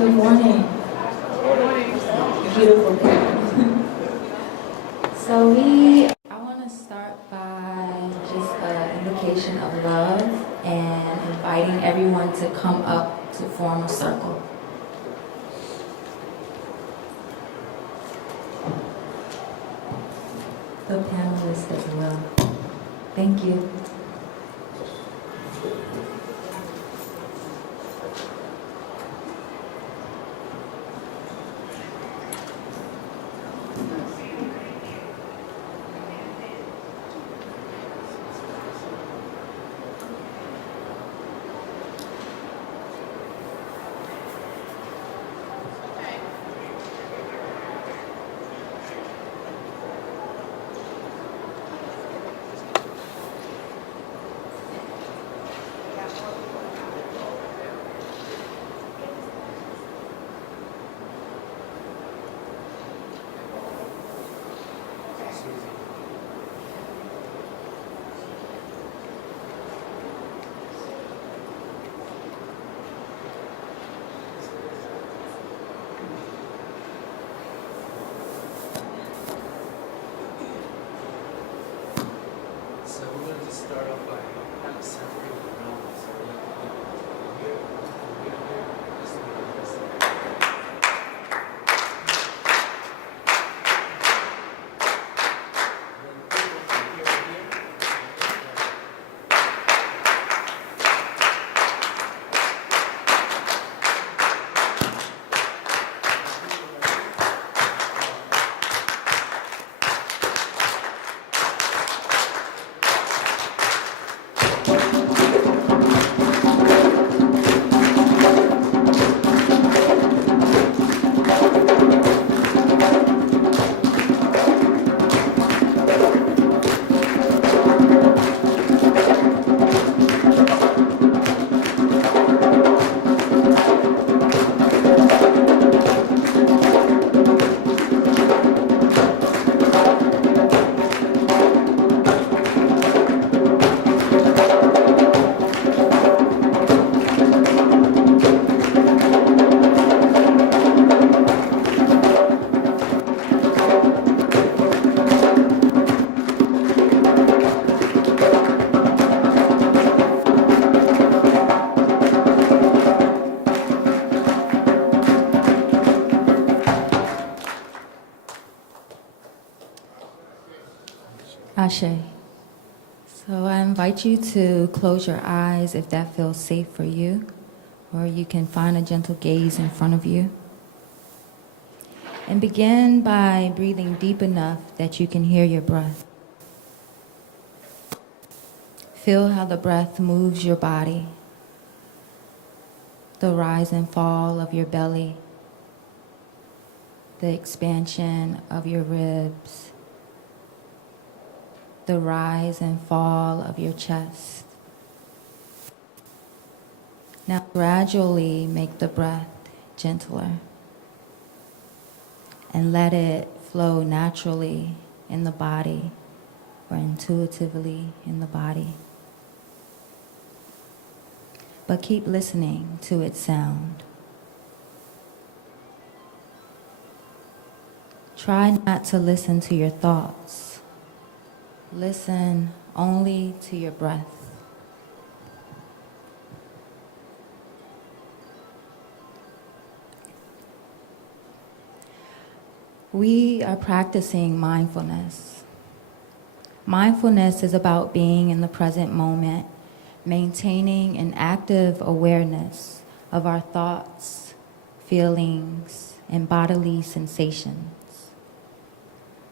Good morning. Beautiful people. I want to start by just an invocation of love and inviting everyone to come up to form a circle. The panelists as well. Thank you. So we're going to just start off by kind of separating the realms. So we're going to here, this one, this one. Then people from here to here. Ashe. So I invite you to close your eyes if that feels safe for you, or you can find a gentle gaze in front of you. And begin by breathing deep enough that you can hear your breath. Feel how the breath moves your body, the rise and fall of your belly, the expansion of your ribs, the rise and fall of your chest. Now gradually make the breath gentler and let it flow naturally in the body or intuitively in the body. But keep listening to its sound. Try not to listen to your thoughts. Listen only to your breath. We are practicing mindfulness. Mindfulness is about being in the present moment, maintaining an active awareness of our thoughts, feelings, and bodily sensations.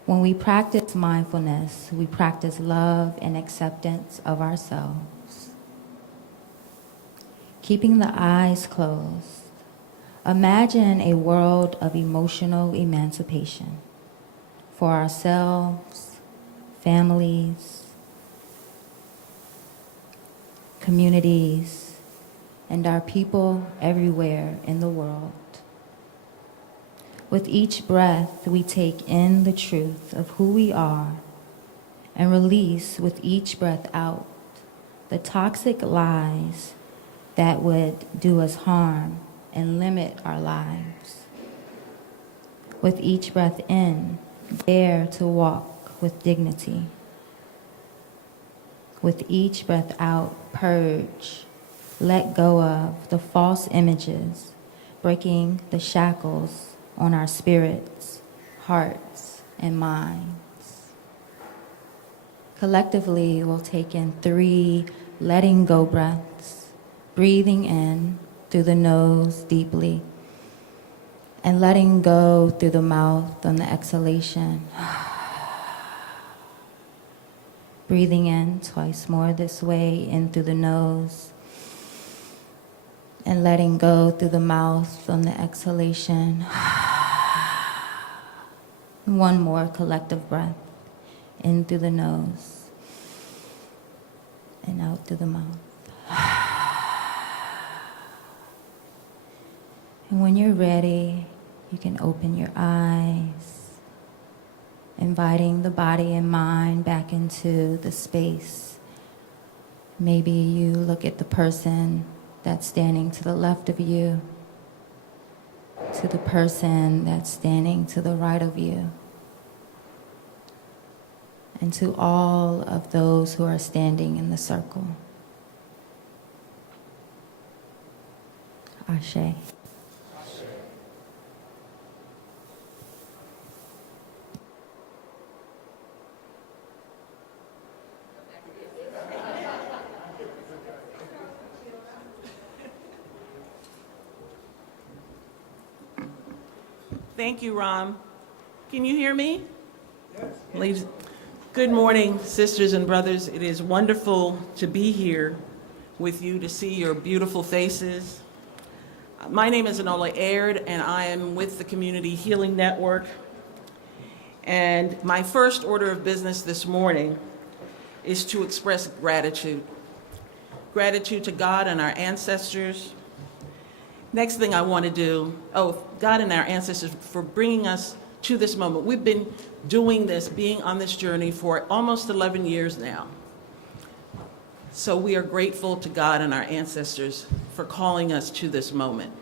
When we practice mindfulness, we practice love and acceptance of ourselves. Keeping the eyes closed, imagine a world of emotional emancipation for ourselves, families, communities, and our people everywhere in the world. With each breath, we take in the truth of who we are and release with each breath out the toxic lies that would do us harm and limit our lives. With each breath in, dare to walk with dignity. With each breath out, purge, let go of the false images, breaking the shackles on our spirits, hearts, and minds. Collectively, we'll take in 3 letting go breaths, breathing in through the nose deeply, and letting go through the mouth on the exhalation. Breathing in twice more this way, in through the nose, and letting go through the mouth on the exhalation. One more collective breath, in through the nose, and out through the mouth. And when you're ready, you can open your eyes, inviting the body and mind back into the space. Maybe you look at the person that's standing to the left of you, to the person that's standing to the right of you, and to all of those who are standing in the circle. Ashe. Thank you, Ram. Can you hear me? Yes. Ladies, good morning, sisters and brothers. It is wonderful to be here with you, to see your beautiful faces. My name is Enola Aird, and I am with the Community Healing Network. And my first order of business this morning is to express gratitude. Gratitude to God and our ancestors. Next thing I want to do, God and our ancestors for bringing us to this moment. We've been doing this, being on this journey for almost 11 years now. So we are grateful to God and our ancestors for calling us to this moment.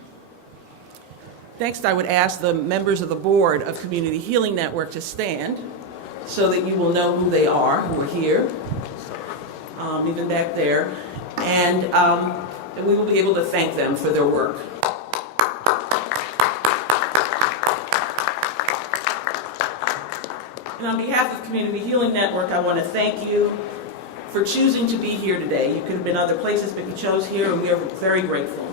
Next, I would ask the members of the board of Community Healing Network to stand so that you will know who they are, who are here, even back there, and we will be able to thank them for their work. And on behalf of Community Healing Network, I want to thank you for choosing to be here today. You could have been other places, but you chose here, and we are very grateful.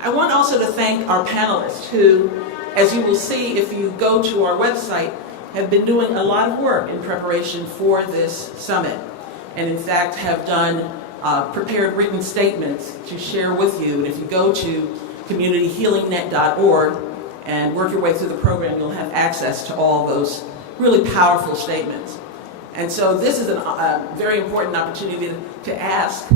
I want also to thank our panelists who, as you will see if you go to our website, have been doing a lot of work in preparation for this summit, and in fact have done prepared written statements to share with you. And if you go to communityhealingnet.org and work your way through the program, you'll have access to all those really powerful statements. And so this is a very important opportunity to ask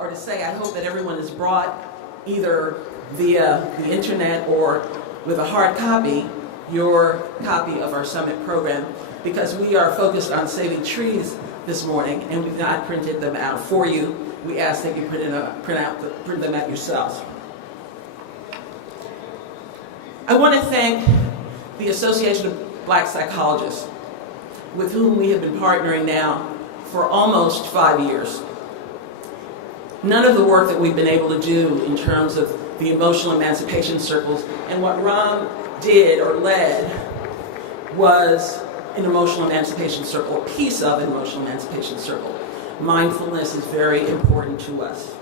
or to say, I hope that everyone has brought either via the internet or with a hard copy, your copy of our summit program, because we are focused on saving trees this morning, and we've not printed them out for you. We ask that you print them out yourselves. I want to thank the Association of Black Psychologists, with whom we have been partnering now for almost 5 years. None of the work that we've been able to do in terms of the emotional emancipation circles, and what Ram did or led was an emotional emancipation circle, a piece of an emotional emancipation circle. Mindfulness is very important to us.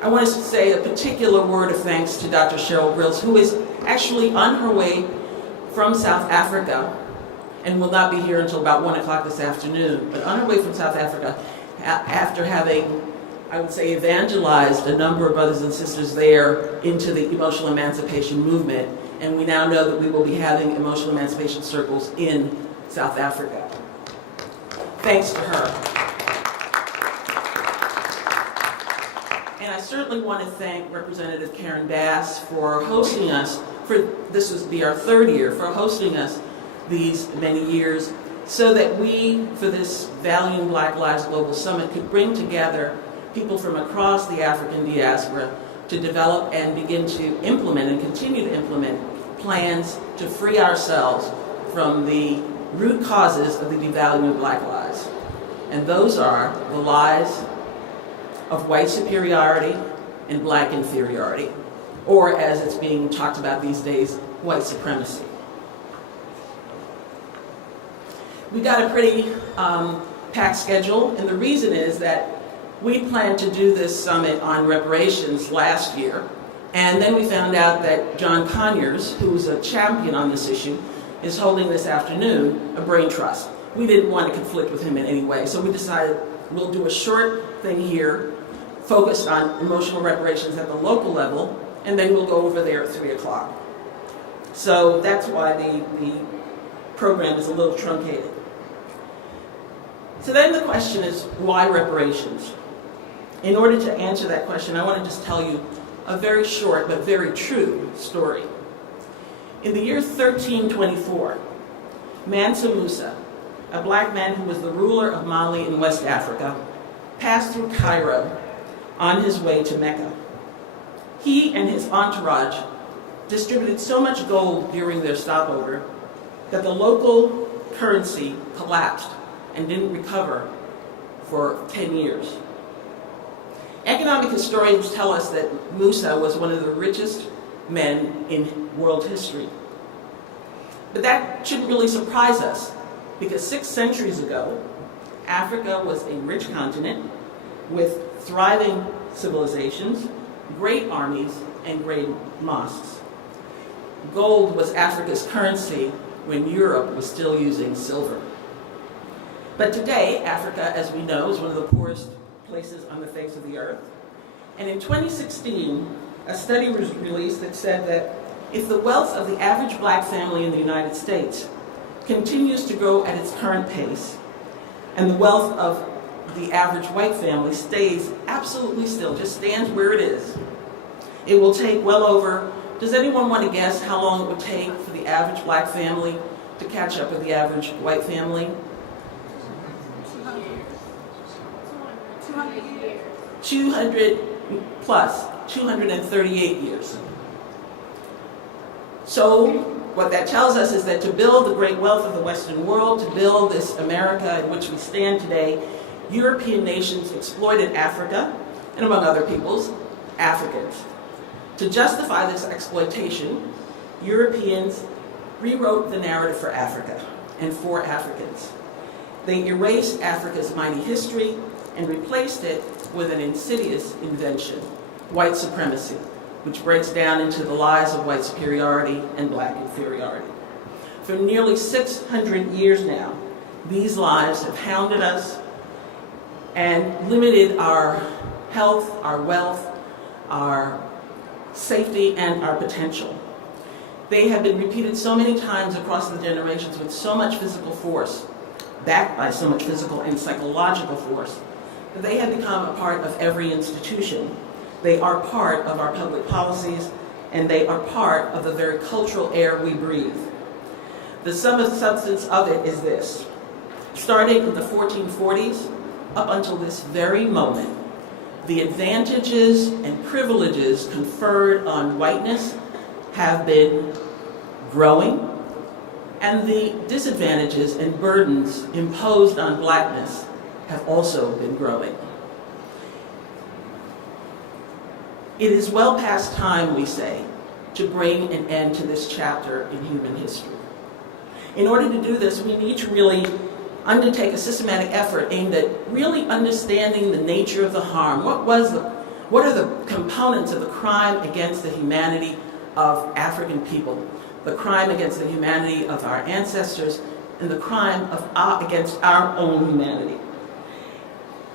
I want to say a particular word of thanks to Dr. Cheryl Grills, who is actually on her way from South Africa and will not be here until about 1 o'clock this afternoon, but on her way from South Africa, after having, I would say, evangelized a number of brothers and sisters there into the emotional emancipation movement, and we now know that we will be having emotional emancipation circles in South Africa. Thanks to her. And I certainly want to thank Representative Karen Bass for hosting us, this would be our 3rd year, for hosting us these many years, so that we, for this Valuing Black Lives Global Summit, could bring together people from across the African diaspora to develop and begin to implement and continue to implement plans to free ourselves from the root causes of the devaluing of black lives. And those are the lies of white superiority and black inferiority, or as it's being talked about these days, white supremacy. We got a pretty packed schedule, and the reason is that we planned to do this summit on reparations last year, and then we found out that John Conyers, who's a champion on this issue, is holding this afternoon a brain trust. We didn't want to conflict with him in any way, so we decided we'll do a short thing here focused on emotional reparations at the local level, and then we'll go over there at 3 o'clock. So that's why the program is a little truncated. So then the question is, why reparations? In order to answer that question, I want to just tell you a very short but very true story. In the year 1324, Mansa Musa, a black man who was the ruler of Mali in West Africa, passed through Cairo on his way to Mecca. He and his entourage distributed so much gold during their stopover that the local currency collapsed and didn't recover for 10 years. Economic historians tell us that Musa was one of the richest men in world history. But that shouldn't really surprise us, because 6 centuries ago, Africa was a rich continent with thriving civilizations, great armies, and great mosques. Gold was Africa's currency when Europe was still using silver. But today, Africa, as we know, is one of the poorest places on the face of the earth. And in 2016, a study was released that said that if the wealth of the average black family in the United States continues to grow at its current pace, and the wealth of the average white family stays absolutely still, just stands where it is, it will take well over, does anyone want to guess how long it would take for the average black family to catch up with the average white family? 200 plus, 238 years. So what that tells us is that to build the great wealth of the Western world, to build this America in which we stand today, European nations exploited Africa, and among other peoples, Africans. To justify this exploitation, Europeans rewrote the narrative for Africa and for Africans. They erased Africa's mighty history and replaced it with an insidious invention, white supremacy, which breaks down into the lies of white superiority and black inferiority. For nearly 600 years now, these lies have hounded us and limited our health, our wealth, our safety, and our potential. They have been repeated so many times across the generations with so much physical force, backed by so much physical and psychological force, that they have become a part of every institution. They are part of our public policies, and they are part of the very cultural air we breathe. The sum of the substance of it is this. Starting in the 1440s, up until this very moment, the advantages and privileges conferred on whiteness have been growing, and the disadvantages and burdens imposed on blackness have also been growing. It is well past time, we say, to bring an end to this chapter in human history. In order to do this, we need to really undertake a systematic effort aimed at really understanding the nature of the harm. What are the components of the crime against the humanity of African people, the crime against the humanity of our ancestors, and the crime against our own humanity?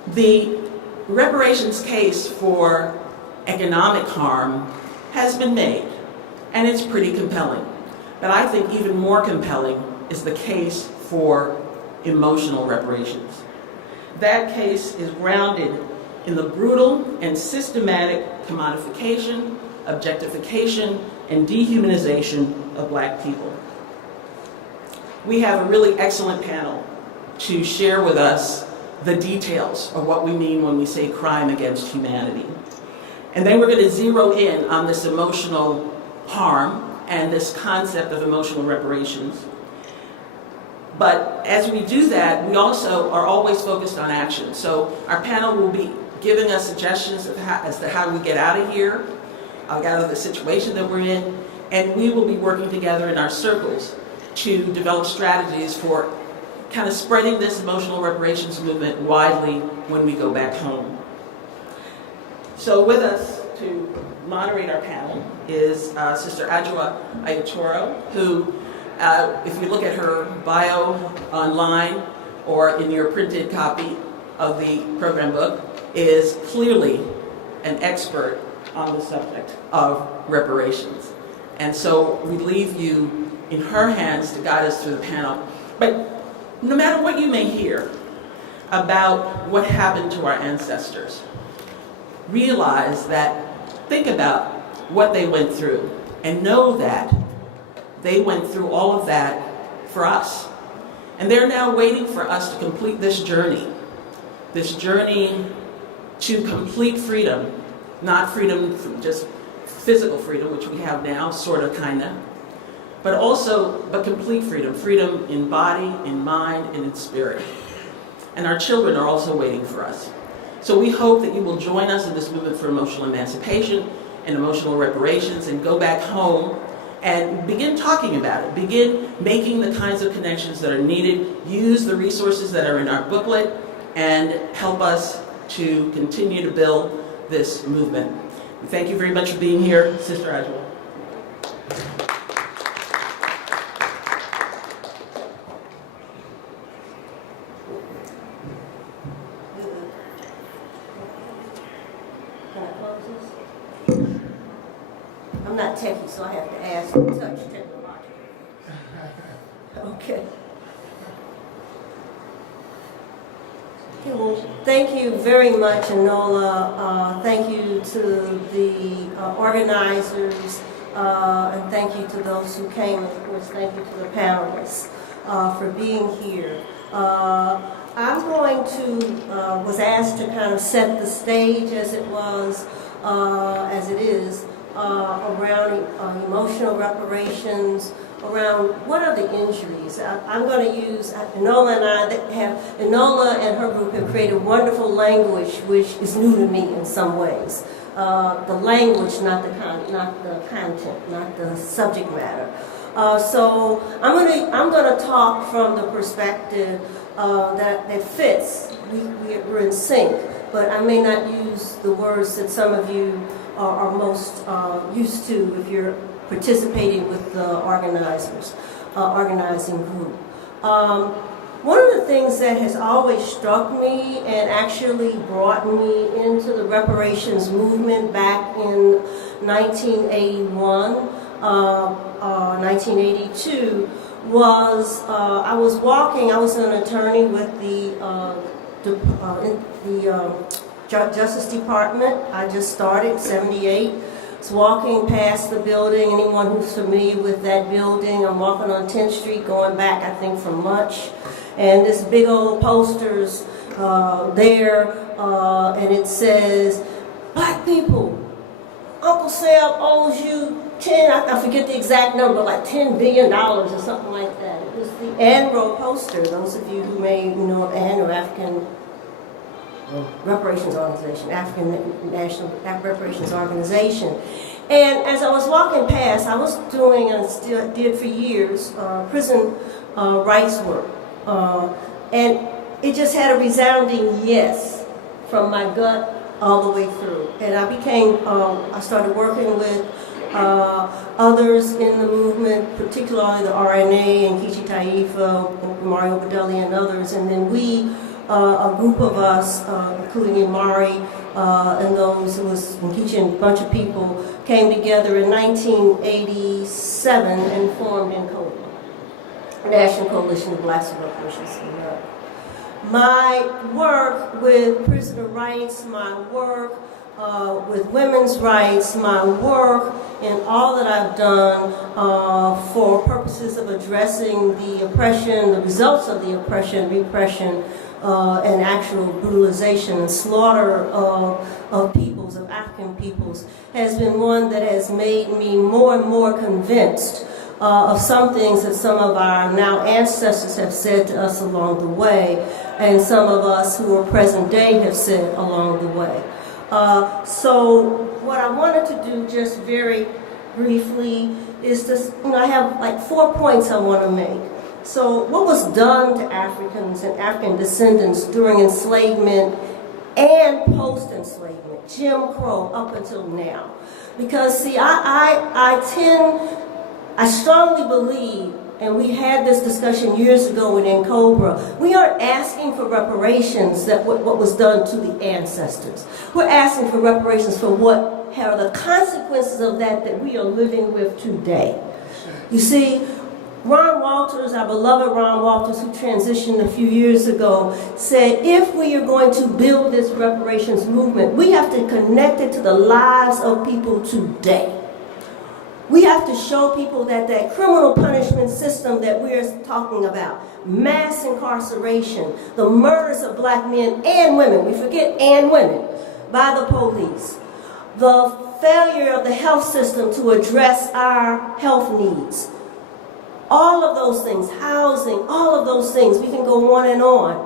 The reparations case for economic harm has been made, and it's pretty compelling. But I think even more compelling is the case for emotional reparations. That case is grounded in the brutal and systematic commodification, objectification, and dehumanization of black people. We have a really excellent panel to share with us the details of what we mean when we say crime against humanity. And then we're going to zero in on this emotional harm and this concept of emotional reparations. But as we do that, we also are always focused on action. So our panel will be giving us suggestions as to how we get out of here, out of the situation that we're in, and we will be working together in our circles to develop strategies for kind of spreading this emotional reparations movement widely when we go back home. So with us to moderate our panel is Sister Adjoa Ayatoro, who, if you look at her bio online or in your printed copy of the program book, is clearly an expert on the subject of reparations. And so we leave you in her hands to guide us through the panel. But no matter what you may hear about what happened to our ancestors, realize that, think about what they went through, and know that they went through all of that for us. And they're now waiting for us to complete this journey to complete freedom, not freedom, just physical freedom, which we have now, sort of, kind of, but complete freedom, freedom in body, in mind, and in spirit. And our children are also waiting for us. So we hope that you will join us in this movement for emotional emancipation and emotional reparations, and go back home and begin talking about it. Begin making the kinds of connections that are needed. Use the resources that are in our booklet and help us to continue to build this movement. Thank you very much for being here, Sister Adjoa. I'm not techie, so I have to ask to touch technologically. Okay. Okay, well, thank you very much, Enola. Thank you to the organizers, and thank you to those who came. Of course, thank you to the panelists for being here. I'm going to, was asked to kind of set the stage as it is, around emotional reparations, around what are the injuries. I'm going to use, Enola and her group have created wonderful language which is new to me in some ways. The language, not the content, not the subject matter. So I'm going to talk from the perspective that fits. We're in sync, but I may not use the words that some of you are most used to if you're participating with the organizing group. One of the things that has always struck me and actually brought me into the reparations movement back in 1981, 1982, was I was an attorney with the Justice Department. I just started, 78. I was walking past the building. Anyone who's familiar with that building, I'm walking on 10th Street going back, I think, from lunch. And this big old poster's there, and it says, "Black people, Uncle Sam owes you I forget the exact number, like $10 billion or something like that." It was the ANRO poster. Those of you who may know of ANRO, African Reparations Organization, African National Reparations Organization. And as I was walking past, I was doing, and still did for years, prison rights work. And it just had a resounding yes from my gut all the way through. And I started working with others in the movement, particularly the RNA and Kichi Taifa, Mario Badelli and others. And then a group of us, including Imari and those, it was Kichi and a bunch of people, came together in 1987 and formed NCOLA, National Coalition of Blacks and Reparations in America. My work with prisoner rights, my work with women's rights, my work in all that I've done for purposes of addressing the oppression, the results of the oppression, repression, and actual brutalization and slaughter of people peoples, of African peoples, has been one that has made me more and more convinced of some things that some of our now ancestors have said to us along the way, and some of us who are present day have said along the way. So what I wanted to do just very briefly is this, I have like 4 points I want to make. So what was done to Africans and African descendants during enslavement and post-enslavement, Jim Crow up until now. Because see, I strongly believe, and we had this discussion years ago within COBRA, we aren't asking for reparations that what was done to the ancestors. We're asking for reparations for what are the consequences of that we are living with today. You see, Ron Walters, our beloved Ron Walters, who transitioned a few years ago, said if we are going to build this reparations movement, we have to connect it to the lives of people today. We have to show people that that criminal punishment system that we're talking about, mass incarceration, the murders of black men and women, we forget and women, by the police, the failure of the health system to address our health needs, all of those things, housing, all of those things, we can go on and on.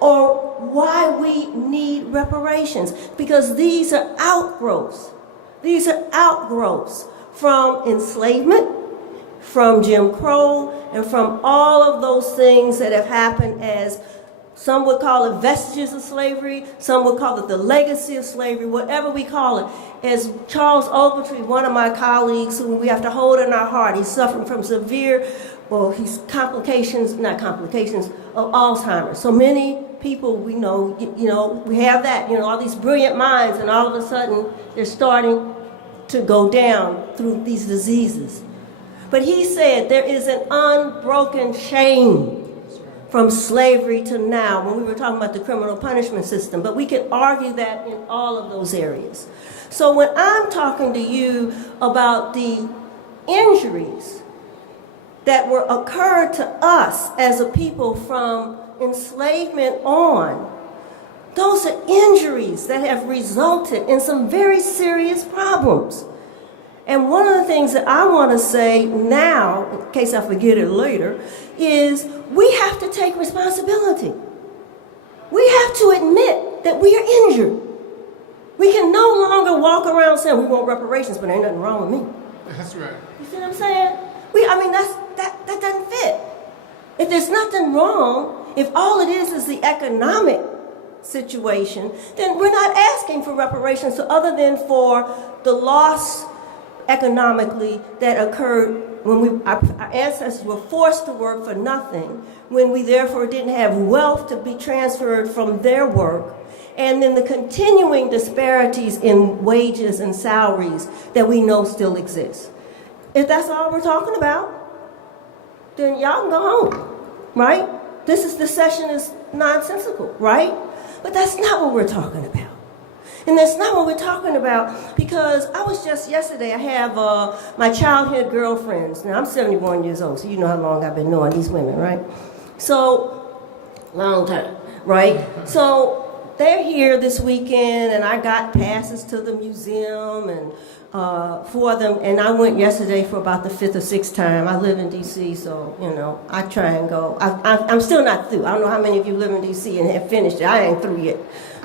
Or why we need reparations, because these are outgrowths. These are outgrowths from enslavement, from Jim Crow, and from all of those things that have happened as some would call it vestiges of slavery, some would call it the legacy of slavery, whatever we call it. As Charles Ogletree, one of my colleagues who we have to hold in our heart, he's suffering from severe, he's not complications of Alzheimer's. So many people we know, we have that, all these brilliant minds, and all of a sudden they're starting to go down through these diseases. But he said there is an unbroken chain from slavery to now, when we were talking about the criminal punishment system, but we can argue that in all of those areas. So when I'm talking to you about the injuries that occurred to us as a people from enslavement on, those are injuries that have resulted in some very serious problems. And one of the things that I want to say now, in case I forget it later, is we have to take responsibility. We have to admit that we are injured. We can no longer walk around saying we want reparations, but ain't nothing wrong with me. That's right. You see what I'm saying? That doesn't fit. If there's nothing wrong, if all it is the economic situation, then we're not asking for reparations, so other than for the loss economically that occurred when our ancestors were forced to work for nothing, when we therefore didn't have wealth to be transferred from their work, and then the continuing disparities in wages and salaries that we know still exist. If that's all we're talking about, then y'all can go home, right? This session is nonsensical, right? But that's not what we're talking about. And that's not what we're talking about, because I was just yesterday, I have my childhood girlfriends. Now, I'm 71 years old, so you know how long I've been knowing these women, right? So, long time, right? So, they're here this weekend, and I got passes to the museum and for them, and I went yesterday for about the 5th or 6th time. I live in D.C., so, I try and go. I'm still not through. I don't know how many of you live in D.C. and have finished it. I ain't through yet.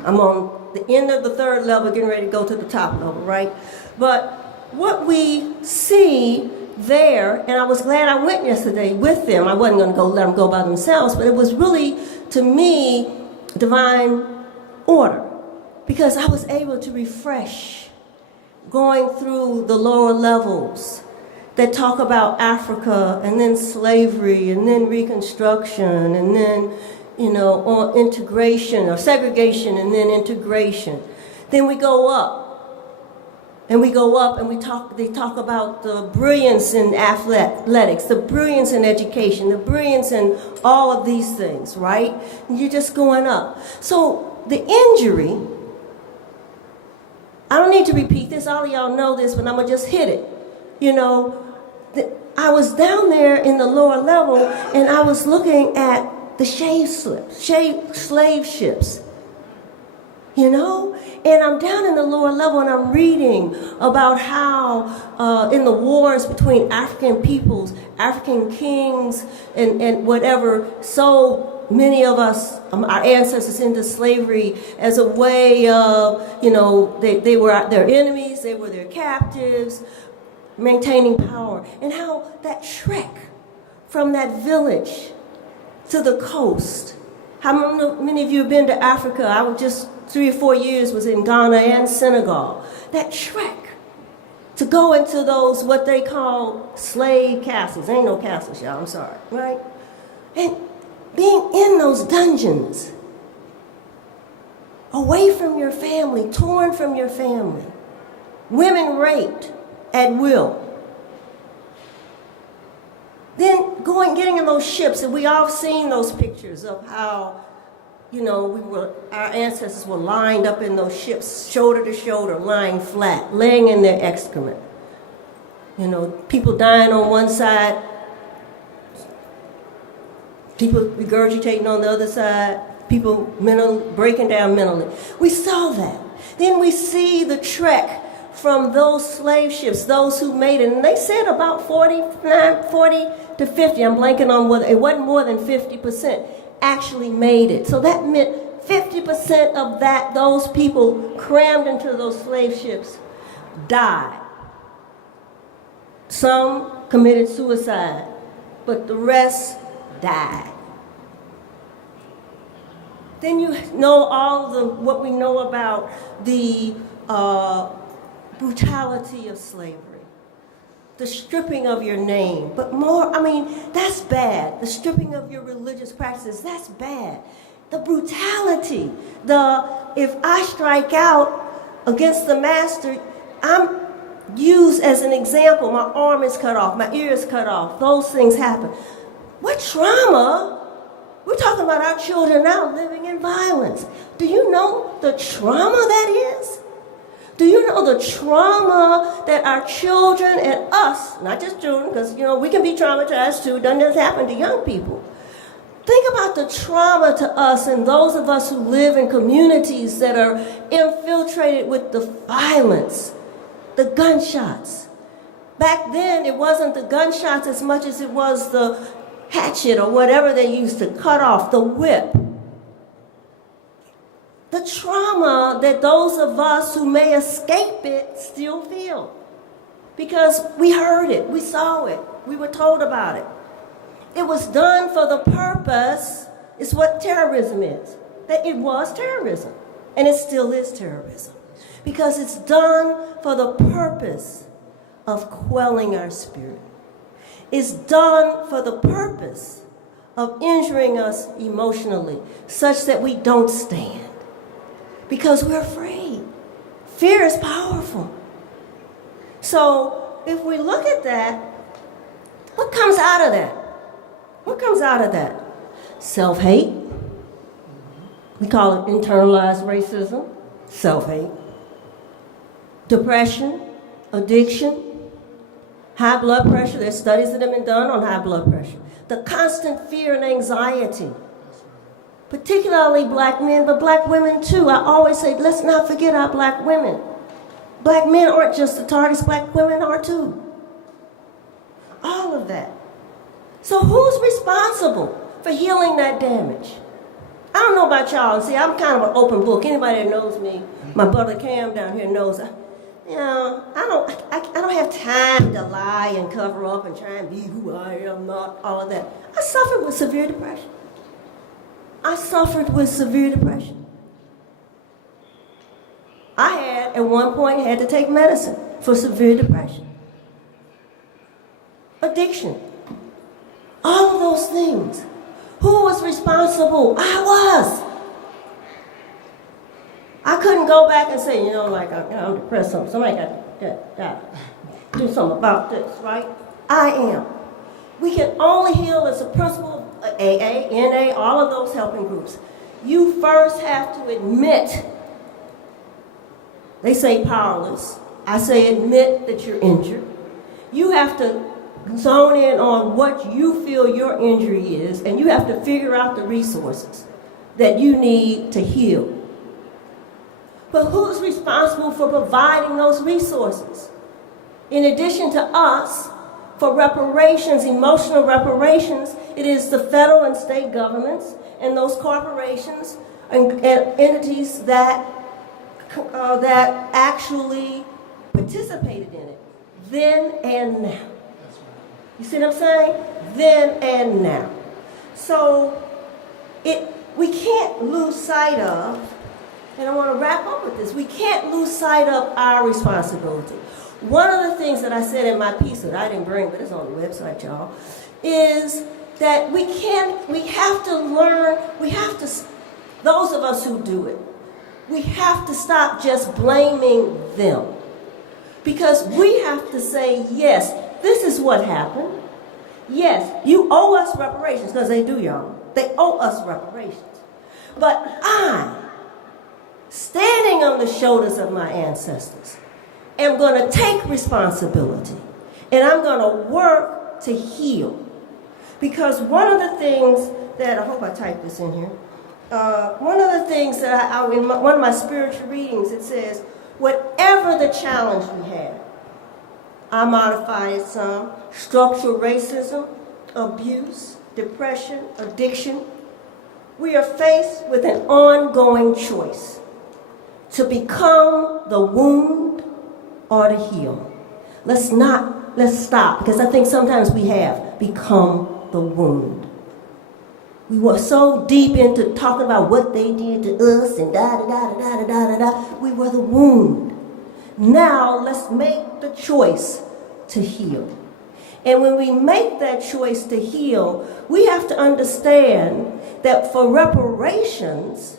I'm on the end of the 3rd level, getting ready to go to the top level, right? But what we see there, and I was glad I went yesterday with them. I wasn't going to let them go by themselves, but it was really, to me, divine order, because I was able to refresh going through the lower levels that talk about Africa, and then slavery, and then Reconstruction, and then on integration or segregation, and then integration. Then we go up, and they talk about the brilliance in athletics, the brilliance in education, the brilliance in all of these things, right? And you're just going up. So the injury, I don't need to repeat this, all of y'all know this, but I'm gonna just hit it. I was down there in the lower level, and I was looking at the slave ships, and And I'm down in the lower level and I'm reading about how in the wars between African peoples, African kings, and whatever, so many of us, our ancestors, into slavery as a way of, they were their enemies, they were their captives, maintaining power. And how that trek from that village to the coast. How many of you have been to Africa? I was just 3 or 4 years was in Ghana and Senegal. That trek to go into those, what they call slave castles. Ain't no castles, y'all, I'm sorry, right? And being in those dungeons, away from your family, torn from your family, women raped at will. Then getting in those ships, and we all seen those pictures of how, our ancestors were lined up in those ships, shoulder to shoulder, lying flat, laying in their excrement. People dying on one side, people regurgitating on the other side, people breaking down mentally. We saw that. Then we see the trek from those slave ships, those who made it. And they said about 40 to 50, I'm blanking on whether, it wasn't more than 50%, actually made it. So that meant 50% of those people crammed into those slave ships died. Some committed suicide, but the rest died. Then you know what we know about the brutality of slavery, the stripping of your name, but more, that's bad. The stripping of your religious practices, that's bad. The brutality, if I strike out against the master, I'm used as an example. My arm is cut off, my ear is cut off. Those things happen. What trauma? We're talking about our children now living in violence. Do you know the trauma that is? Do you know the trauma that our children and us, not just children, because, we can be traumatized too, doesn't just happen to young people. Think about the trauma to us and those of us who live in communities that are infiltrated with the violence, the gunshots. Back then, it wasn't the gunshots as much as it was the hatchet or whatever they used to cut off, the whip. The trauma that those of us who may escape it still feel. Because we heard it, we saw it, we were told about it. It was done for the purpose, it's what terrorism is. That it was terrorism, and it still is terrorism. Because it's done for the purpose of quelling our spirit. It's done for the purpose of injuring us emotionally, such that we don't stand. Because we're afraid. Fear is powerful. So if we look at that, what comes out of that? What comes out of that? Self-hate. We call it internalized racism. Self-hate. Depression, addiction, high blood pressure. There's studies that have been done on high blood pressure. The constant fear and anxiety. Particularly black men, but black women too. I always say, let's not forget our black women. Black men aren't just the targets, black women are too. All of that. So who's responsible for healing that damage? I don't know about y'all. See, I'm kind of an open book. Anybody that knows me, my brother Cam down here knows, I don't have time to lie and cover up and try and be who I am, not all of that. I suffered with severe depression. I had, at one point, had to take medicine for severe depression. Addiction. All of those things. Who was responsible? I was. I couldn't go back and say, I'm depressed. Somebody got to do something about this, right? I am. We can only heal as a principle of AA, NA, all of those helping groups. You first have to admit, they say powerless. I say admit that you're injured. You have to zone in on what you feel your injury is, and you have to figure out the resources that you need to heal. But who's responsible for providing those resources? In addition to us, for reparations, emotional reparations, it is the federal and state governments and those corporations and entities that actually participated in it, then and now. You see what I'm saying? Then and now. So we can't lose sight of, and I want to wrap up with this, we can't lose sight of our responsibility. One of the things that I said in my piece that I didn't bring, but it's on the website, y'all, is that we have to learn, those of us who do it, we have to stop just blaming them. Because we have to say, yes, this is what happened. Yes, you owe us reparations, because they do, y'all. They owe us reparations. But I, standing on the shoulders of my ancestors, am going to take responsibility. And I'm going to work to heal. Because one of the things that, I hope I typed this in here. One of the things that in one of my spiritual readings, it says, whatever the challenge we have, I modified it some, structural racism, abuse, depression, addiction, we are faced with an ongoing choice to become the wound or to heal. Let's stop, because I think sometimes we have become the wound. We were so deep into talking about what they did to us and da-da-da-da-da-da-da-da. We were the wound. Now, let's make the choice to heal. And when we make that choice to heal, we have to understand that for reparations,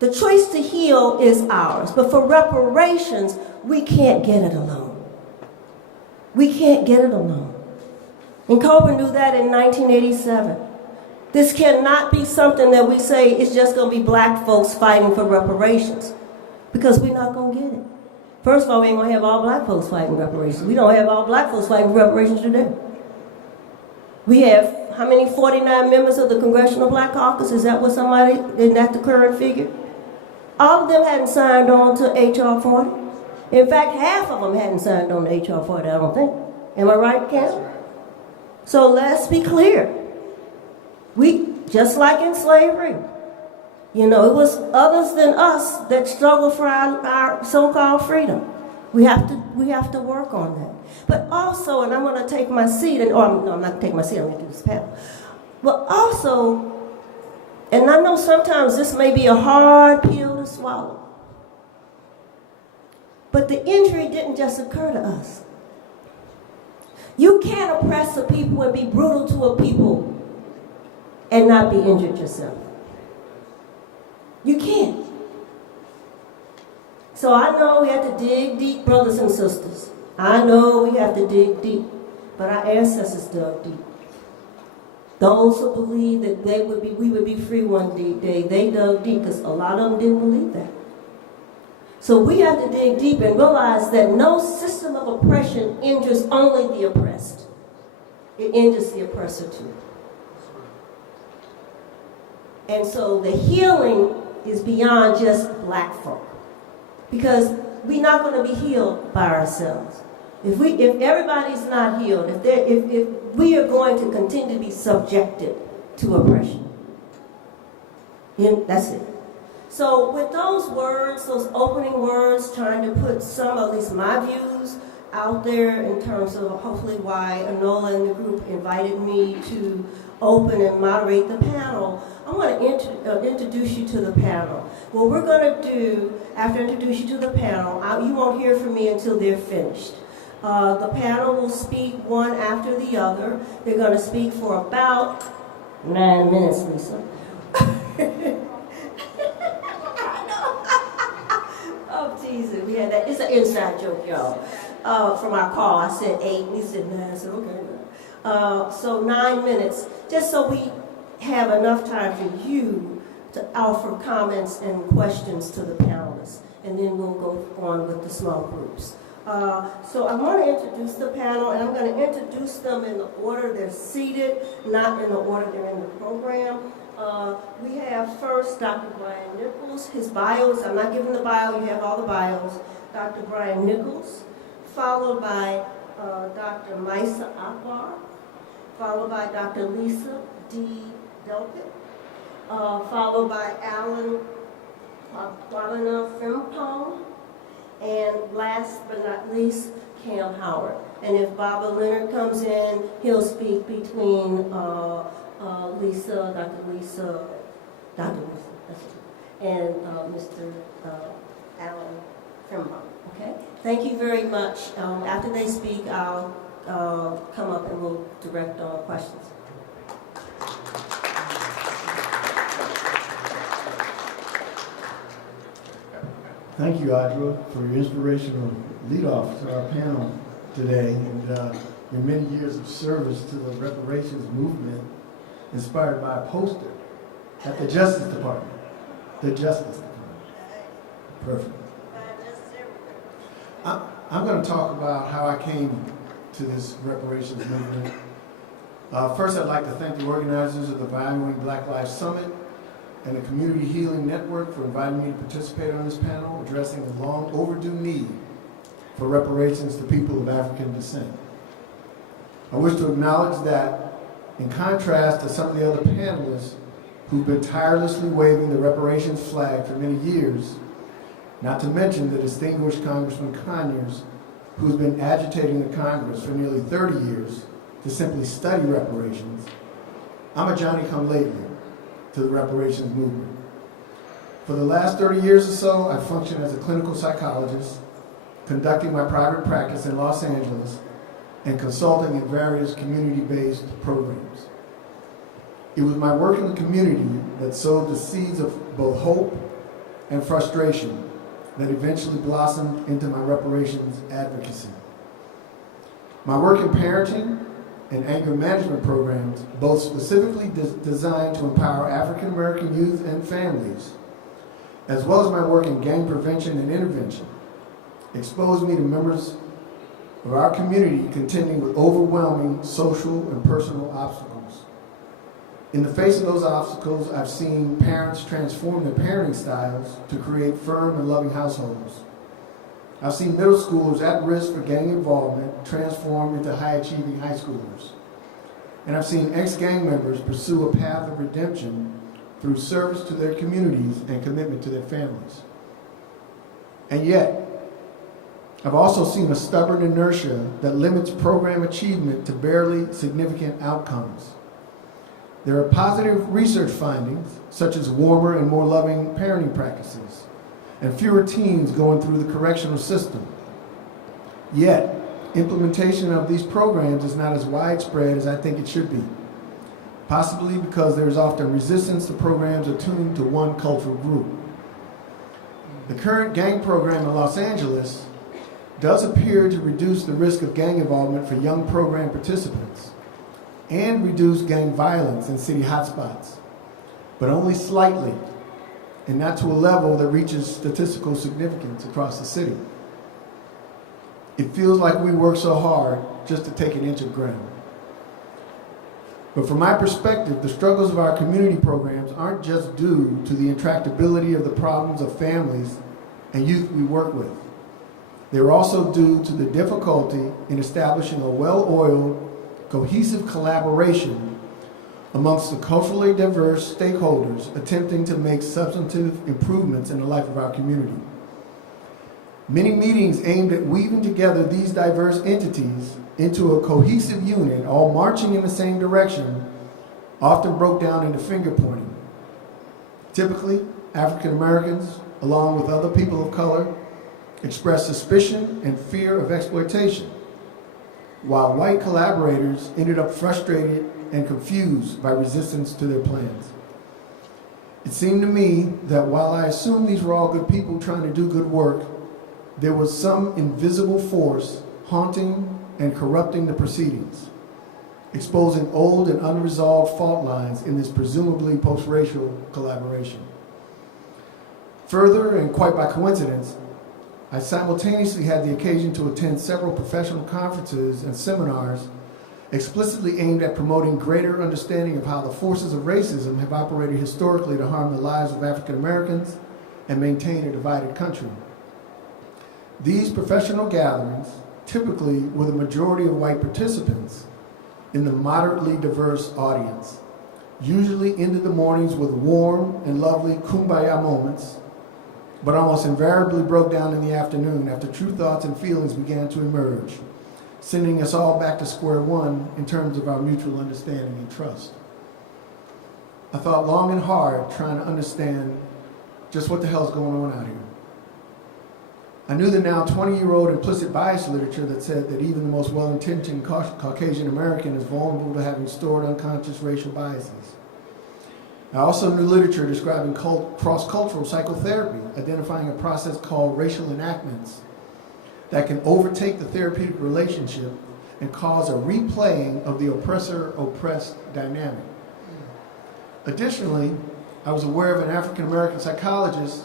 the choice to heal is ours. But for reparations, we can't get it alone. We can't get it alone. And Cobra knew that in 1987. This cannot be something that we say it's just going to be black folks fighting for reparations, because we're not going to get it. First of all, we ain't going to have all black folks fighting reparations. We don't have all black folks fighting for reparations today. We have, how many, 49 members of the Congressional Black Caucus? Is that the current figure? All of them hadn't signed on to H.R. 40. In fact, half of them hadn't signed on to H.R. 40, I don't think. Am I right, Cam? So let's be clear. We, just like in slavery, it was others than us that struggled for our so-called freedom. We have to work on that. But also, and I'm going to take my seat, I'm not going to take my seat, I'm going to do this panel. But also, and I know sometimes this may be a hard pill to swallow, but the injury didn't just occur to us. You can't oppress a people and be brutal to a people and not be injured yourself. You can't. So I know we have to dig deep, brothers and sisters. I know we have to dig deep, but our ancestors dug deep. Those who believe that we would be free one day, they dug deep, because a lot of them didn't believe that. So we have to dig deep and realize that no system of oppression injures only the oppressed. It injures the oppressor too. And so the healing is beyond just black folk, because we're not going to be healed by ourselves. If everybody's not healed, if we are going to continue to be subjected to oppression, that's it. So with those words, those opening words, trying to put some, at least my views, out there in terms of hopefully why Anola and the group invited me to open and moderate the panel, I want to introduce you to the panel. What we're going to do, after I introduce you to the panel, you won't hear from me until they're finished. The panel will speak one after the other. They're going to speak for about 9 minutes, Lisa. Oh, Jesus, we had that. It's an inside joke, y'all. From our call, I said 8, and he said 9. I said, okay. So 9 minutes, just so we have enough time for you to offer comments and questions to the panelists, and then we'll go on with the small groups. So I want to introduce the panel, and I'm going to introduce them in the order they're seated, not in the order they're in the program. We have first Dr. Brian Nichols. His bios, I'm not giving the bio, you have all the bios. Dr. Brian Nichols, followed by Dr. Maisa Akbar, followed by Dr. Lisa D. Delpit, followed by Alan Qualina Frimpong, and last but not least, Cam Howard. And if Baba Leonard comes in, he'll speak between Dr. Lisa, that's it, and Mr. Alan Frimpong. Okay? Thank you very much. After they speak, I'll come up and we'll direct questions. Thank you, Audra, for your inspirational lead-off to our panel today and your many years of service to the reparations movement inspired by a poster at the Justice Department. The Justice Department. Perfect. I'm going to talk about how I came to this reparations movement. First, I'd like to thank the organizers of the Valuing Black Lives Summit and the Community Healing Network for inviting me to participate on this panel addressing the long overdue need for reparations to people of African descent. I wish to acknowledge that, in contrast to some of the other panelists who've been tirelessly waving the reparations flag for many years, not to mention the distinguished Congressman Conyers, who's been agitating the Congress for nearly 30 years to simply study reparations, I'm a Johnny-come-lately to the reparations movement. For the last 30 years or so, I've functioned as a clinical psychologist, conducting my private practice in Los Angeles and consulting in various community-based programs. It was my work in the community that sowed the seeds of both hope and frustration that eventually blossomed into my reparations advocacy. My work in parenting and anger management programs, both specifically designed to empower African American youth and families, as well as my work in gang prevention and intervention, exposed me to members of our community contending with overwhelming social and personal obstacles. In the face of those obstacles, I've seen parents transform their parenting styles to create firm and loving households. I've seen middle schoolers at risk for gang involvement transform into high-achieving high schoolers. And I've seen ex-gang members pursue a path of redemption through service to their communities and commitment to their families. And yet, I've also seen a stubborn inertia that limits program achievement to barely significant outcomes. There are positive research findings, such as warmer and more loving parenting practices, and fewer teens going through the correctional system. Yet, implementation of these programs is not as widespread as I think it should be, possibly because there is often resistance to programs attuned to one cultural group. The current gang program in Los Angeles does appear to reduce the risk of gang involvement for young program participants and reduce gang violence in city hotspots, but only slightly, and not to a level that reaches statistical significance across the city. It feels like we work so hard just to take an inch of ground. But from my perspective, the struggles of our community programs aren't just due to the intractability of the problems of families and youth we work with. They're also due to the difficulty in establishing a well-oiled, cohesive collaboration amongst the culturally diverse stakeholders attempting to make substantive improvements in the life of our community. Many meetings aimed at weaving together these diverse entities into a cohesive unit, all marching in the same direction, often broke down into finger-pointing. Typically, African Americans, along with other people of color, expressed suspicion and fear of exploitation, while white collaborators ended up frustrated and confused by resistance to their plans. It seemed to me that while I assumed these were all good people trying to do good work, there was some invisible force haunting and corrupting the proceedings, exposing old and unresolved fault lines in this presumably post-racial collaboration. Further, and quite by coincidence, I simultaneously had the occasion to attend several professional conferences and seminars explicitly aimed at promoting greater understanding of how the forces of racism have operated historically to harm the lives of African Americans and maintain a divided country. These professional gatherings, typically with a majority of white participants in the moderately diverse audience, usually ended the mornings with warm and lovely kumbaya moments, but almost invariably broke down in the afternoon after true thoughts and feelings began to emerge, sending us all back to square one in terms of our mutual understanding and trust. I thought long and hard trying to understand just what the hell's going on out here. I knew the now 20-year-old implicit bias literature that said that even the most well-intentioned Caucasian American is vulnerable to having stored unconscious racial biases. I also knew literature describing cross-cultural psychotherapy, identifying a process called racial enactments that can overtake the therapeutic relationship and cause a replaying of the oppressor-oppressed dynamic. Additionally, I was aware of an African-American psychologist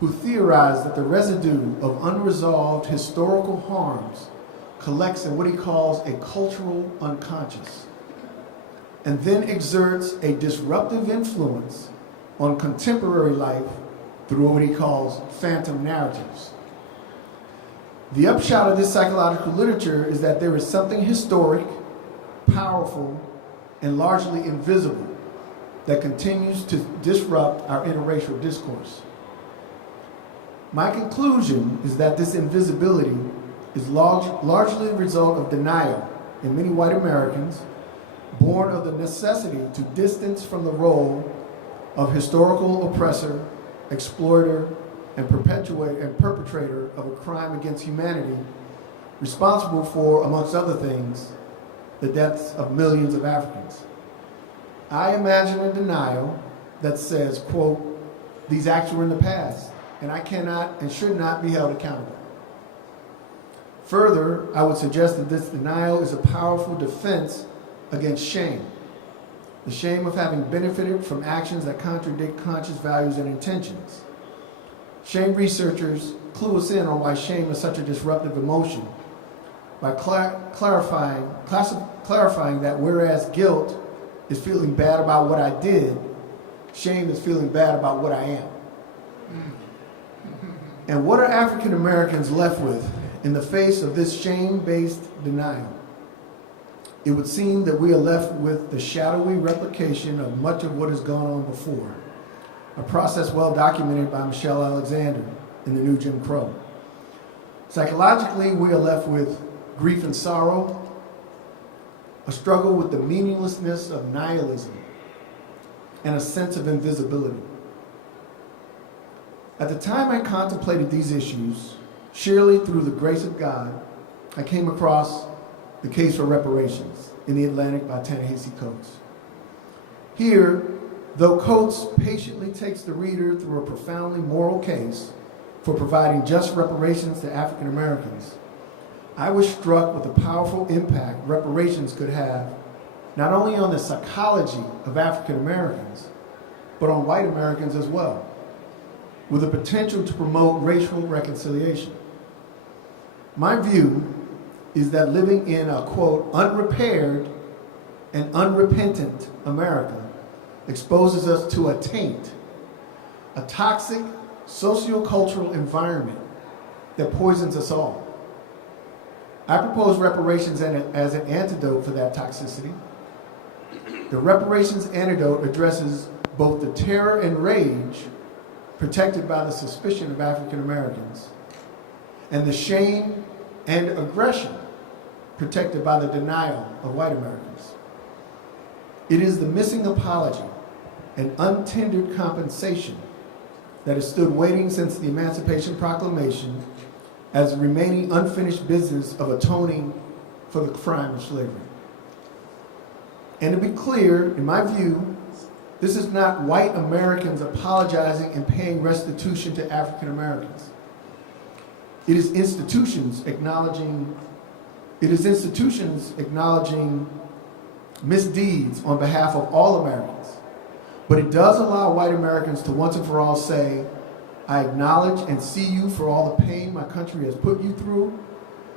who theorized that the residue of unresolved historical harms collects in what he calls a cultural unconscious, and then exerts a disruptive influence on contemporary life through what he calls phantom narratives. The upshot of this psychological literature is that there is something historic, powerful, and largely invisible that continues to disrupt our interracial discourse. My conclusion is that this invisibility is largely the result of denial in many white Americans, born of the necessity to distance from the role of historical oppressor, exploiter, and perpetrator of a crime against humanity, responsible for, amongst other things, the deaths of millions of Africans. I imagine a denial that says, quote, these acts were in the past, and I cannot and should not be held accountable. Further, I would suggest that this denial is a powerful defense against shame, the shame of having benefited from actions that contradict conscious values and intentions. Shame researchers clue us in on why shame is such a disruptive emotion by clarifying that whereas guilt is feeling bad about what I did, shame is feeling bad about what I am. And what are African Americans left with in the face of this shame-based denial? It would seem that we are left with the shadowy replication of much of what has gone on before, a process well documented by Michelle Alexander in The New Jim Crow. Psychologically, we are left with grief and sorrow, a struggle with the meaninglessness of nihilism, and a sense of invisibility. At the time I contemplated these issues, surely through the grace of God, I came across The Case for Reparations in the Atlantic by Ta-Nehisi Coates. Here, though Coates patiently takes the reader through a profoundly moral case for providing just reparations to African Americans, I was struck with the powerful impact reparations could have not only on the psychology of African Americans, but on white Americans as well, with the potential to promote racial reconciliation. My view is that living in a, quote, unrepaired and unrepentant America exposes us to a taint, a toxic sociocultural environment that poisons us all. I propose reparations as an antidote for that toxicity. The reparations antidote addresses both the terror and rage protected by the suspicion of African Americans, and the shame and aggression protected by the denial of white Americans. It is the missing apology and untendered compensation that has stood waiting since the Emancipation Proclamation as the remaining unfinished business of atoning for the crime of slavery. And to be clear, in my view, this is not white Americans apologizing and paying restitution to African Americans. It is institutions acknowledging misdeeds on behalf of all Americans. But it does allow white Americans to once and for all say, I acknowledge and see you for all the pain my country has put you through,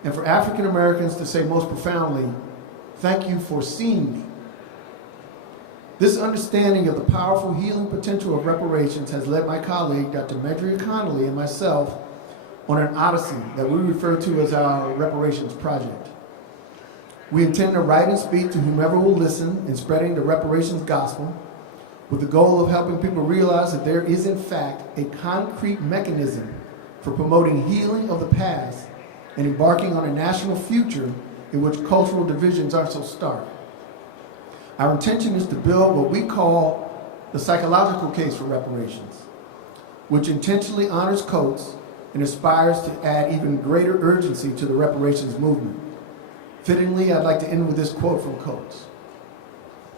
and for African Americans to say most profoundly, Thank you for seeing me. This understanding of the powerful healing potential of reparations has led my colleague, Dr. Medria Connolly, and myself on an odyssey that we refer to as our reparations project. We intend to write and speak to whomever will listen in spreading the reparations gospel with the goal of helping people realize that there is in fact a concrete mechanism for promoting healing of the past and embarking on a national future in which cultural divisions aren't so stark. Our intention is to build what we call the psychological case for reparations, which intentionally honors Coates and aspires to add even greater urgency to the reparations movement. Fittingly, I'd like to end with this quote from Coates.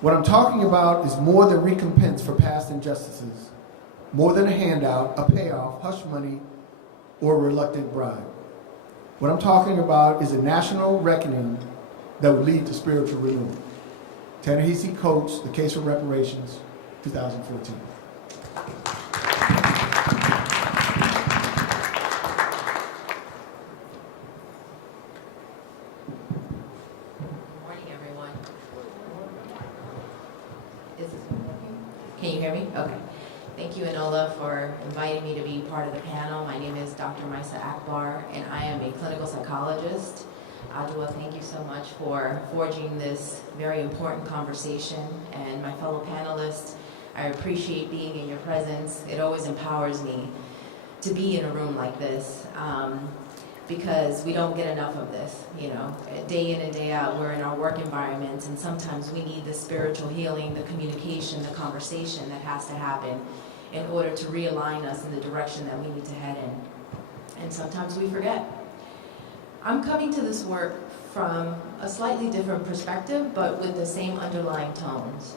What I'm talking about is more than recompense for past injustices, more than a handout, a payoff, hush money, or a reluctant bribe. What I'm talking about is a national reckoning that would lead to spiritual renewal. Ta-Nehisi Coates, The Case for Reparations, 2014. Morning, everyone. Is this working? Can you hear me? Okay. Thank you, Enola, for inviting me to be part of the panel. My name is Dr. Maisa Akbar, and I am a clinical psychologist. Adwa, thank you so much for forging this very important conversation. And my fellow panelists, I appreciate being in your presence. It always empowers me to be in a room like this. Because we don't get enough of this, day in and day out, we're in our work environments, and sometimes we need the spiritual healing, the communication, the conversation that has to happen in order to realign us in the direction that we need to head in. And sometimes we forget. I'm coming to this work from a slightly different perspective, but with the same underlying tones.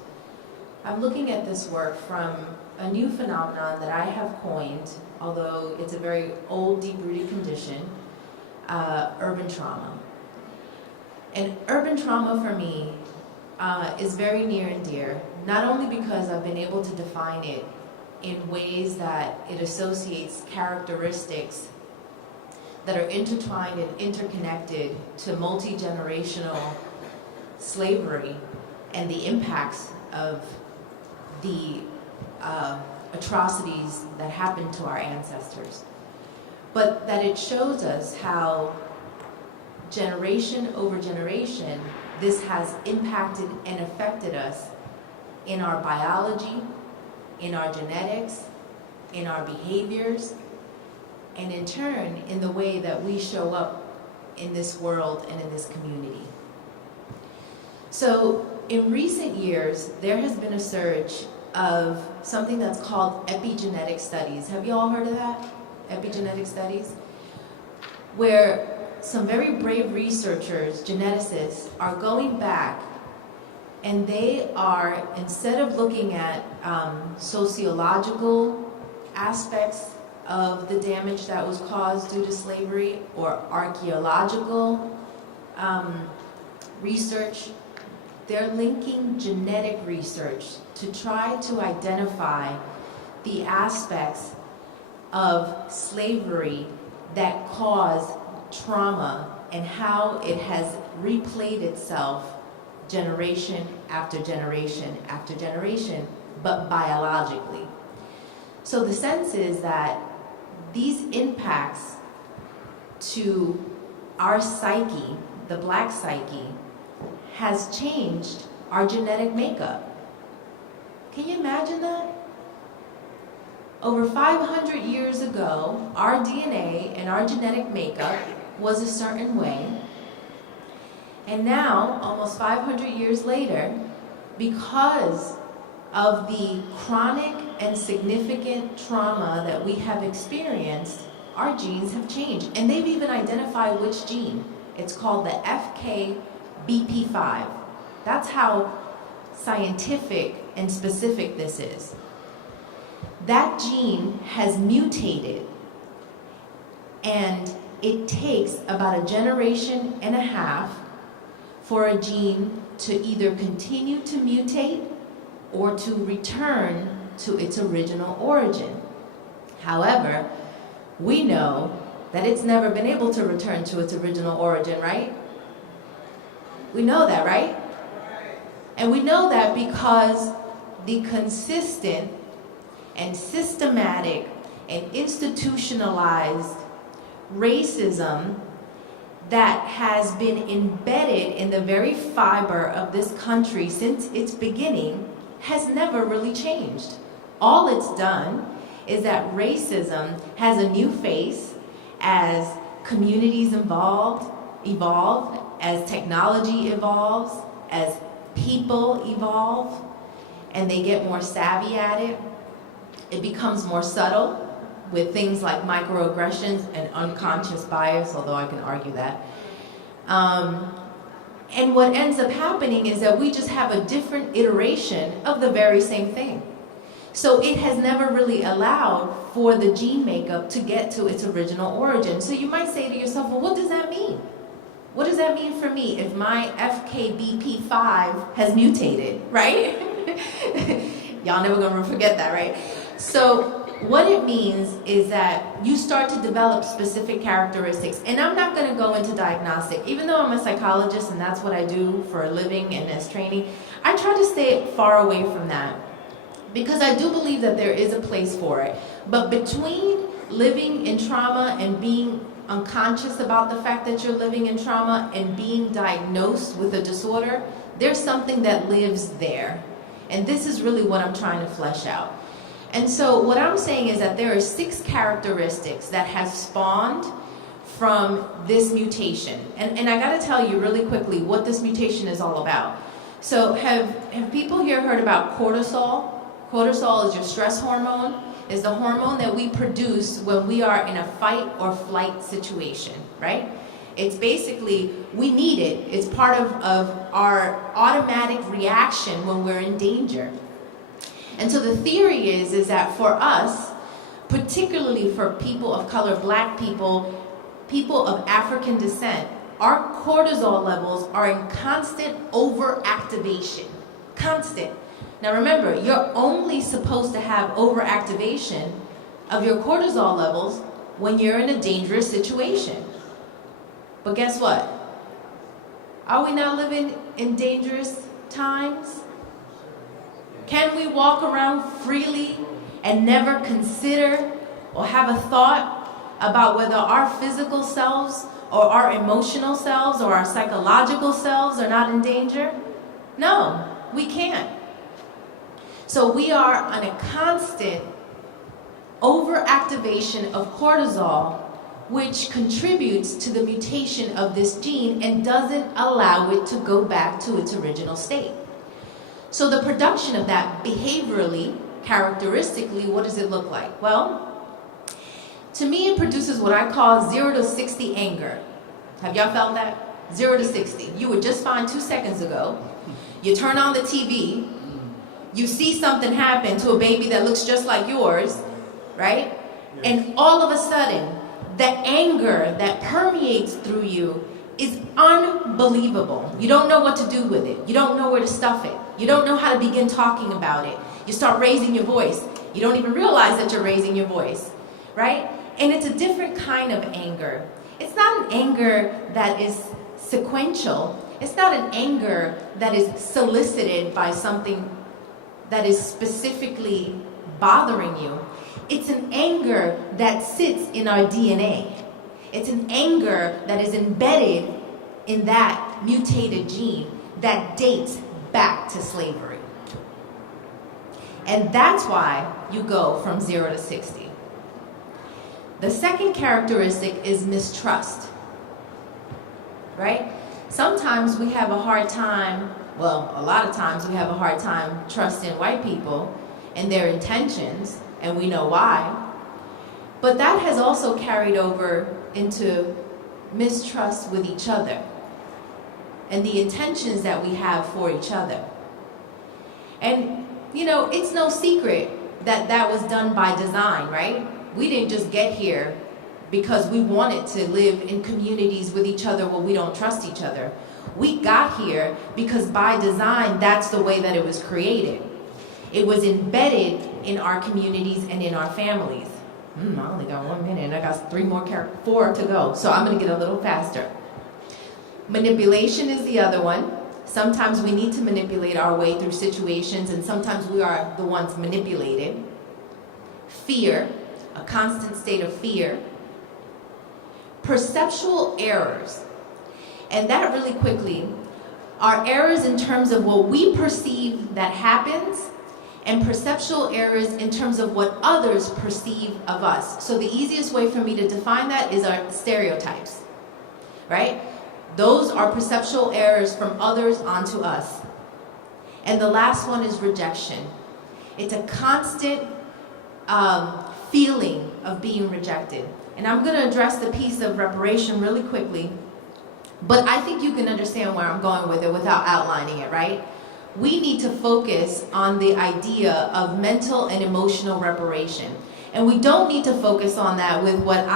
I'm looking at this work from a new phenomenon that I have coined, although it's a very old, deep-rooted condition, urban trauma. And urban trauma for me is very near and dear, not only because I've been able to define it in ways that it associates characteristics that are intertwined and interconnected to multi-generational slavery and the impacts of the atrocities that happened to our ancestors. But that it shows us how generation over generation, this has impacted and affected us in our biology, in our genetics, in our behaviors, and in turn, in the way that we show up in this world and in this community. So in recent years, there has been a surge of something that's called epigenetic studies. Have you all heard of that? Epigenetic studies? Where some very brave researchers, geneticists, are going back and they are, instead of looking at sociological aspects of the damage that was caused due to slavery or archaeological research, they're linking genetic research to try to identify the aspects of slavery that cause trauma and how it has replayed itself generation after generation after generation, but biologically. So the sense is that these impacts to our psyche, the Black psyche, has changed our genetic makeup. Can you imagine that? Over 500 years ago, our DNA and our genetic makeup was a certain way. And now, almost 500 years later, because of the chronic and significant trauma that we have experienced, our genes have changed. And they've even identified which gene. It's called the FKBP5. That's how scientific and specific this is. That gene has mutated, and it takes about a generation and a half for a gene to either continue to mutate or to return to its original origin. However, we know that it's never been able to return to its original origin, right? We know that, right? And we know that because the consistent and systematic and institutionalized racism that has been embedded in the very fiber of this country since its beginning has never really changed. All it's done is that racism has a new face as communities evolve, as technology evolves, as people evolve, and they get more savvy at it. It becomes more subtle with things like microaggressions and unconscious bias, although I can argue that. And what ends up happening is that we just have a different iteration of the very same thing. So it has never really allowed for the gene makeup to get to its original origin. So you might say to yourself, well, what does that mean? What does that mean for me if my FKBP5 has mutated, right? Y'all never gonna forget that, right? So what it means is that you start to develop specific characteristics. And I'm not gonna go into diagnostic. Even though I'm a psychologist and that's what I do for a living and as training, I try to stay far away from that, because I do believe that there is a place for it. But between living in trauma and being unconscious about the fact that you're living in trauma and being diagnosed with a disorder, there's something that lives there. And this is really what I'm trying to flesh out. And so what I'm saying is that there are 6 characteristics that have spawned from this mutation. And I gotta tell you really quickly what this mutation is all about. So have people here heard about cortisol? Cortisol is your stress hormone. It's the hormone that we produce when we are in a fight or flight situation, right? It's basically, we need it. It's part of our automatic reaction when we're in danger. And so the theory is that for us, particularly for people of color, black people, people of African descent, our cortisol levels are in constant overactivation. Constant. Now remember, you're only supposed to have overactivation of your cortisol levels when you're in a dangerous situation. But guess what? Are we now living in dangerous times? Can we walk around freely and never consider or have a thought about whether our physical selves or our emotional selves or our psychological selves are not in danger? No, we can't. So we are on a constant overactivation of cortisol, which contributes to the mutation of this gene and doesn't allow it to go back to its original state. So the production of that behaviorally, characteristically, what does it look like? Well, to me it produces what I call 0 to 60 anger. Have y'all felt that? 0 to 60. You were just fine 2 seconds ago. You turn on the TV, you see something happen to a baby that looks just like yours, right? And all of a sudden, the anger that permeates through you is unbelievable. You don't know what to do with it. You don't know where to stuff it. You don't know how to begin talking about it. You start raising your voice. You don't even realize that you're raising your voice, right? And it's a different kind of anger. It's not an anger that is sequential. It's not an anger that is solicited by something that is specifically bothering you. It's an anger that sits in our DNA. It's an anger that is embedded in that mutated gene that dates back to slavery. And that's why you go from 0 to 60. The second characteristic is mistrust, right? Sometimes we have a hard time, well, a lot of times we have a hard time trusting white people and their intentions, and we know why. But that has also carried over into mistrust with each other and the intentions that we have for each other. And, you know, it's no secret that that was done by design, right? We didn't just get here because we wanted to live in communities with each other where we don't trust each other. We got here because by design, that's the way that it was created. It was embedded in our communities and in our families. I only got 1 minute and I got 4 to go, so I'm gonna get a little faster. Manipulation is the other one. Sometimes we need to manipulate our way through situations, and sometimes we are the ones manipulated. Fear, a constant state of fear. Perceptual errors. And that really quickly are errors in terms of what we perceive that happens, and perceptual errors in terms of what others perceive of us. So the easiest way for me to define that is our stereotypes, right? Those are perceptual errors from others onto us. And the last one is rejection. It's a constant feeling of being rejected. And I'm going to address the piece of reparation really quickly, but I think you can understand where I'm going with it without outlining it, right? We need to focus on the idea of mental and emotional reparation. And we don't need to focus on that with what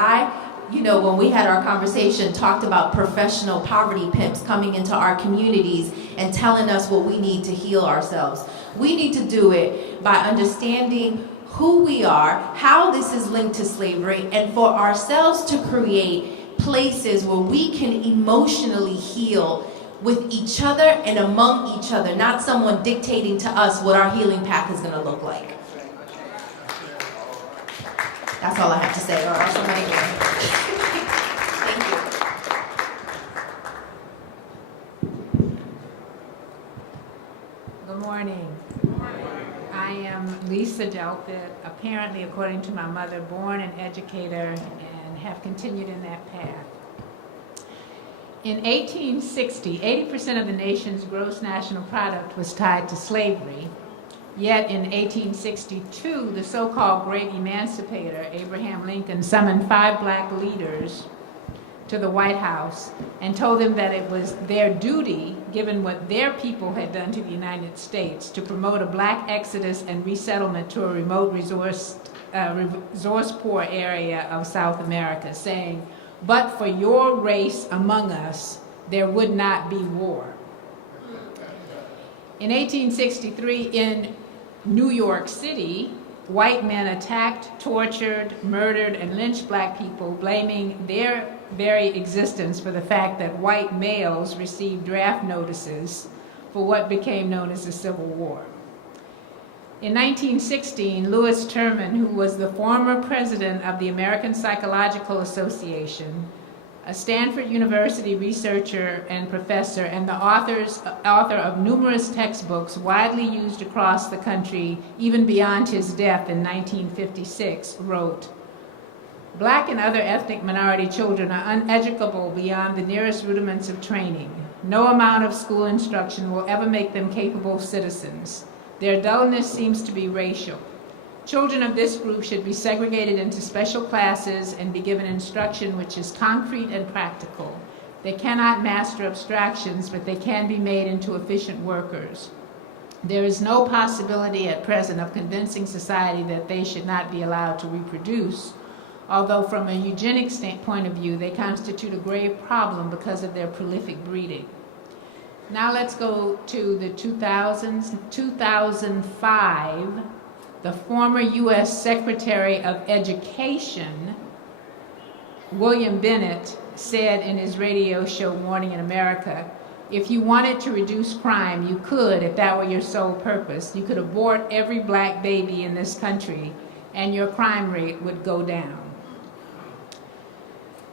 when we had our conversation, talked about professional poverty pimps coming into our communities and telling us what we need to heal ourselves. We need to do it by understanding who we are, how this is linked to slavery, and for ourselves to create places where we can emotionally heal with each other and among each other, not someone dictating to us what our healing path is going to look like. That's all I have to say, or somebody Thank you. Good morning. I am Lisa Delpit, apparently, according to my mother, born an educator and have continued in that path. In 1860, 80% of the nation's gross national product was tied to slavery. Yet in 1862, the so-called great emancipator, Abraham Lincoln, summoned 5 black leaders to the White House and told them that it was their duty, given what their people had done to the United States, to promote a black exodus and resettlement to a remote resource-poor area of South America, saying, "But for your race among us, there would not be war." In 1863, in New York City, white men attacked, tortured, murdered, and lynched black people, blaming their very existence for the fact that white males received draft notices for what became known as the Civil War. In 1916, Louis Terman, who was the former president of the American Psychological Association, a Stanford University researcher and professor, and the author of numerous textbooks widely used across the country, even beyond his death in 1956, wrote, "Black and other ethnic minority children are uneducable beyond the nearest rudiments of training. No amount of school instruction will ever make them capable citizens. Their dullness seems to be racial. Children of this group should be segregated into special classes and be given instruction which is concrete and practical. They cannot master abstractions, but they can be made into efficient workers. There is no possibility at present of convincing society that they should not be allowed to reproduce, although from a eugenic point of view, they constitute a grave problem because of their prolific breeding." Now let's go to the 2005. The former U.S. Secretary of Education, William Bennett, said in his radio show Morning in America, "If you wanted to reduce crime, you could if that were your sole purpose. You could abort every black baby in this country and your crime rate would go down."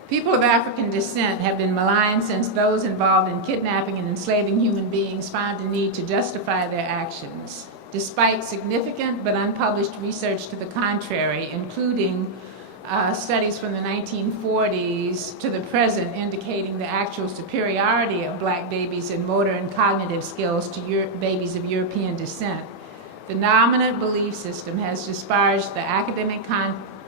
People of African descent have been maligned since those involved in kidnapping and enslaving human beings found a need to justify their actions. Despite significant but unpublished research to the contrary, including studies from the 1940s to the present indicating the actual superiority of black babies in motor and cognitive skills to babies of European descent, the dominant belief system has disparaged the academic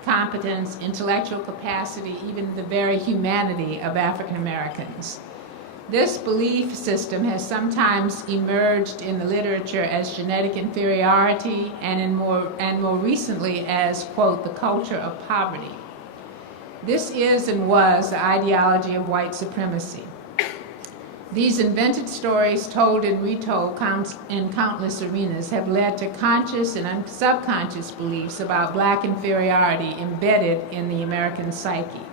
competence, intellectual capacity, even the very humanity of African Americans. This belief system has sometimes emerged in the literature as genetic inferiority and more recently as, quote, the culture of poverty. This is and was the ideology of white supremacy. These invented stories told and retold in countless arenas have led to conscious and subconscious beliefs about black inferiority embedded in the American psyche.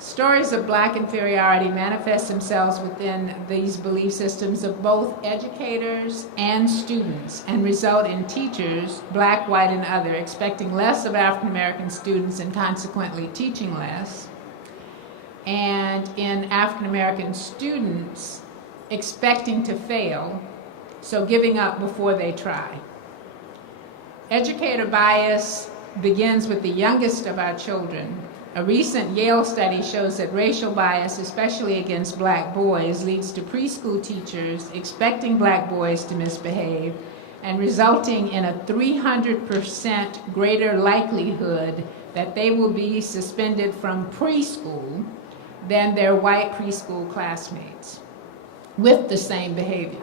Stories of black inferiority manifest themselves within these belief systems of both educators and students and result in teachers, black, white, and other, expecting less of African American students and consequently teaching less, and in African American students expecting to fail, so giving up before they try. Educator bias begins with the youngest of our children. A recent Yale study shows that racial bias, especially against black boys, leads to preschool teachers expecting black boys to misbehave and resulting in a 300% greater likelihood that they will be suspended from preschool than their white preschool classmates with the same behavior.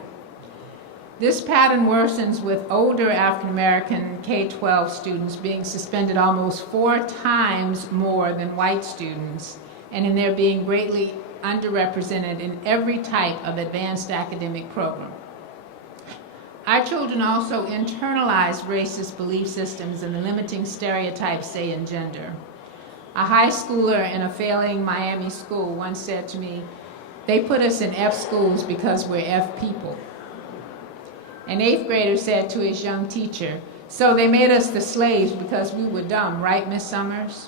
This pattern worsens with older African American K-12 students being suspended almost 4 times more than white students, and in their being greatly underrepresented in every type of advanced academic program. Our children also internalize racist belief systems and the limiting stereotypes they engender. A high schooler in a failing Miami school once said to me, "They put us in F schools because we're F people." An 8th grader said to his young teacher, "So they made us the slaves because we were dumb, right, Miss Summers?"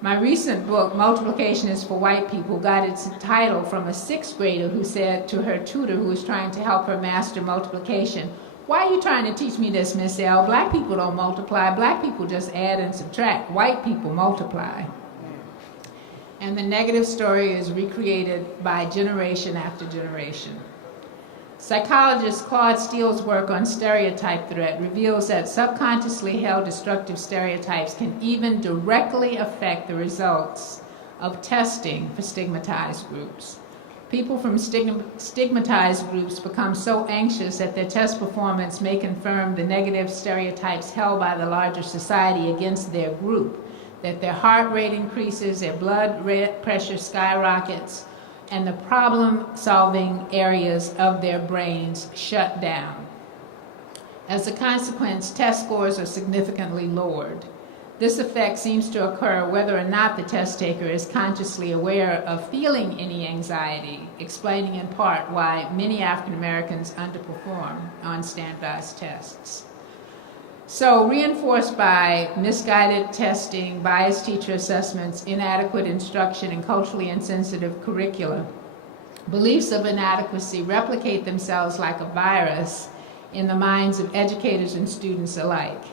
My recent book, Multiplication is for White People, got its title from a 6th grader who said to her tutor who was trying to help her master multiplication, "Why are you trying to teach me this, Miss L? Black people don't multiply. Black people just add and subtract. White people multiply." And the negative story is recreated by generation after generation. Psychologist Claude Steele's work on stereotype threat reveals that subconsciously held destructive stereotypes can even directly affect the results of testing for stigmatized groups. People from stigmatized groups become so anxious that their test performance may confirm the negative stereotypes held by the larger society against their group, that their heart rate increases, their blood pressure skyrockets, and the problem-solving areas of their brains shut down. As a consequence, test scores are significantly lowered. This effect seems to occur whether or not the test taker is consciously aware of feeling any anxiety, explaining in part why many African Americans underperform on standardized tests. So, reinforced by misguided testing, biased teacher assessments, inadequate instruction, and culturally insensitive curricula, beliefs of inadequacy replicate themselves like a virus in the minds of educators and students alike.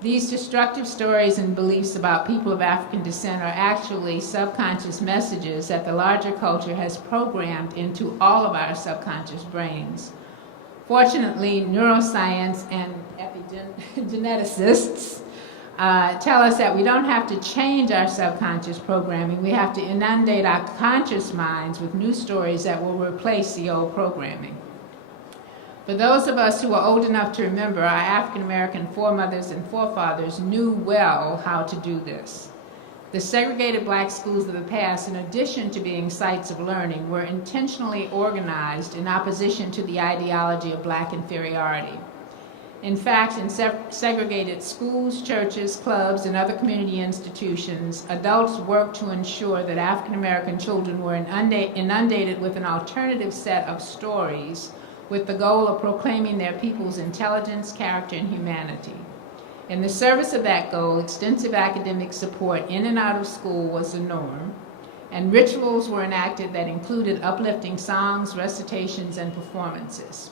These destructive stories and beliefs about people of African descent are actually subconscious messages that the larger culture has programmed into all of our subconscious brains. Fortunately, neuroscience and epigeneticists tell us that we don't have to change our subconscious programming. We have to inundate our conscious minds with new stories that will replace the old programming. For those of us who are old enough to remember, our African American foremothers and forefathers knew well how to do this. The segregated black schools of the past, in addition to being sites of learning, were intentionally organized in opposition to the ideology of black inferiority. In fact, in segregated schools, churches, clubs, and other community institutions, adults worked to ensure that African American children were inundated with an alternative set of stories with the goal of proclaiming their people's intelligence, character, and humanity. In the service of that goal, extensive academic support in and out of school was the norm, and rituals were enacted that included uplifting songs, recitations, and performances.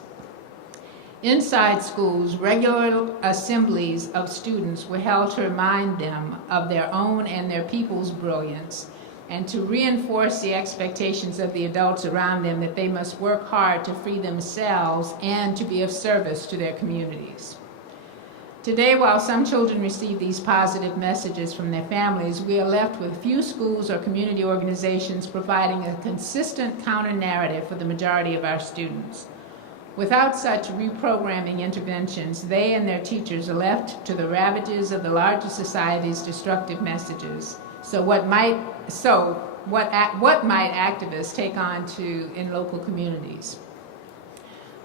Inside schools, regular assemblies of students were held to remind them of their own and their people's brilliance, and to reinforce the expectations of the adults around them that they must work hard to free themselves and to be of service to their communities. Today, while some children receive these positive messages from their families, we are left with few schools or community organizations providing a consistent counter-narrative for the majority of our students. Without such reprogramming interventions, they and their teachers are left to the ravages of the larger society's destructive messages. So what might activists take on in local communities?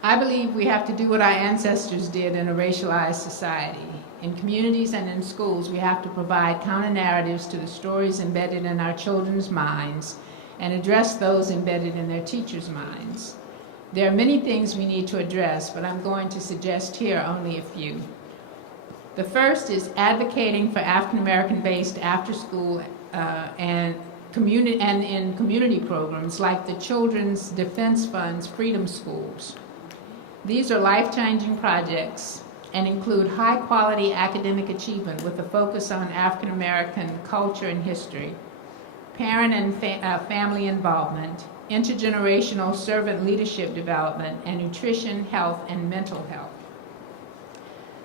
I believe we have to do what our ancestors did in a racialized society, In communities and in schools, we have to provide counter-narratives to the stories embedded in our children's minds and address those embedded in their teachers' minds. There are many things we need to address, but I'm going to suggest here only a few. The first is advocating for African-American-based after-school and in community programs like the Children's Defense Fund's Freedom Schools. These are life-changing projects and include high-quality academic achievement with a focus on African-American culture and history, parent and family involvement, intergenerational servant leadership development, and nutrition, health, and mental health.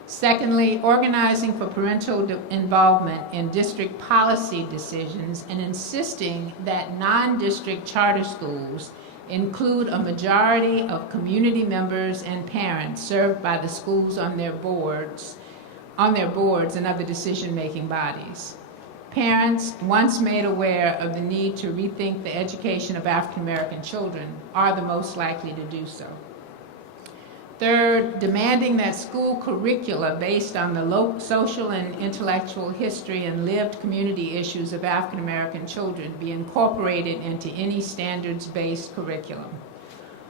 Secondly, organizing for parental involvement in district policy decisions and insisting that non-district charter schools include a majority of community members and parents served by the schools on their boards and other decision-making bodies. Parents, once made aware of the need to rethink the education of African American children, are the most likely to do so. Third, demanding that school curricula based on the social and intellectual history and lived community issues of African American children be incorporated into any standards-based curriculum.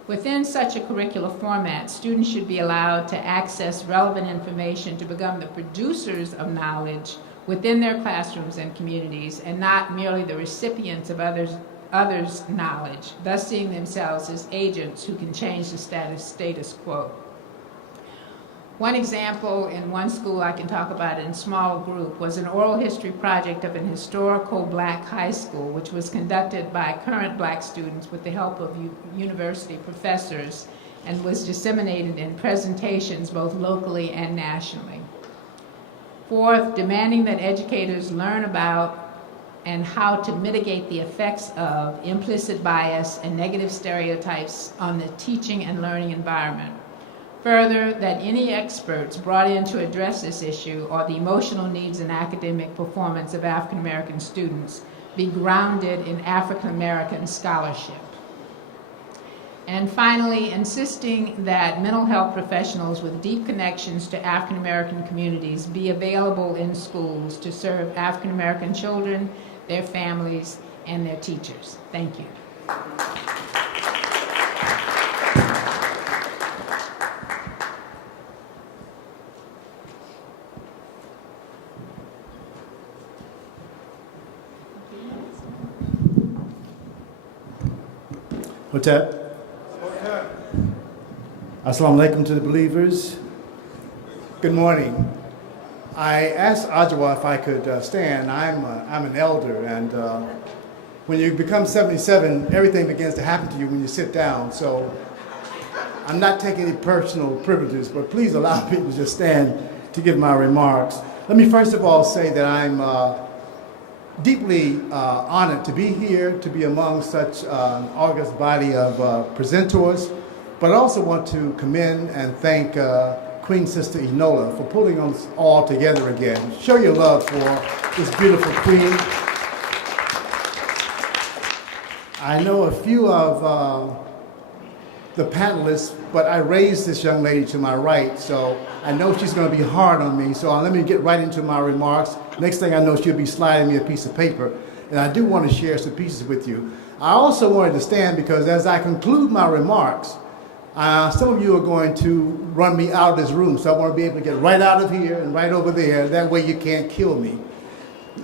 Within such a curricular format, students should be allowed to access relevant information to become the producers of knowledge within their classrooms and communities, and not merely the recipients of others' knowledge, thus seeing themselves as agents who can change the status quo. One example in one school I can talk about in a small group was an oral history project of an historical black high school, which was conducted by current black students with the help of university professors and was disseminated in presentations both locally and nationally. Fourth, demanding that educators learn about and how to mitigate the effects of implicit bias and negative stereotypes on the teaching and learning environment. Further, that any experts brought in to address this issue or the emotional needs and academic performance of African American students be grounded in African American scholarship. And finally, insisting that mental health professionals with deep connections to African American communities be available in schools to serve African American children, their families, and their teachers. Thank you. What's that? Assalamu alaikum to the believers. Good morning. I asked Ajwa if I could stand. I'm an elder, and when you become 77, everything begins to happen to you when you sit down. So I'm not taking any personal privileges, but please allow me to just stand to give my remarks. Let me first of all say that I'm deeply honored to be here, to be among such an august body of presenters, but I also want to commend and thank Queen Sister Enola for pulling us all together again. Show your love for this beautiful queen. I know a few of the panelists, but I raised this young lady to my right, so I know she's going to be hard on me, so let me get right into my remarks. Next thing I know, she'll be sliding me a piece of paper, and I do want to share some pieces with you. I also wanted to stand because as I conclude my remarks, some of you are going to run me out of this room, so I want to be able to get right out of here and right over there. That way you can't kill me.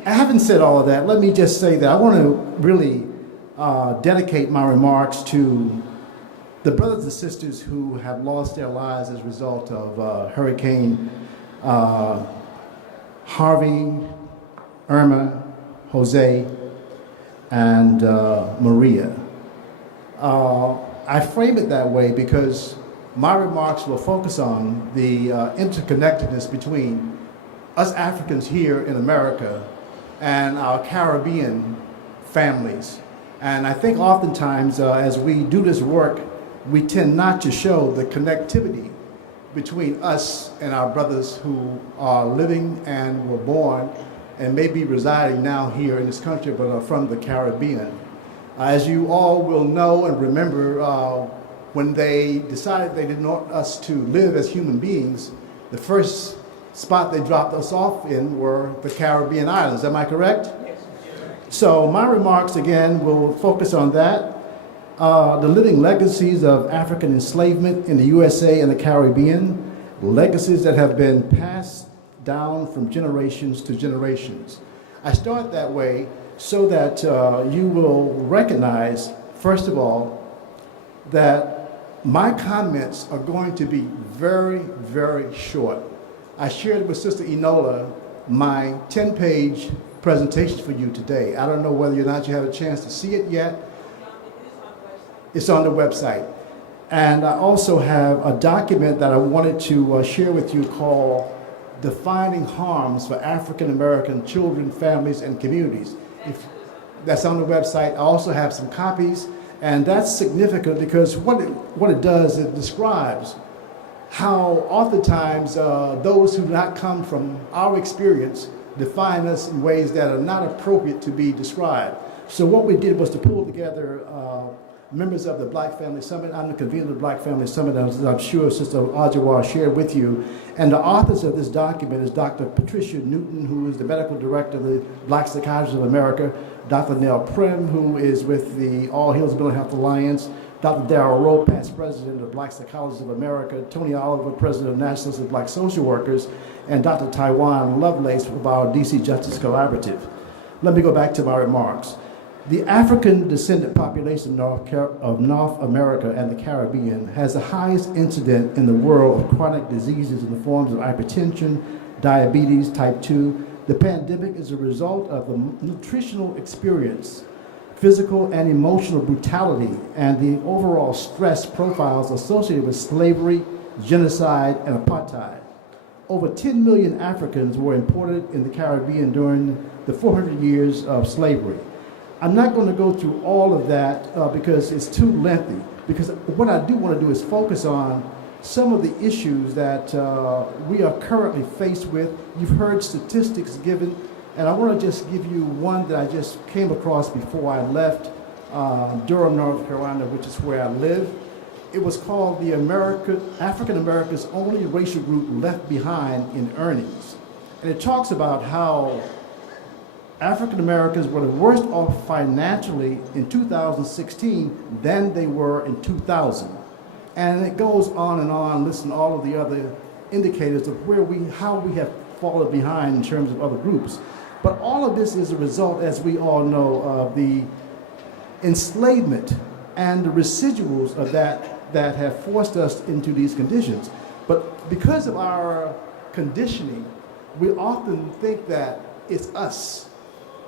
Having said all of that, let me just say that I want to really dedicate my remarks to the brothers and sisters who have lost their lives as a result of Hurricane Harvey, Irma, Jose, and Maria. I frame it that way because my remarks will focus on the interconnectedness between us Africans here in America and our Caribbean families. And I think oftentimes as we do this work, we tend not to show the connectivity between us and our brothers who are living and were born and may be residing now here in this country but are from the Caribbean. As you all will know and remember, when they decided they didn't want us to live as human beings, the first spot they dropped us off in were the Caribbean islands. Am I correct? Yes. So my remarks, again, will focus on that. The living legacies of African enslavement in the USA and the Caribbean, legacies that have been passed down from generations to generations. I start that way so that you will recognize, first of all, that my comments are going to be very, very short. I shared with Sister Enola my 10-page presentation for you today. I don't know whether or not you have a chance to see it yet. It's on the website. And I also have a document that I wanted to share with you called Defining Harms for African American Children, Families, and Communities. That's on the website. I also have some copies, and that's significant because what it does, it describes how oftentimes those who do not come from our experience define us in ways that are not appropriate to be described. So what we did was to pull together members of the Black Family Summit. I'm the convener of the Black Family Summit, as I'm sure Sister Ajawar shared with you. And the authors of this document is Dr. Patricia Newton, who is the medical director of the Black Psychiatrists of America, Dr. Nell Prim, who is with the All Hills Mental Health Alliance, Dr. Darrell Rowe, past president of Black Psychologists of America, Tony Oliver, president of National Association of Black Social Workers, and Dr. Taiwan Lovelace of our DC Justice Collaborative. Let me go back to my remarks. The African descendant population of North America and the Caribbean has the highest incidence in the world of chronic diseases in the forms of hypertension, diabetes, type 2. The pandemic is a result of the nutritional experience, physical and emotional brutality, and the overall stress profiles associated with slavery, genocide, and apartheid. Over 10 million Africans were imported in the Caribbean during the 400 years of slavery. I'm not going to go through all of that because it's too lengthy, because what I do want to do is focus on some of the issues that we are currently faced with. You've heard statistics given, and I want to just give you one that I just came across before I left Durham, North Carolina, which is where I live. It was called the African America's Only Racial Group Left Behind in Earnings. And it talks about how African Americans were the worst off financially in 2016 than they were in 2000. And it goes on and on, listing all of the other indicators of how we have fallen behind in terms of other groups. But all of this is a result, as we all know, of the enslavement and the residuals of that have forced us into these conditions. But because of our conditioning, we often think that it's us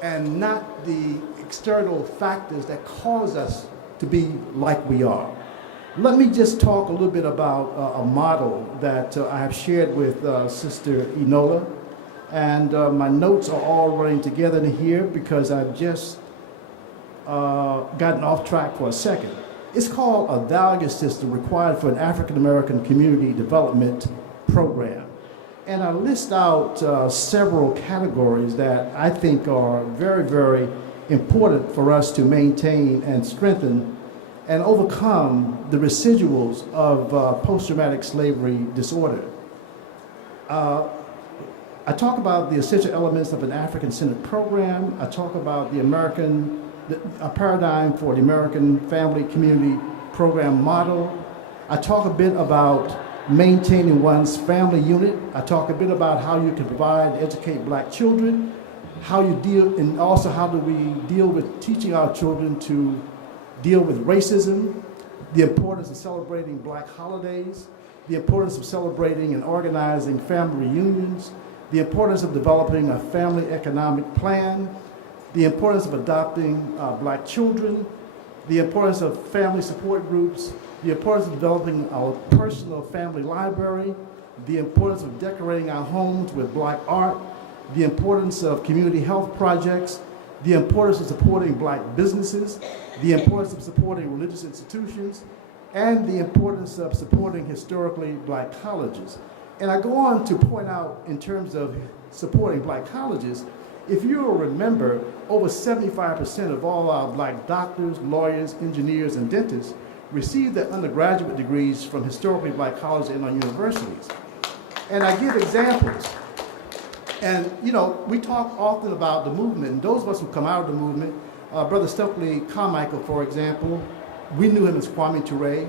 and not the external factors that cause us to be like we are. Let me just talk a little bit about a model that I have shared with Sister Enola. And my notes are all running together in here because I've just gotten off track for a second. It's called a value system required for an African American community development program. And I list out several categories that I think are very, very important for us to maintain and strengthen and overcome the residuals of post-traumatic slavery disorder. I talk about the essential elements of an African-centered program. I talk about a paradigm for the American family community program model. I talk a bit about maintaining one's family unit. I talk a bit about how you can provide and educate black children, and also how do we deal with teaching our children to deal with racism, the importance of celebrating black holidays, the importance of celebrating and organizing family reunions, the importance of developing a family economic plan, the importance of adopting black children, the importance of family support groups, the importance of developing our personal family library, the importance of decorating our homes with black art, the importance of community health projects, the importance of supporting black businesses, the importance of supporting religious institutions, and the importance of supporting historically black colleges. And I go on to point out, in terms of supporting black colleges, if you'll remember, over 75% of all our black doctors, lawyers, engineers, and dentists receive their undergraduate degrees from historically black colleges and our universities. And I give examples. And, you know, we talk often about the movement, and those of us who come out of the movement, Brother Stokely Carmichael, for example, we knew him as Kwame Ture,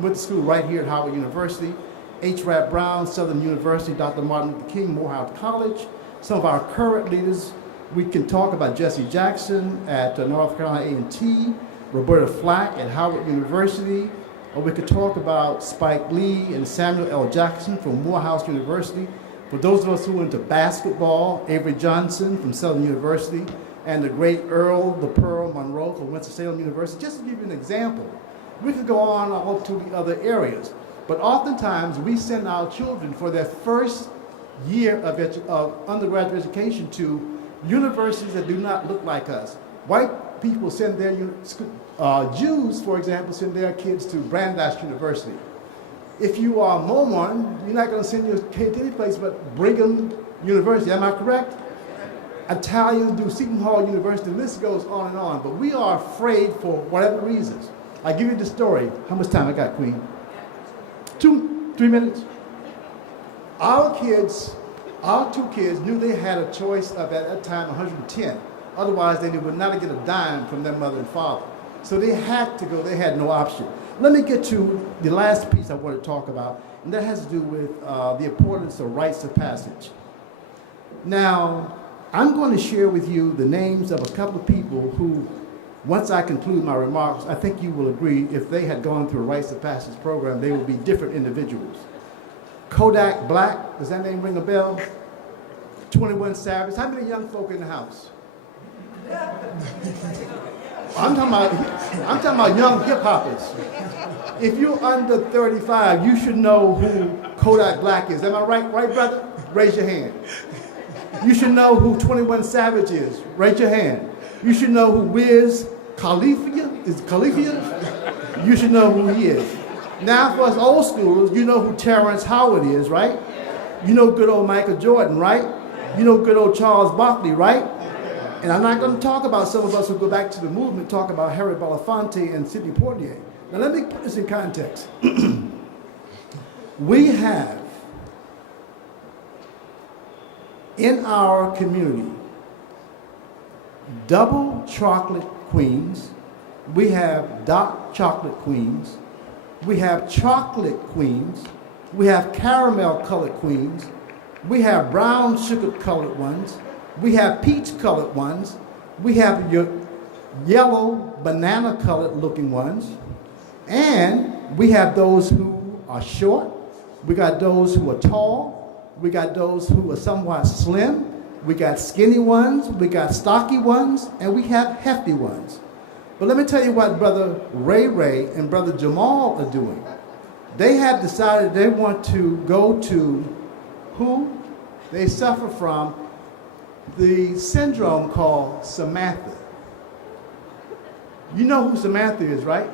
went to school right here at Howard University. H. Rap Brown, Southern University, Dr. Martin Luther King, Morehouse College. Some of our current leaders, we can talk about Jesse Jackson at North Carolina A&T, Roberta Flack at Howard University, or we could talk about Spike Lee and Samuel L. Jackson from Morehouse University. For those of us who went to basketball, Avery Johnson from Southern University, and the great Earl the Pearl Monroe from Winston-Salem University, just to give you an example. We could go on up to the other areas, but oftentimes we send our children for their first year of undergraduate education to universities that do not look like us. White people send their, Jews, for example, send their kids to Brandeis University. If you are Mormon, you're not going to send your kid to any place but Brigham University. Am I correct? Italians do Seton Hall University. The list goes on and on. But we are afraid for whatever reasons. I give you the story. How much time I got, Queen? 3 minutes. Our two kids knew they had a choice of, at that time, 110. Otherwise, they would not get a dime from their mother and father. So they had to go. They had no option. Let me get to the last piece I want to talk about, and that has to do with the importance of rites of passage. Now, I'm going to share with you the names of a couple of people who, once I conclude my remarks, I think you will agree if they had gone through a rites of passage program, they would be different individuals. Kodak Black, does that name ring a bell? 21 Savage. How many young folk in the house? I'm talking about young hip hoppers. If you're under 35, you should know who Kodak Black is. Am I right, brother? Raise your hand. You should know who 21 Savage is. Raise your hand. You should know who Wiz Khalifa is. Khalifa? You should know who he is. Now, for us old schoolers, you know who Terrence Howard is, right? You know good old Michael Jordan, right? You know good old Charles Barkley, right? And I'm not going to talk about some of us who go back to the movement, talk about Harry Belafonte and Sidney Poitier. Now, let me put this in context. We have in our community double chocolate queens, we have dark chocolate queens, we have chocolate queens, we have caramel colored queens, we have brown sugar colored ones, we have peach colored ones, we have your yellow banana colored looking ones, and we have those who are short, we got those who are tall, we got those who are somewhat slim, we got skinny ones, we got stocky ones, and we have hefty ones. But let me tell you what Brother Ray and Brother Jamal are doing. They have decided they want to go to who they suffer from the syndrome called Samantha. You know who Samantha is, right?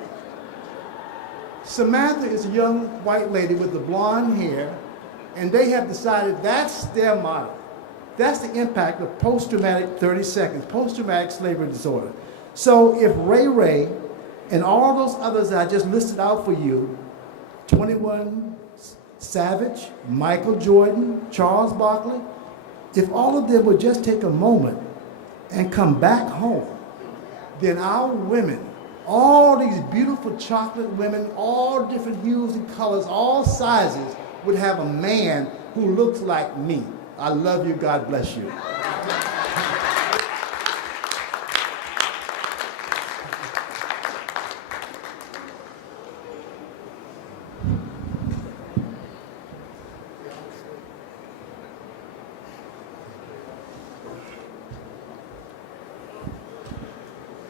Samantha is a young white lady with the blonde hair, and they have decided that's their motto. That's the impact of post-traumatic 30 seconds, post-traumatic slavery disorder. So if Ray and all those others that I just listed out for you, 21 Savage, Michael Jordan, Charles Barkley, if all of them would just take a moment and come back home, then our women, all these beautiful chocolate women, all different hues and colors, all sizes, would have a man who looks like me. I love you. God bless you.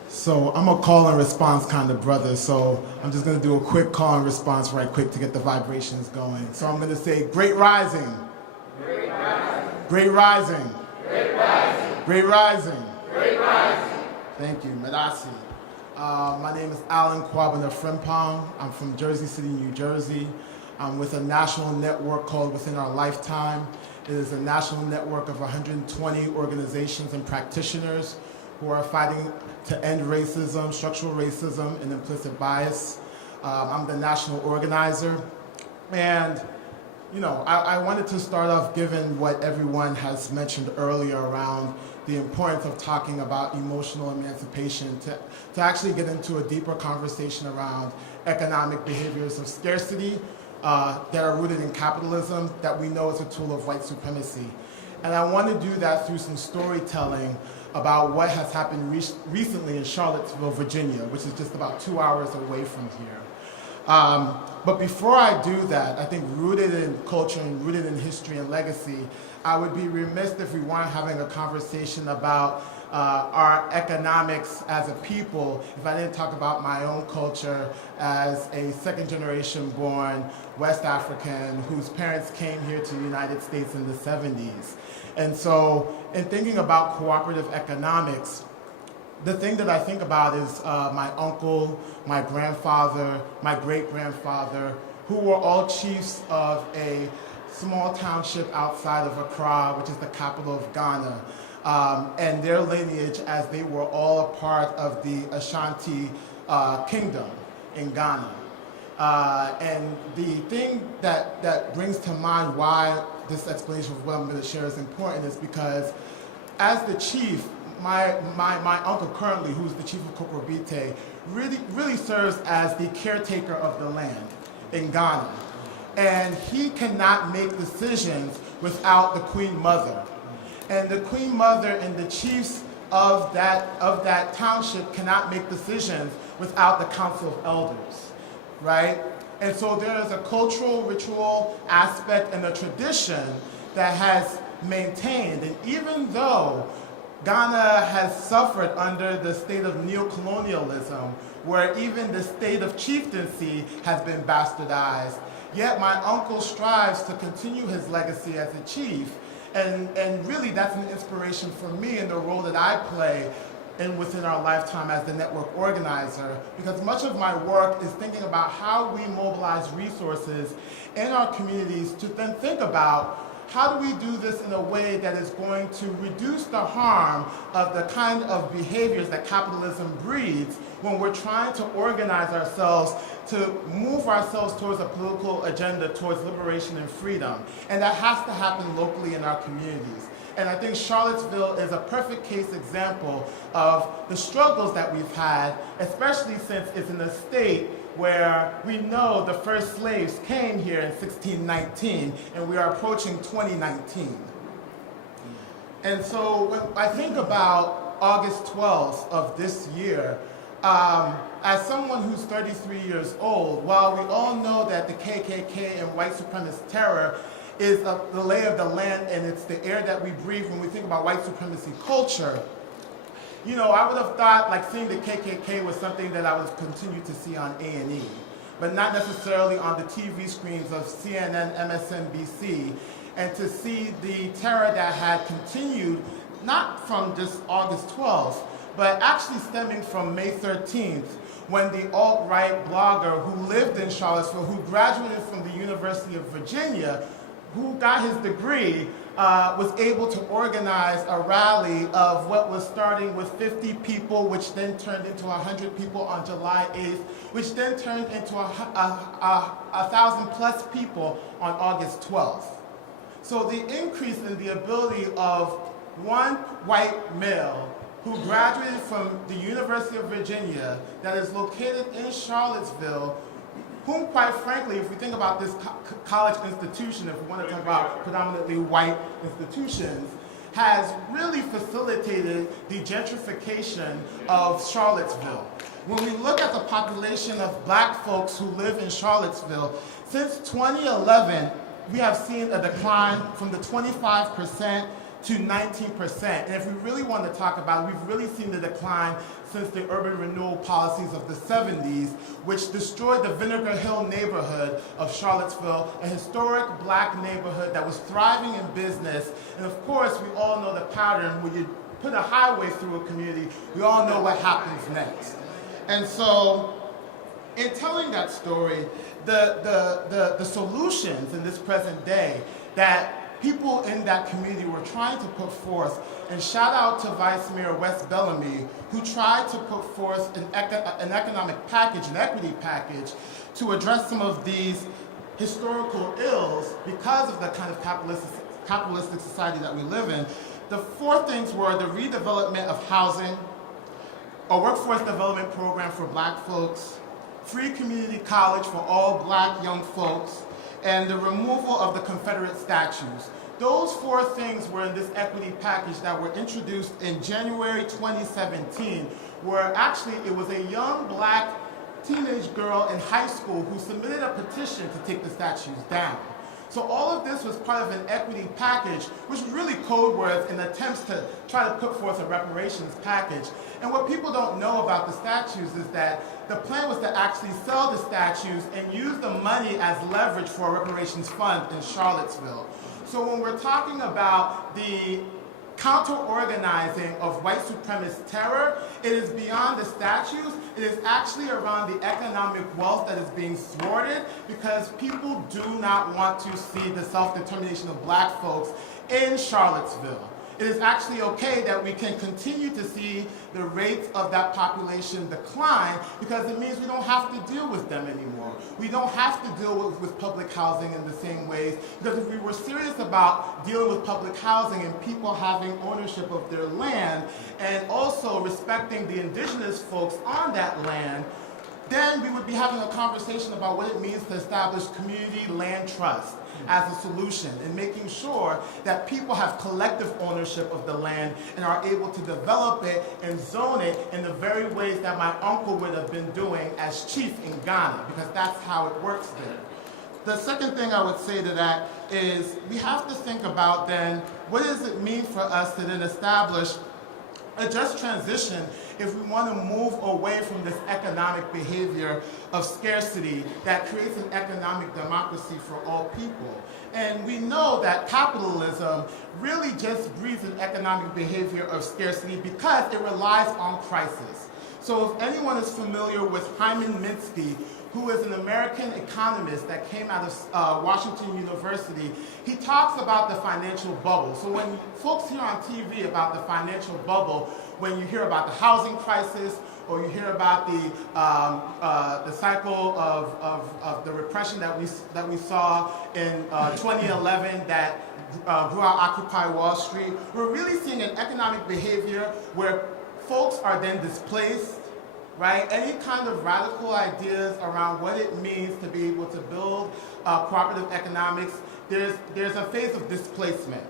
So I'm a call and response kind of brother, so I'm just going to do a quick call and response right quick to get the vibrations going. So I'm going to say, great rising. Great rising. Great rising. Great rising. Great rising. Great rising. Thank you, Medasi. My name is Alan Kwabena Frimpong. I'm from Jersey City, New Jersey. I'm with a national network called Within Our Lifetime. It is a national network of 120 organizations and practitioners who are fighting to end racism, structural racism, and implicit bias. I'm the national organizer. And I wanted to start off given what everyone has mentioned earlier around the importance of talking about emotional emancipation to actually get into a deeper conversation around economic behaviors of scarcity that are rooted in capitalism that we know is a tool of white supremacy. And I want to do that through some storytelling about what has happened recently in Charlottesville, Virginia, which is just about 2 hours away from here. But before I do that, I think rooted in culture and rooted in history and legacy, I would be remiss if we weren't having a conversation about our economics as a people if I didn't talk about my own culture as a second generation born West African whose parents came here to the United States in the 70s. And so in thinking about cooperative economics, the thing that I think about is my uncle, my grandfather, my great-grandfather, who were all chiefs of a small township outside of Accra, which is the capital of Ghana, and their lineage as they were all a part of the Ashanti kingdom in Ghana. And the thing that brings to mind why this explanation of what I'm going to share is important is because as the chief, my uncle currently, who's the chief of Kokrobite, really serves as the caretaker of the land in Ghana. And he cannot make decisions without the Queen Mother. And the Queen Mother and the chiefs of that township cannot make decisions without the Council of Elders, right? And so there is a cultural, ritual aspect and a tradition that has maintained. And even though Ghana has suffered under the state of neocolonialism, where even the state of chieftaincy has been bastardized, yet my uncle strives to continue his legacy as a chief. And really that's an inspiration for me in the role that I play within our lifetime as the network organizer, because much of my work is thinking about how we mobilize resources in our communities to then think about how do we do this in a way that is going to reduce the harm of the kind of behaviors that capitalism breeds when we're trying to organize ourselves to move ourselves towards a political agenda, towards liberation and freedom. And that has to happen locally in our communities. And I think Charlottesville is a perfect case example of the struggles that we've had, especially since it's in a state where we know the first slaves came here in 1619, and we are approaching 2019. And so when I think about August 12th of this year, as someone who's 33 years old, while we all know that the KKK and white supremacist terror is the lay of the land and it's the air that we breathe when we think about white supremacy culture, I would have thought like seeing the KKK was something that I would continue to see on A&E, but not necessarily on the TV screens of CNN, MSNBC, and to see the terror that had continued, not from just August 12th, but actually stemming from May 13th, when the alt-right blogger who lived in Charlottesville, who graduated from the University of Virginia, who got his degree, was able to organize a rally of what was starting with 50 people, which then turned into 100 people on July 8th, which then turned into 1,000 plus people on August 12th. So the increase in the ability of one white male who graduated from the University of Virginia that is located in Charlottesville, whom, quite frankly, if we think about this college institution, if we want to talk about predominantly white institutions, has really facilitated the gentrification of Charlottesville. When we look at the population of black folks who live in Charlottesville, since 2011, we have seen a decline from the 25% to 19%. And if we really want to talk about it, we've really seen the decline since the urban renewal policies of the 70s, which destroyed the Vinegar Hill neighborhood of Charlottesville, a historic black neighborhood that was thriving in business. And of course, we all know the pattern. When you put a highway through a community, we all know what happens next. And so, in telling that story, the solutions in this present day that people in that community were trying to put forth, and shout out to Vice Mayor Wes Bellamy, who tried to put forth an economic package, an equity package, to address some of these historical ills because of the kind of capitalistic society that we live in. The four things were the redevelopment of housing, a workforce development program for black folks, free community college for all black young folks, and the removal of the Confederate statues. Those four things were in this equity package that were introduced in January 2017, where actually it was a young black teenage girl in high school who submitted a petition to take the statues down. So all of this was part of an equity package, which was really code words in attempts to try to put forth a reparations package. And what people don't know about the statues is that the plan was to actually sell the statues and use the money as leverage for a reparations fund in Charlottesville. So when we're talking about the counter-organizing of white supremacist terror, it is beyond the statues. It is actually around the economic wealth that is being thwarted because people do not want to see the self-determination of black folks in Charlottesville. It is actually okay that we can continue to see the rates of that population decline because it means we don't have to deal with them anymore. We don't have to deal with public housing in the same ways, because if we were serious about dealing with public housing and people having ownership of their land and also respecting the indigenous folks on that land, then we would be having a conversation about what it means to establish community land trust as a solution and making sure that people have collective ownership of the land and are able to develop it and zone it in the very ways that my uncle would have been doing as chief in Ghana, because that's how it works there. The second thing I would say to that is we have to think about then what does it mean for us to then establish a just transition if we want to move away from this economic behavior of scarcity that creates an economic democracy for all people. And we know that capitalism really just breeds an economic behavior of scarcity because it relies on crisis. So if anyone is familiar with Hyman Minsky, who is an American economist that came out of Washington University, he talks about the financial bubble. So when folks hear on TV about the financial bubble, when you hear about the housing crisis, or you hear about the cycle of the repression that we saw in 2011 that grew out Occupy Wall Street, we're really seeing an economic behavior where folks are then displaced, right? Any kind of radical ideas around what it means to be able to build cooperative economics, there's a phase of displacement.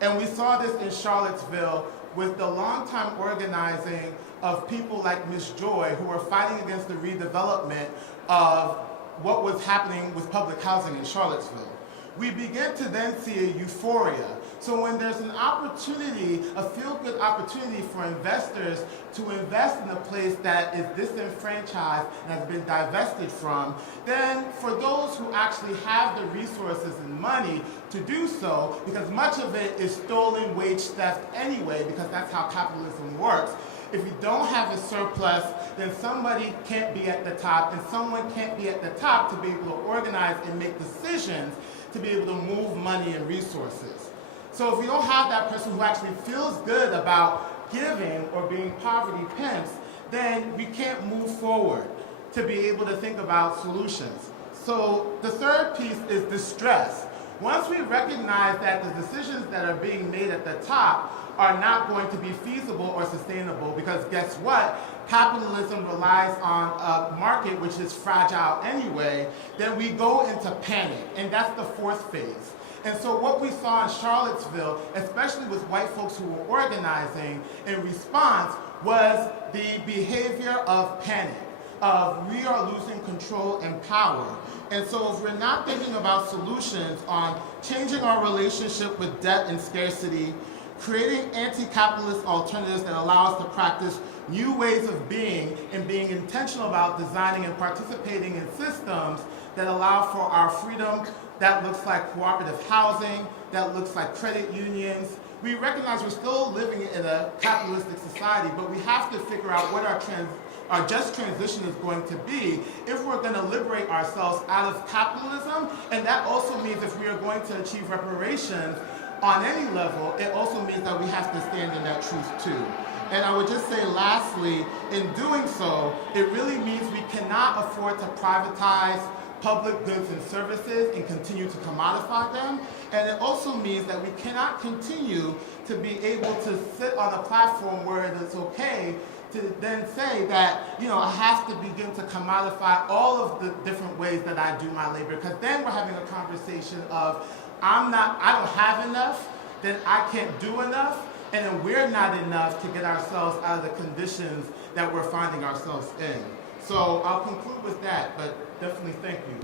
And we saw this in Charlottesville with the long-time organizing of people like Ms. Joy, who were fighting against the redevelopment of what was happening with public housing in Charlottesville. We begin to then see a euphoria. So when there's an opportunity, a feel-good opportunity for investors to invest in a place that is disenfranchised and has been divested from, then for those who actually have the resources and money to do so, because much of it is stolen wage theft anyway, because that's how capitalism works. If you don't have a surplus, then somebody can't be at the top, and someone can't be at the top to be able to organize and make decisions to be able to move money and resources. So if we don't have that person who actually feels good about giving or being poverty pimps, then we can't move forward to be able to think about solutions. So the third piece is distress. Once we recognize that the decisions that are being made at the top are not going to be feasible or sustainable, because guess what? Capitalism relies on a market which is fragile anyway, then we go into panic, and that's the fourth phase. And so what we saw in Charlottesville, especially with white folks who were organizing in response, was the behavior of panic, of we are losing control and power. And so if we're not thinking about solutions on changing our relationship with debt and scarcity, creating anti-capitalist alternatives that allow us to practice new ways of being and being intentional about designing and participating in systems that allow for our freedom, that looks like cooperative housing, that looks like credit unions. We recognize we're still living in a capitalistic society, but we have to figure out what our just transition is going to be if we're going to liberate ourselves out of capitalism. And that also means if we are going to achieve reparations on any level, it also means that we have to stand in that truth too. And I would just say lastly, in doing so, it really means we cannot afford to privatize public goods and services and continue to commodify them. And it also means that we cannot continue to be able to sit on a platform where it is okay to then say that, I have to begin to commodify all of the different ways that I do my labor. Because then we're having a conversation of, I don't have enough, then I can't do enough, and then we're not enough to get ourselves out of the conditions that we're finding ourselves in. So I'll conclude with that, but definitely thank you.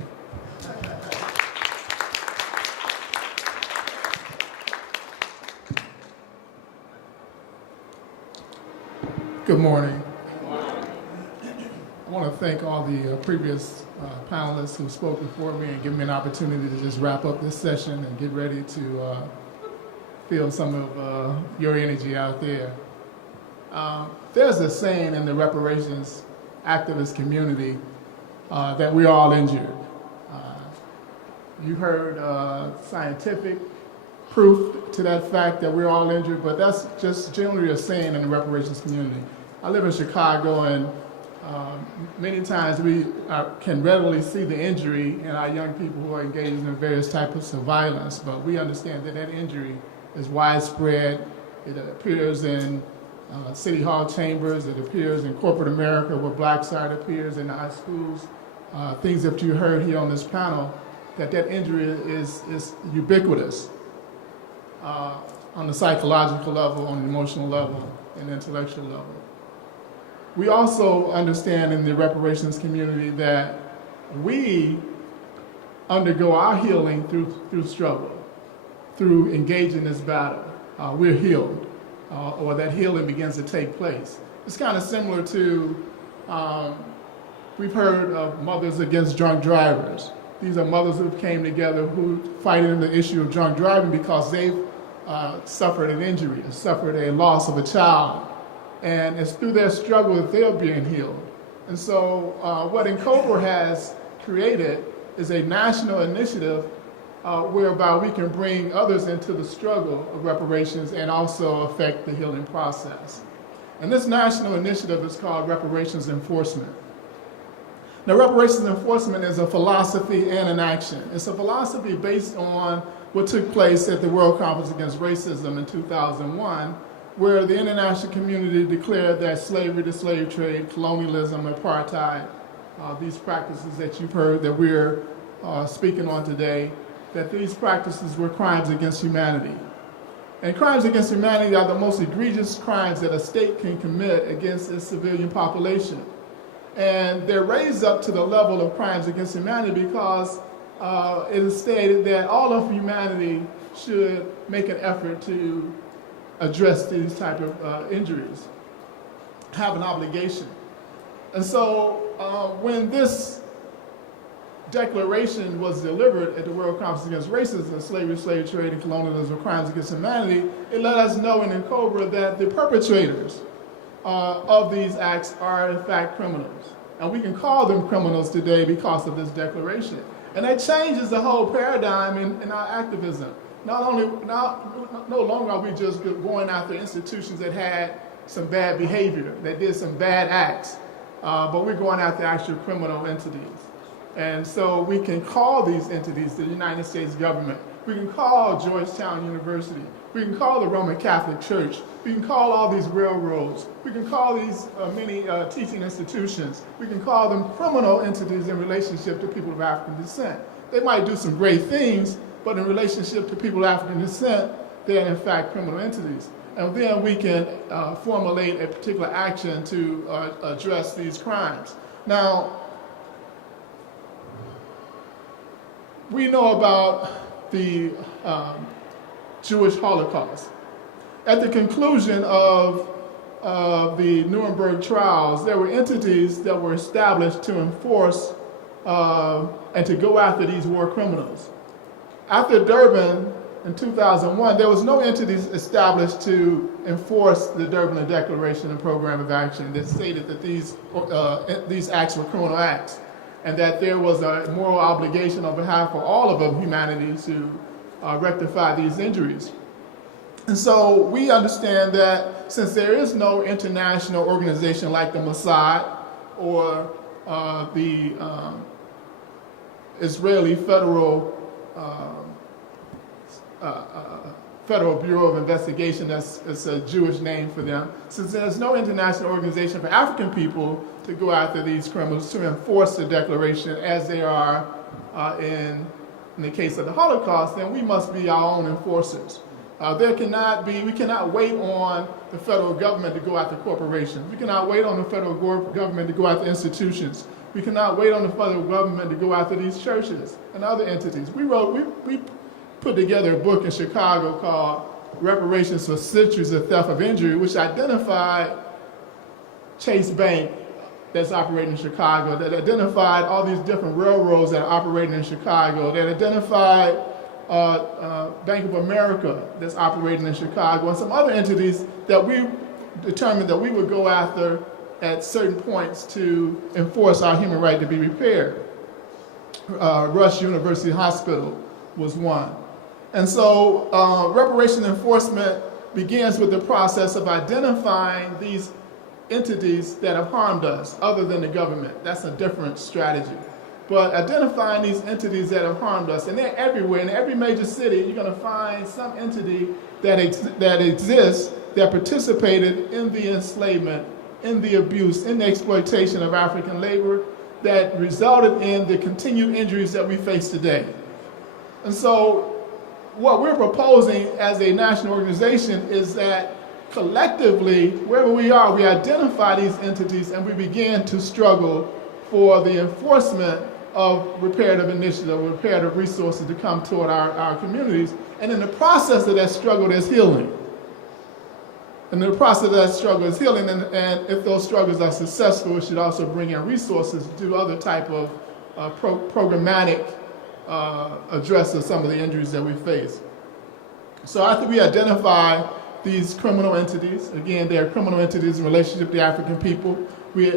Good morning. I want to thank all the previous panelists who've spoken for me and given me an opportunity to just wrap up this session and get ready to feel some of your energy out there. There's a saying in the reparations activist community that we're all injured. You heard scientific proof to that fact that we're all injured, but that's just generally a saying in the reparations community. I live in Chicago, and many times we can readily see the injury in our young people who are engaged in various types of violence, but we understand that that injury is widespread. It appears in city hall chambers, it appears in corporate America where blacks are, it appears in our schools. Things that you heard here on this panel, that injury is ubiquitous. On the psychological level, on the emotional level, and intellectual level. We also understand in the reparations community that we undergo our healing through struggle, through engaging this battle. We're healed, or that healing begins to take place. It's kind of similar to, we've heard of Mothers Against Drunk Drivers. These are mothers who came together who fighting the issue of drunk driving because they've suffered an injury, suffered a loss of a child. And it's through their struggle that they're being healed. And so what NCOBRA has created is a national initiative whereby we can bring others into the struggle of reparations and also affect the healing process. And this national initiative is called Reparations Enforcement. Now, reparations enforcement is a philosophy and an action. It's a philosophy based on what took place at the World Conference Against Racism in 2001, where the international community declared that slavery, the slave trade, colonialism, apartheid, these practices that you've heard that we're speaking on today, that these practices were crimes against humanity. And crimes against humanity are the most egregious crimes that a state can commit against its civilian population. And they're raised up to the level of crimes against humanity because it is stated that all of humanity should make an effort to address these type of injuries, have an obligation. And so when this declaration was delivered at the World Conference Against Racism, Slavery, Slave Trade, and Colonialism, Crimes Against Humanity, it let us know in NCOBRA that the perpetrators of these acts are in fact criminals. And we can call them criminals today because of this declaration. And that changes the whole paradigm in our activism. No longer are we just going after institutions that had some bad behavior, that did some bad acts, but we're going after actual criminal entities. And so we can call these entities the United States government. We can call Georgetown University. We can call the Roman Catholic Church. We can call all these railroads. We can call these many teaching institutions. We can call them criminal entities in relationship to people of African descent. They might do some great things, but in relationship to people of African descent, they are in fact criminal entities. And then we can formulate a particular action to address these crimes. Now, we know about the Jewish Holocaust. At the conclusion of the Nuremberg trials, there were entities that were established to enforce and to go after these war criminals. After Durban in 2001, there was no entities established to enforce the Durban Declaration and Program of Action that stated that these acts were criminal acts, and that there was a moral obligation on behalf of all of humanity to rectify these injuries. And so we understand that since there is no international organization like the Mossad or the Israeli Federal Bureau of Investigation. It's a Jewish name for them. Since there's no international organization for African people to go after these criminals to enforce the declaration as they are in the case of the Holocaust, then we must be our own enforcers. We cannot wait on the federal government to go after corporations. We cannot wait on the federal government to go after institutions. We cannot wait on the federal government to go after these churches and other entities. We put together a book in Chicago called Reparations for Centuries of Theft of Injury, which identified Chase Bank that's operating in Chicago, that identified all these different railroads that are operating in Chicago, that identified Bank of America that's operating in Chicago, and some other entities that we determined that we would go after at certain points to enforce our human right to be repaired. Rush University Hospital was one. And so reparation enforcement begins with the process of identifying these entities that have harmed us other than the government. That's a different strategy. But identifying these entities that have harmed us, and they're everywhere. In every major city, you're going to find some entity that exists that participated in the enslavement, in the abuse, in the exploitation of African labor that resulted in the continued injuries that we face today. And so what we're proposing as a national organization is that collectively, wherever we are, we identify these entities and we begin to struggle for the enforcement of reparative initiative, reparative resources to come toward our communities. And in the process of that struggle, there's healing. And the process of that struggle is healing, and if those struggles are successful, it should also bring in resources to do other type of programmatic address of some of the injuries that we face. So after we identify these criminal entities, again, they are criminal entities in relationship to the African people, we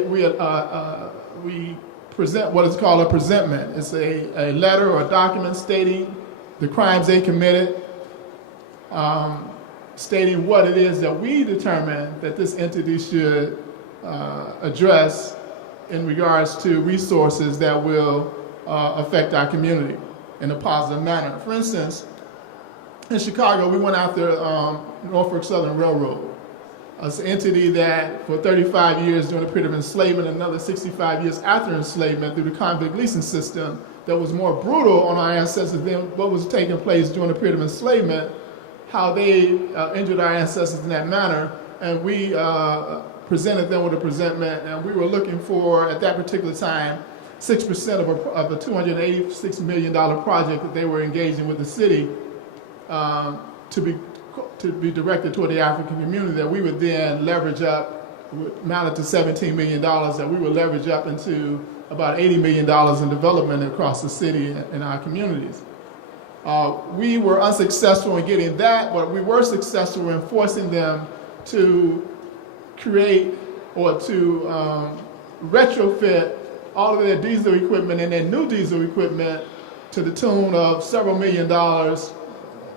present what is called a presentment. It's a letter or a document stating the crimes they committed, stating what it is that we determine that this entity should address in regards to resources that will affect our community in a positive manner. For instance, in Chicago, we went after Norfolk Southern Railroad. It's an entity that for 35 years during the period of enslavement and another 65 years after enslavement through the convict leasing system that was more brutal on our ancestors than what was taking place during the period of enslavement, how they injured our ancestors in that manner. And we presented them with a presentment, and we were looking for, at that particular time, 6% of a $286 million project that they were engaging with the city to be directed toward the African community that we would then leverage up, amounted to $17 million, that we would leverage up into about $80 million in development across the city and our communities. We were unsuccessful in getting that, but we were successful in forcing them to create or to retrofit all of their diesel equipment and their new diesel equipment to the tune of several million dollars,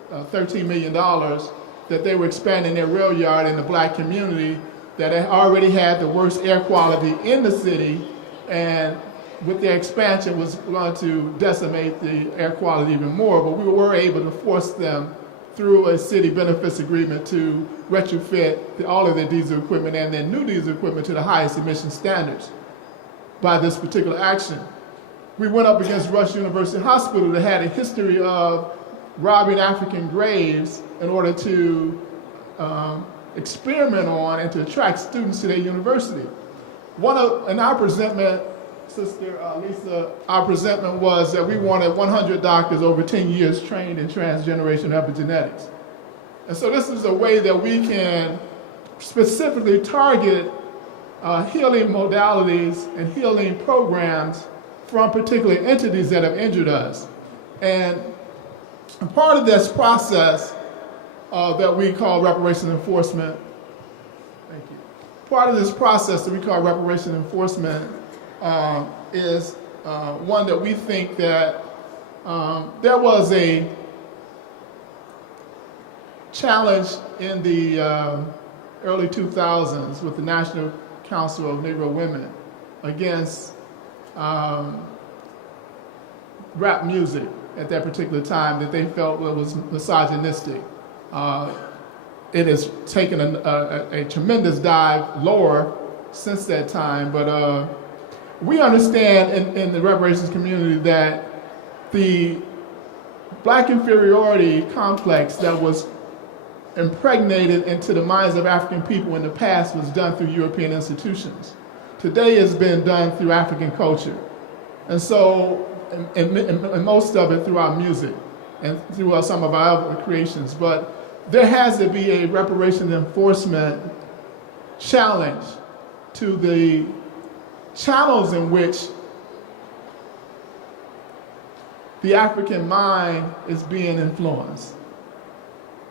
$13 million, that they were expanding their rail yard in the black community that had already had the worst air quality in the city, and with their expansion was going to decimate the air quality even more. But we were able to force them through a city benefits agreement to retrofit all of their diesel equipment and their new diesel equipment to the highest emission standards by this particular action. We went up against Rush University Hospital that had a history of robbing African graves in order to experiment on and to attract students to their university. In our presentment, Sister Lisa, our presentment was that we wanted 100 doctors over 10 years trained in transgeneration epigenetics. And so this is a way that we can specifically target healing modalities and healing programs from particular entities that have injured us. And part of this process that we call reparation enforcement, thank you. Part of this process that we call reparation enforcement is one that we think that there was a challenge in the early 2000s with the National Council of Negro Women against rap music at that particular time that they felt was misogynistic. It has taken a tremendous dive lower since that time, but we understand in the reparations community that the black inferiority complex that was impregnated into the minds of African people in the past was done through European institutions. Today has been done through African culture. And so, and most of it through our music and through some of our other creations. But there has to be a reparations enforcement challenge to the channels in which the African mind is being influenced.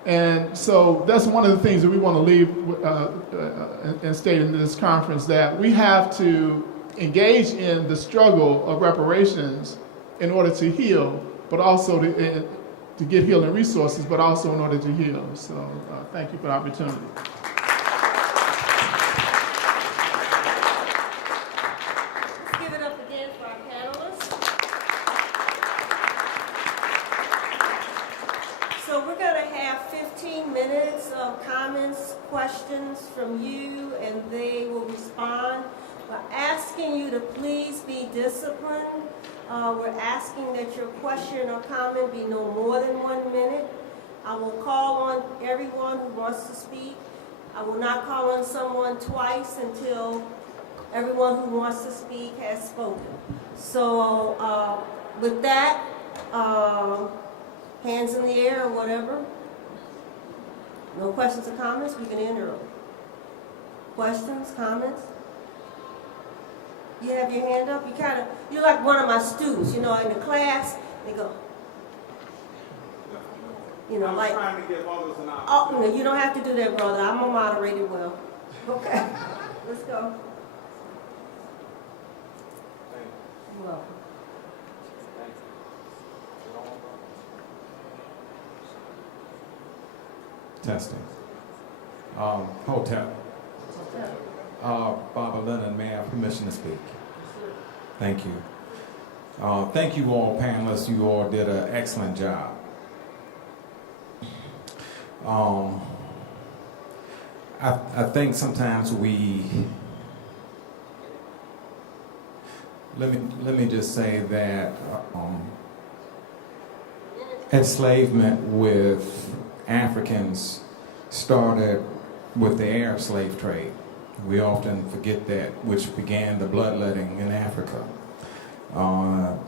And so that's one of the things that we want to leave and state in this conference, that we have to engage in the struggle of reparations in order to heal, but also to get healing resources, but also in order to heal. So thank you for the opportunity. Let's give it up again for our panelists. So we're going to have 15 minutes of comments, questions from you, and they will respond. We're asking you to please be disciplined. We're asking that your question or comment be no more than 1 minute. I will call on everyone who wants to speak. I will not call on someone twice until everyone who wants to speak has spoken. So with that, hands in the air or whatever. No questions or comments? We can end early. Questions, comments? You have your hand up? You're like one of my students, you know, in the class, they go, you know, like, trying to give others an opportunity. oh, no, you don't have to do that, brother. I'm gonna moderate it well. Okay, let's go. You're welcome. Testing. Hotel. Barbara Lennon, may I have permission to speak? Thank you. Thank you all panelists. You all did an excellent job. I think sometimes let me just say that enslavement with Africans started with the Arab slave trade. We often forget that, which began the bloodletting in Africa.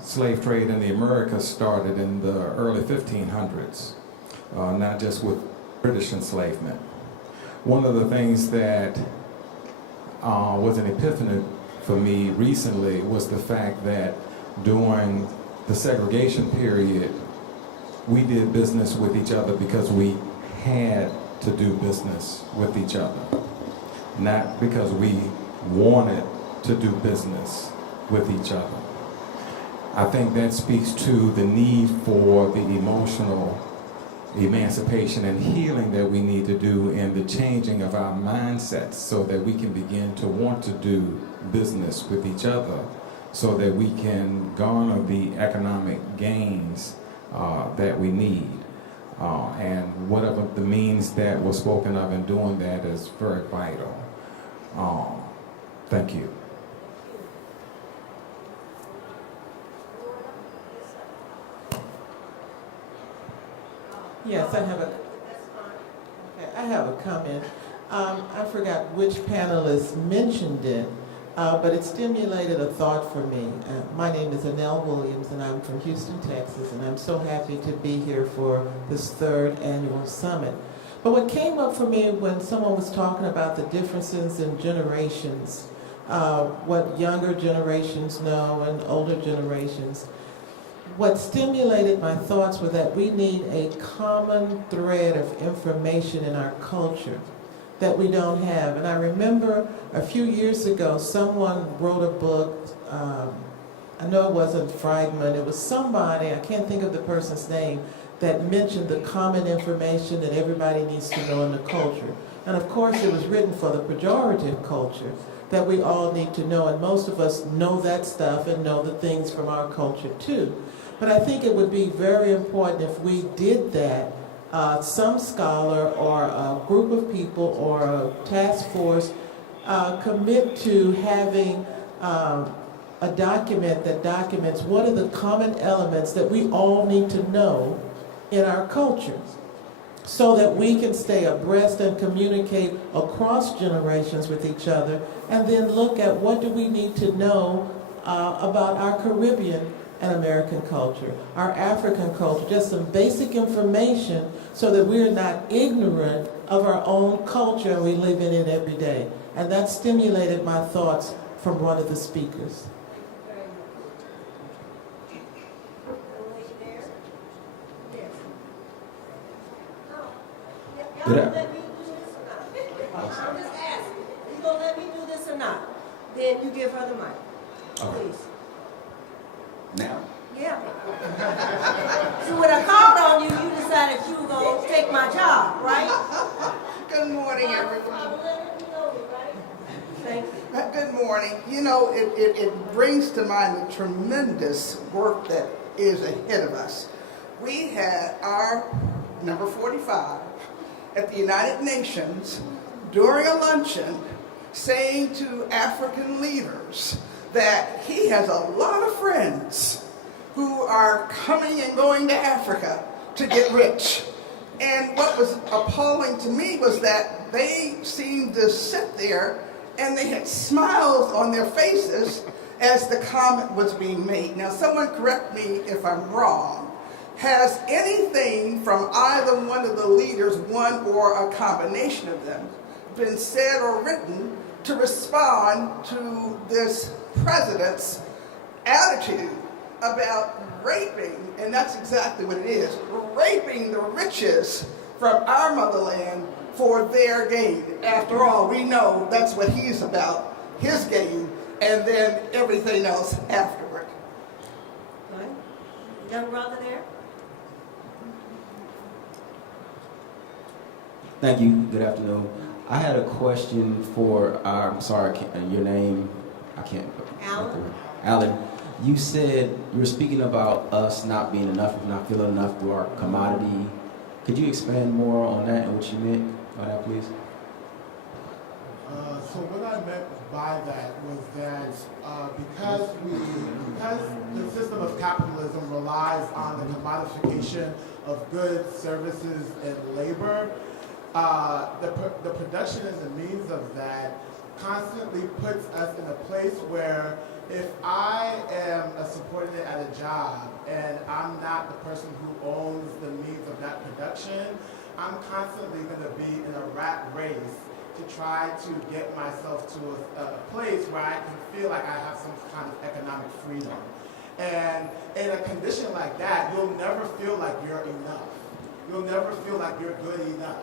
Slave trade in the Americas started in the early 1500s, not just with British enslavement. One of the things that was an epiphany for me recently was the fact that during the segregation period, we did business with each other because we had to do business with each other, not because we wanted to do business with each other. I think that speaks to the need for the emotional emancipation and healing that we need to do in the changing of our mindsets so that we can begin to want to do business with each other so that we can garner the economic gains that we need. And whatever the means that was spoken of in doing that is very vital. Thank you. Yes, I have a comment. I forgot which panelist mentioned it, but it stimulated a thought for me. My name is Annelle Williams, and I'm from Houston, Texas, and I'm so happy to be here for this 3rd annual summit. But what came up for me when someone was talking about the differences in generations, what younger generations know and older generations, what stimulated my thoughts were that we need a common thread of information in our culture that we don't have. And I remember a few years ago, someone wrote a book, I know it wasn't Friedman, it was somebody, I can't think of the person's name, that mentioned the common information that everybody needs to know in the culture. And of course it was written for the pejorative culture that we all need to know, and most of us know that stuff and know the things from our culture too. But I think it would be very important if we did that. Some scholar or a group of people or a task force commit to having a document that documents what are the common elements that we all need to know in our culture, so that we can stay abreast and communicate across generations with each other, and then look at what do we need to know about our Caribbean and American culture, our African culture, just some basic information so that we're not ignorant of our own culture and we live in it every day. And that stimulated my thoughts from one of the speakers. Y'all gonna let me do this or not? I'm just asking. You gonna let me do this or not? Then you give her the mic, please. Now? Yeah. So when I called on you, you decided you were gonna take my job, right? Good morning, everyone. Thank you. Good morning. You know, it brings to mind the tremendous work that is ahead of us. We had our number 45 at the United Nations during a luncheon saying to African leaders that he has a lot of friends who are coming and going to Africa to get rich. And what was appalling to me was that they seemed to sit there and they had smiles on their faces as the comment was being made. Now, someone correct me if I'm wrong. Has anything from either one of the leaders, one or a combination of them, been said or written to respond to this president's attitude about raping, and that's exactly what it is, raping the riches from our motherland for their gain? After all, we know that's what he's about, his gain, and then everything else afterward. Right. Young brother there? Thank you. Good afternoon. I had a question for our, I'm sorry, your name, I can't. Alan. Alan, you said you were speaking about us not being enough, not feeling enough through our commodity. Could you expand more on that and what you meant by that, please? So what I meant by that was that because the system of capitalism relies on the commodification of goods, services, and labor, the production and the means of that constantly puts us in a place where if I am a subordinate at a job and I'm not the person who owns the means of that production, I'm constantly going to be in a rat race to try to get myself to a place where I can feel like I have some kind of economic freedom. And in a condition like that, you'll never feel like you're enough. You'll never feel like you're good enough.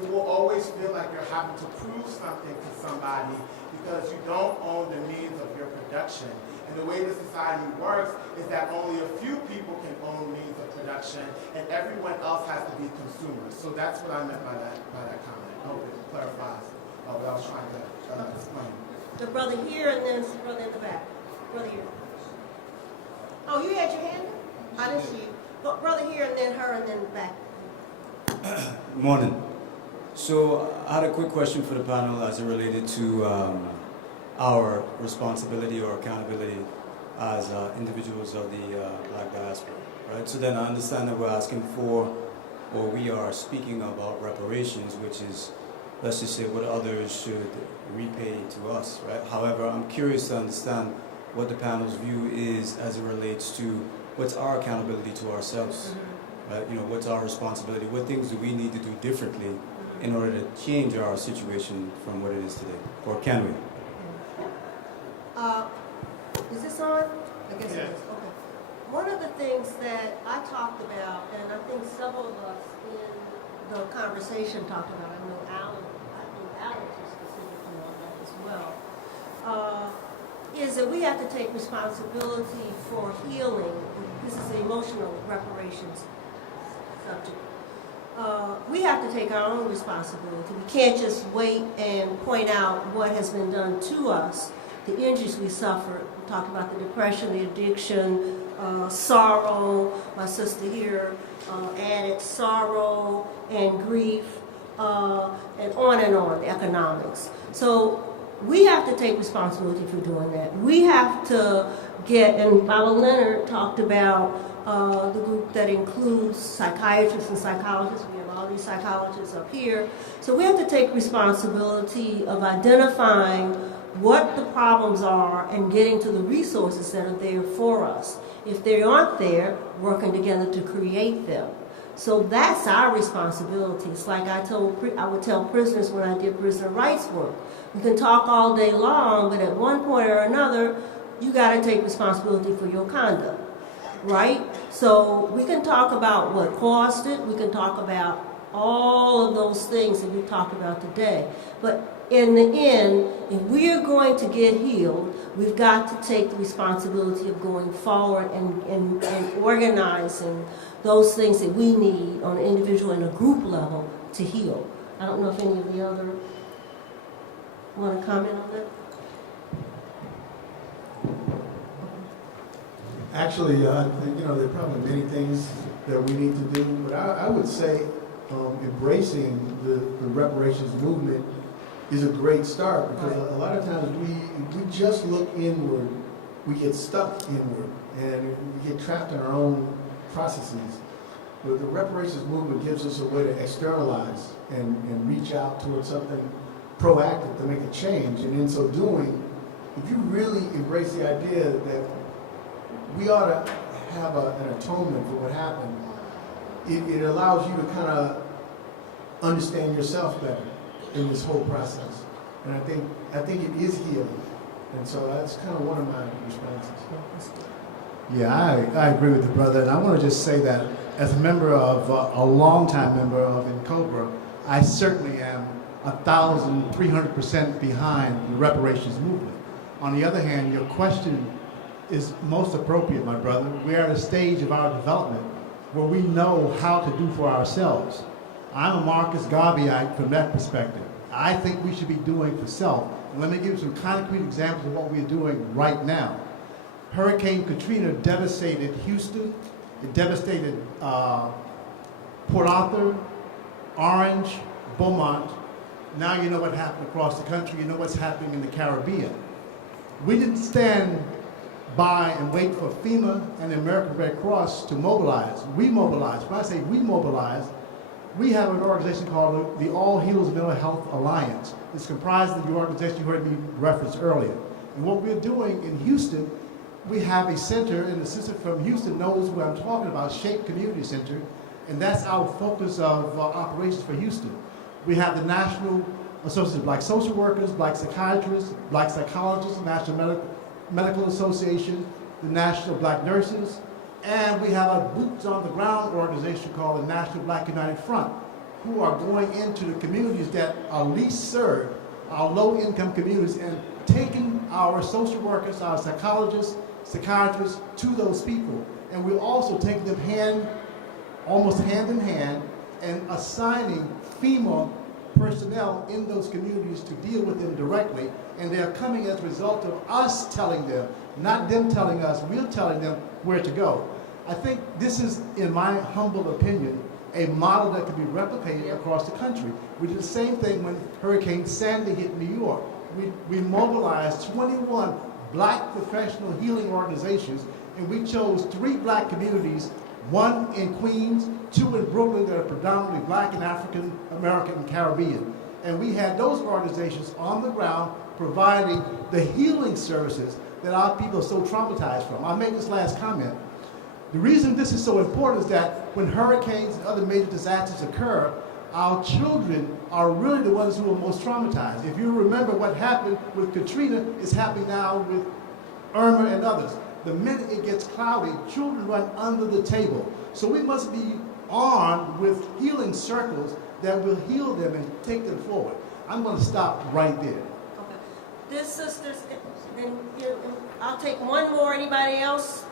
You will always feel like you're having to prove something to somebody because you don't own the means of your production. And the way the society works is that only a few people can own means of production and everyone else has to be consumers. So that's what I meant by that comment. I hope it clarifies what I was trying to explain. The brother here and then the brother in the back. Brother here. Oh, you had your hand up? I didn't see you. But brother here and then her and then back. Good morning. So I had a quick question for the panel as it related to our responsibility or accountability as individuals of the Black diaspora, right? So then I understand that we're asking for, or we are speaking about reparations, which is, let's just say, what others should repay to us, right? However, I'm curious to understand what the panel's view is as it relates to what's our accountability to ourselves, right? You know, what's our responsibility? What things do we need to do differently in order to change our situation from what it is today? Or can we? Is this on? I guess it is. Okay. One of the things that I talked about, and I think several of us in the conversation talked about, I think Alex was specifically on that as well, is that we have to take responsibility for healing. This is the emotional reparations subject. We have to take our own responsibility. We can't just wait and point out what has been done to us, the injuries we suffered. We talked about the depression, the addiction, sorrow. My sister here added sorrow and grief, and on, the economics. So we have to take responsibility for doing that. We have to get, and Baba Leonard talked about the group that includes psychiatrists and psychologists. We have all these psychologists up here. So we have to take responsibility of identifying what the problems are and getting to the resources that are there for us. If they aren't there, working together to create them. So that's our responsibility. It's like I would tell prisoners when I did prisoner rights work. You can talk all day long, but at one point or another, you got to take responsibility for your conduct, right? So we can talk about what caused it. We can talk about all of those things that we talked about today. But in the end, if we are going to get healed, we've got to take the responsibility of going forward and organizing those things that we need on an individual and a group level to heal. I don't know if any of the other want to comment on that? Actually, there are probably many things that we need to do, but I would say embracing the reparations movement is a great start, because a lot of times we just look inward, we get stuck inward, and we get trapped in our own processes. But the reparations movement gives us a way to externalize and reach out towards something proactive to make a change. And in so doing, if you really embrace the idea that we ought to have an atonement for what happened, it allows you to kind of understand yourself better in this whole process. And I think it is healing. And so that's kind of one of my responses. Yeah, I agree with the brother, and I want to just say that as a member of, a longtime member of NCOBRA, I certainly am 1,300% behind the reparations movement. On the other hand, your question is most appropriate, my brother. We are at a stage of our development where we know how to do for ourselves. I'm a Marcus Garveyite from that perspective. I think we should be doing for self. And let me give you some concrete examples of what we're doing right now. Hurricane Katrina devastated Houston. It devastated Port Arthur, Orange, Beaumont. Now you know what happened across the country. You know what's happening in the Caribbean. We didn't stand by and wait for FEMA and the American Red Cross to mobilize. We mobilized. When I say we mobilized, we have an organization called the All Heals Mental Health Alliance. It's comprised of the organization you heard me reference earlier. And what we're doing in Houston, we have a center, and the sister from Houston knows what I'm talking about, Shape Community Center, and that's our focus of operations for Houston. We have the National Association of Black Social Workers, Black Psychiatrists, Black Psychologists, National Medical Association, the National Black Nurses, and we have a boots on the ground organization called the National Black United Front, who are going into the communities that are least served, our low-income communities, and taking our social workers, our psychologists, psychiatrists to those people. And we're also taking them almost hand in hand, and assigning FEMA personnel in those communities to deal with them directly. And they're coming as a result of us telling them, not them telling us, we're telling them where to go. I think this is, in my humble opinion, a model that can be replicated across the country. We did the same thing when Hurricane Sandy hit New York. We mobilized 21 black professional healing organizations, and we chose 3 black communities, 1 in Queens, 2 in Brooklyn that are predominantly black and African American and Caribbean. And we had those organizations on the ground providing the healing services that our people are so traumatized from. I'll make this last comment. The reason this is so important is that when hurricanes and other major disasters occur, our children are really the ones who are most traumatized. If you remember what happened with Katrina, is happening now with Irma and others. The minute it gets cloudy, children run under the table. So we must be armed with healing circles that will heal them and take them forward. I'm going to stop right there. Okay. This sisters, then I'll take one more. Anybody else?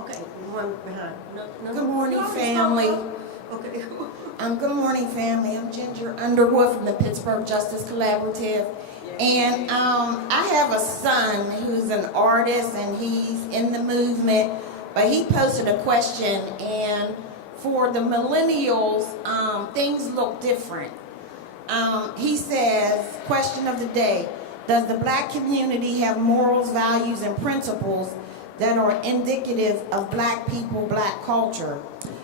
Okay, one behind. No. Good morning, family. Okay. Good morning, family. I'm Ginger Underwood from the Pittsburgh Justice Collaborative. And I have a son who's an artist, and he's in the movement but he posted a question, and for the millennials, things look different. He says, question of the day, does the black community have morals, values, and principles that are indicative of black people, black culture?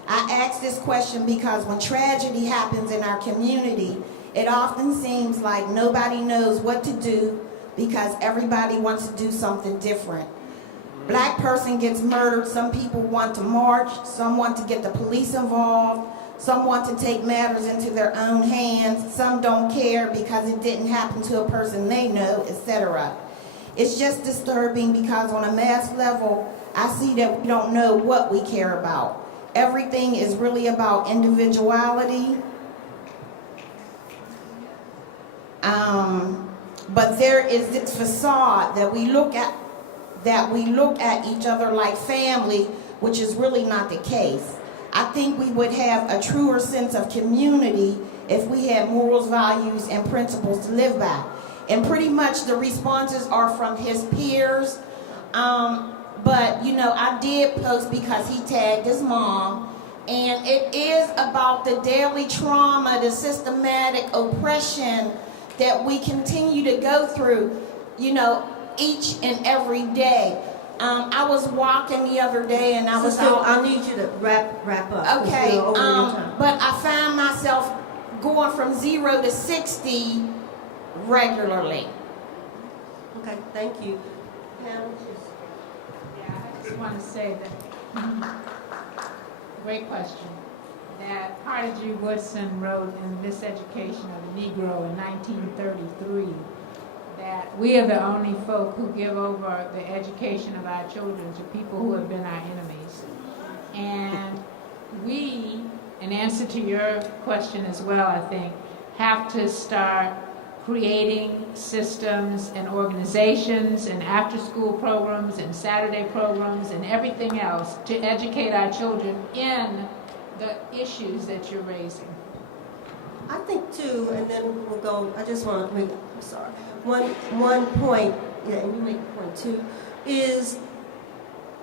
I ask this question because when tragedy happens in our community, it often seems like nobody knows what to do because everybody wants to do something different. Black person gets murdered, some people want to march, some want to get the police involved, some want to take matters into their own hands, some don't care because it didn't happen to a person they know, etc. It's just disturbing because on a mass level, I see that we don't know what we care about. Everything is really about individuality. But there is this facade that we look at each other like family, which is really not the case. I think we would have a truer sense of community if we had morals, values, and principles to live by. And pretty much the responses are from his peers. But, you know, I did post because he tagged his mom. And it is about the daily trauma, the systematic oppression that we continue to go through, you know, each and every day. I was walking the other day and I was out. I need you to wrap up. Okay, but I find myself going from 0 to 60 regularly. Okay, thank you. Yeah, I just want to say that, great question, that Carter G. Woodson wrote in Miseducation of the Negro in 1933 that we are the only folk who give over the education of our children to people who have been our enemies. And we, in answer to your question as well, I think, have to start creating systems and organizations and after-school programs and Saturday programs and everything else to educate our children in the issues that you're raising. I think too, and then we'll go, I just want to make, I'm sorry, one point, yeah, and you make a point too, is,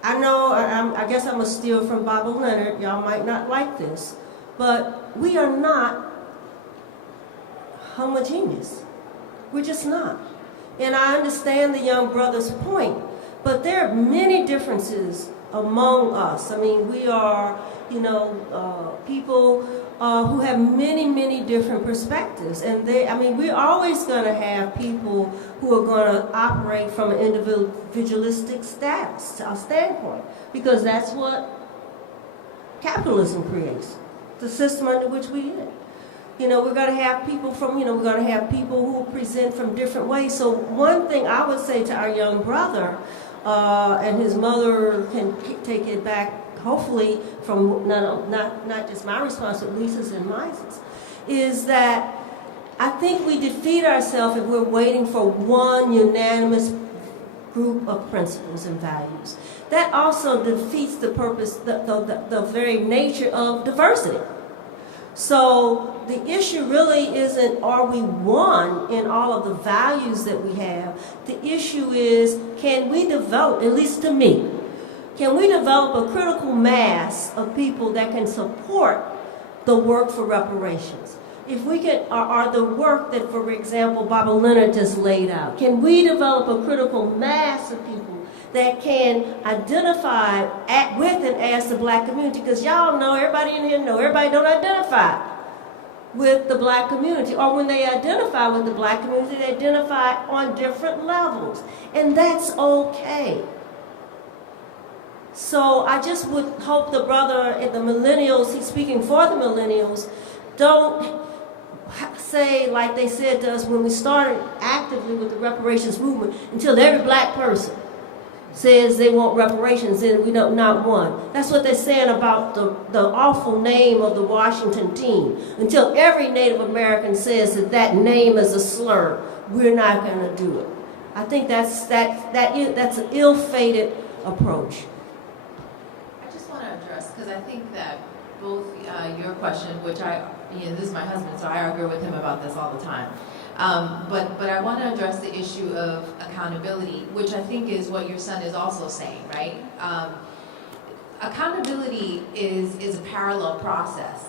I know, I guess I'm going to steal from Bobby Leonard, y'all might not like this, but we are not homogeneous. We're just not. And I understand the young brother's point, but there are many differences among us. I mean, we are, you know, people who have many, many different perspectives. And we're always going to have people who are going to operate from an individualistic standpoint, because that's what capitalism creates, the system under which we live. You know, we're going to have people we're going to have people who present from different ways. So one thing I would say to our young brother, and his mother can take it back, hopefully, from not just my response, but Lisa's and Misa's, is that I think we defeat ourselves if we're waiting for one unanimous group of principles and values. That also defeats the purpose, the very nature of diversity. So the issue really isn't are we one in all of the values that we have. The issue is, can we develop, at least to me, can we develop a critical mass of people that can support the work for reparations? If we can, or the work that, for example, Bobby Leonard just laid out, can we develop a critical mass of people that can identify with and as the black community? Because y'all know, everybody in here know, everybody don't identify with the black community. Or when they identify with the black community, they identify on different levels. And that's okay. So I just would hope the brother and the millennials, he's speaking for the millennials, don't say like they said to us when we started actively with the reparations movement, until every black person says they want reparations, and we don't, not one. That's what they're saying about the awful name of the Washington team. Until every Native American says that name is a slur, we're not going to do it. I think that's an ill-fated approach. I just want to address, because I think that both your question, which this is my husband, so I argue with him about this all the time. But I want to address the issue of accountability, which I think is what your son is also saying, right? accountability is a parallel process.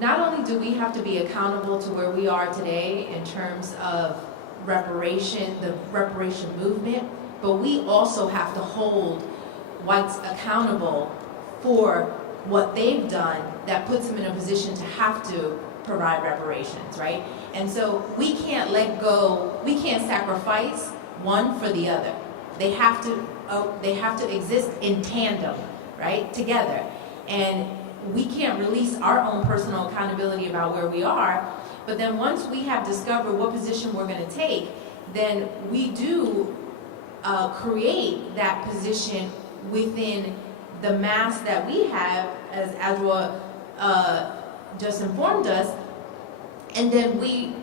Not only do we have to be accountable to where we are today in terms of reparation, the reparation movement, but we also have to hold whites accountable for what they've done that puts them in a position to have to provide reparations, right? And so we can't let go, we can't sacrifice one for the other. They have to exist in tandem, right? Together. And we can't release our own personal accountability about where we are, but then once we have discovered what position we're going to take, then we do create that position within the mass that we have, as Adwa just informed us, and then we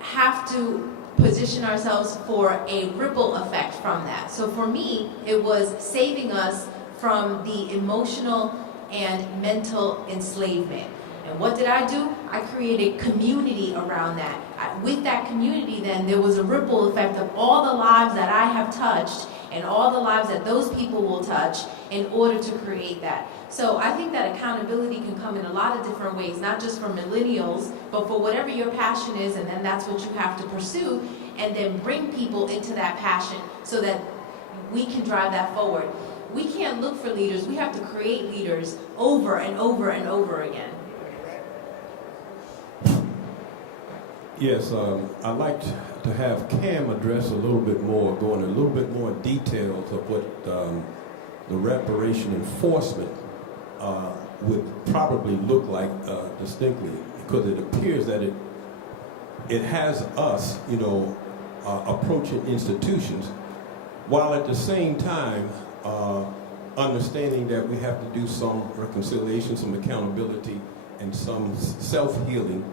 have to position ourselves for a ripple effect from that. So for me, it was saving us from the emotional and mental enslavement. And what did I do? I created community around that. With that community, then, there was a ripple effect of all the lives that I have touched and all the lives that those people will touch in order to create that. So I think that accountability can come in a lot of different ways, not just for millennials, but for whatever your passion is, and then that's what you have to pursue, and then bring people into that passion so that we can drive that forward. We can't look for leaders, we have to create leaders over and over and over again. Yes, I'd like to have Cam address a little bit more, go into a little bit more details of what the reparation enforcement would probably look like distinctly, because it appears that it has us, approaching institutions, while at the same time understanding that we have to do some reconciliation, some accountability, and some self-healing,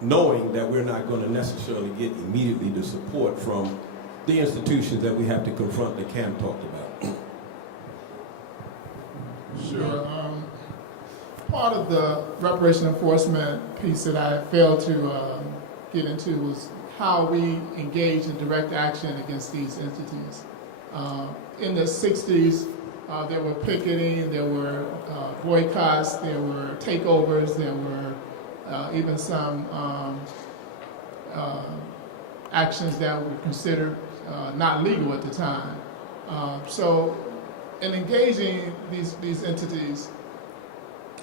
knowing that we're not going to necessarily get immediately the support from the institutions that we have to confront that Cam talked about. Sure. Part of the reparation enforcement piece that I failed to get into was how we engage in direct action against these entities. In the 60s, there were picketing, there were boycotts, there were takeovers, there were even some actions that were considered not legal at the time. So in engaging these entities,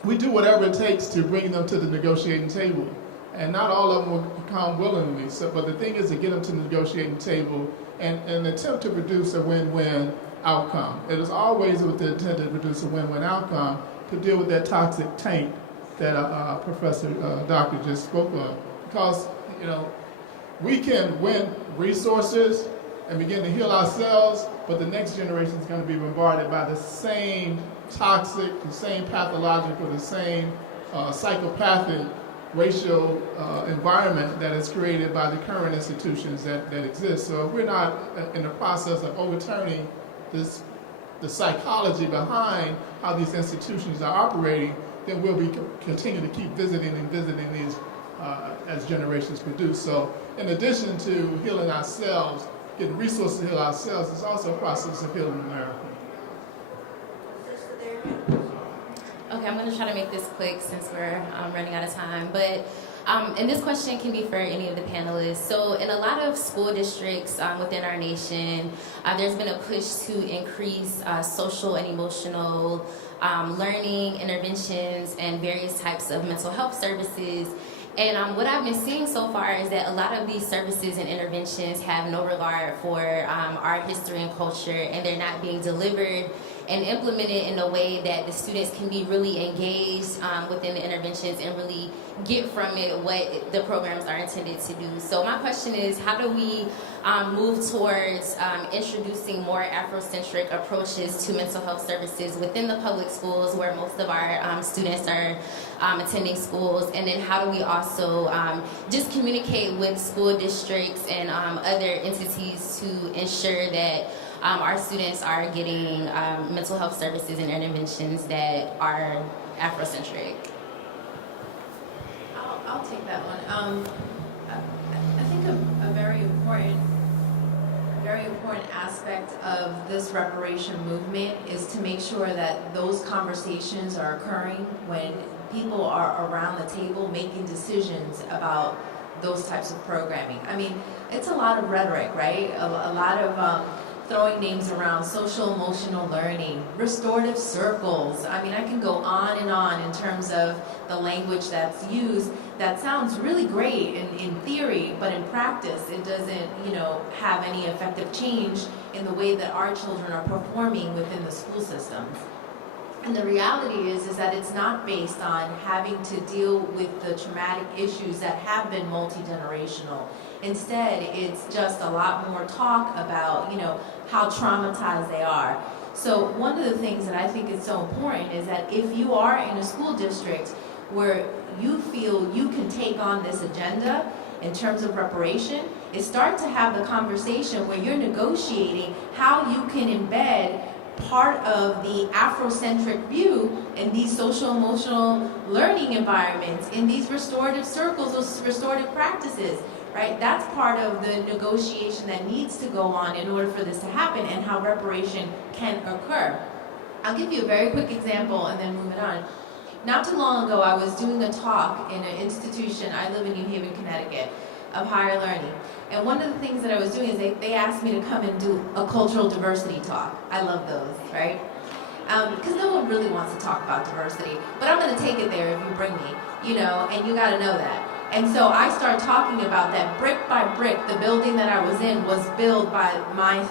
we do whatever it takes to bring them to the negotiating table. And not all of them will come willingly, but the thing is to get them to the negotiating table and attempt to produce a win-win outcome. It is always with the intent to produce a win-win outcome to deal with that toxic taint that Professor Doctor just spoke of. Because, we can win resources and begin to heal ourselves, but the next generation is going to be bombarded by the same toxic, the same pathological, the same psychopathic racial environment that is created by the current institutions that exist. So if we're not in the process of overturning the psychology behind how these institutions are operating, then we'll continue to keep visiting these as generations produce. So in addition to healing ourselves, getting resources to heal ourselves, it's also a process of healing America. Okay, I'm going to try to make this quick since we're running out of time. But and this question can be for any of the panelists. So in a lot of school districts within our nation, there's been a push to increase social and emotional learning interventions and various types of mental health services. And what I've been seeing so far is that a lot of these services and interventions have no regard for our history and culture, and they're not being delivered and implemented in a way that the students can be really engaged within the interventions and really get from it what the programs are intended to do. So my question is, how do we move towards introducing more Afrocentric approaches to mental health services within the public schools where most of our students are attending schools? And then how do we also just communicate with school districts and other entities to ensure that our students are getting mental health services and interventions that are Afrocentric? I'll take that one. I think a very very important aspect of this reparation movement is to make sure that those conversations are occurring when people are around the table making decisions about those types of programming. I mean, it's a lot of rhetoric, right? A lot of throwing names around, social emotional learning, restorative circles. I mean, I can go on and on in terms of the language that's used. That sounds really great in theory, but in practice, it doesn't, have any effective change in the way that our children are performing within the school systems. And the reality is that it's not based on having to deal with the traumatic issues that have been multi-generational. Instead, it's just a lot more talk about, how traumatized they are. So one of the things that I think is so important is that if you are in a school district where you feel you can take on this agenda in terms of reparation, is start to have the conversation where you're negotiating how you can embed part of the Afrocentric view in these social emotional learning environments, in these restorative circles, those restorative practices, right? That's part of the negotiation that needs to go on in order for this to happen and how reparation can occur. I'll give you a very quick example and then move it on. Not too long ago, I was doing a talk in an institution, I live in New Haven, Connecticut, of higher learning. And one of the things that I was doing is they asked me to come and do a cultural diversity talk. I love those, right? Because no one really wants to talk about diversity. But I'm going to take it there if you bring me, and you got to know that. And so I started talking about that brick by brick. The building that I was in was built by my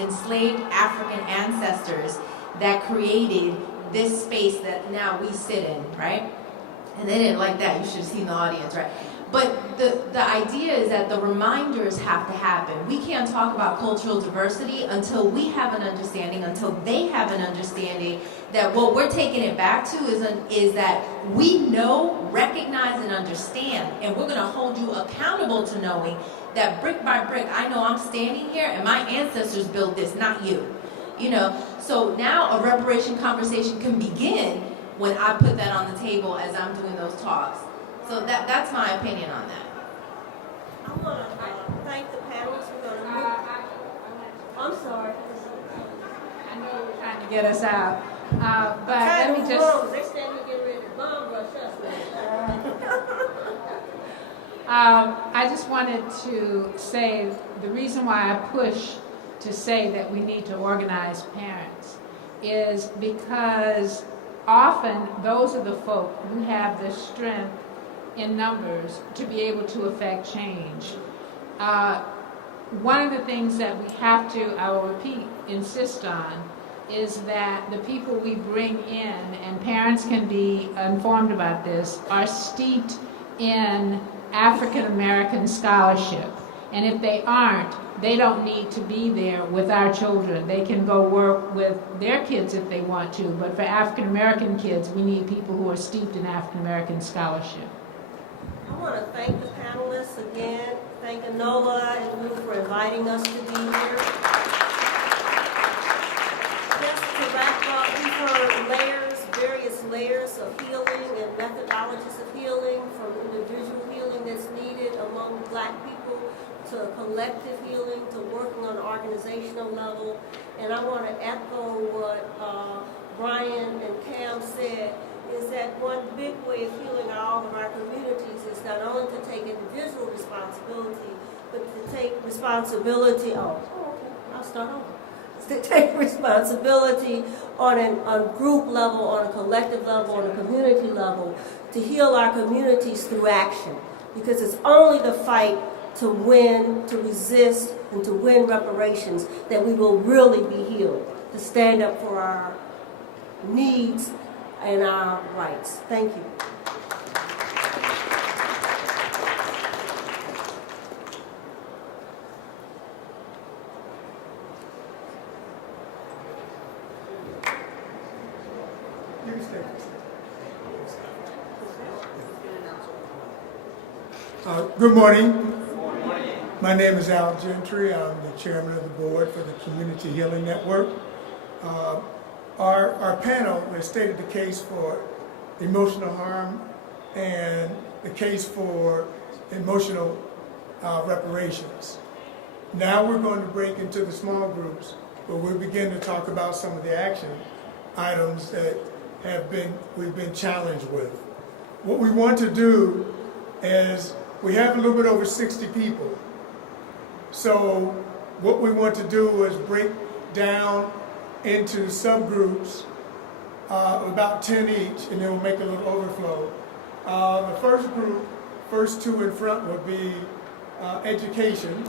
enslaved African ancestors that created this space that now we sit in, right? And they didn't like that. You should have seen the audience, right? But the idea is that the reminders have to happen. We can't talk about cultural diversity until we have an understanding, until they have an understanding that what we're taking it back to is that we know, recognize, and understand, and we're going to hold you accountable to knowing that brick by brick, I know I'm standing here and my ancestors built this, not you. So now a reparation conversation can begin when I put that on the table as I'm doing those talks. So that's my opinion on that. I want to thank the panelists. We're going to move. I'm sorry. I know you're trying to get us out, but let me just. They stand here getting ready to bomb rush us. I just wanted to say the reason why I push to say that we need to organize parents is because often those are the folk who have the strength in numbers to be able to affect change. One of the things that we have to, I will repeat, insist on is that the people we bring in, and parents can be informed about this, are steeped in African American scholarship. And if they aren't, they don't need to be there with our children. They can go work with their kids if they want to, but for African American kids, we need people who are steeped in African American scholarship. I want to thank the panelists again, thank Enola and Lou for inviting us to be here. Just to wrap up, we've heard various layers of healing and methodologies of healing, from individual healing that's needed among Black people to collective healing to working on an organizational level. And I want to echo what Brian and Cam said, is that one big way of healing all of our communities is not only to take individual responsibility, but to take responsibility, I'll start over. To take responsibility on group level, on a collective level, on a community level, to heal our communities through action. Because it's only the fight to win, to resist, and to win reparations that we will really be healed, to stand up for our needs and our rights. Thank you. Good morning. My name is Al Gentry. I'm the chairman of the board for the Community Healing Network. Our panel has stated the case for emotional harm and the case for emotional reparations. Now we're going to break into the small groups, where we'll begin to talk about some of the action items that we've been challenged with. What we want to do is, we have a little bit over 60 people. So what we want to do is break down into subgroups of about 10 each, and then we'll make a little overflow. The first group, first two in front would be education.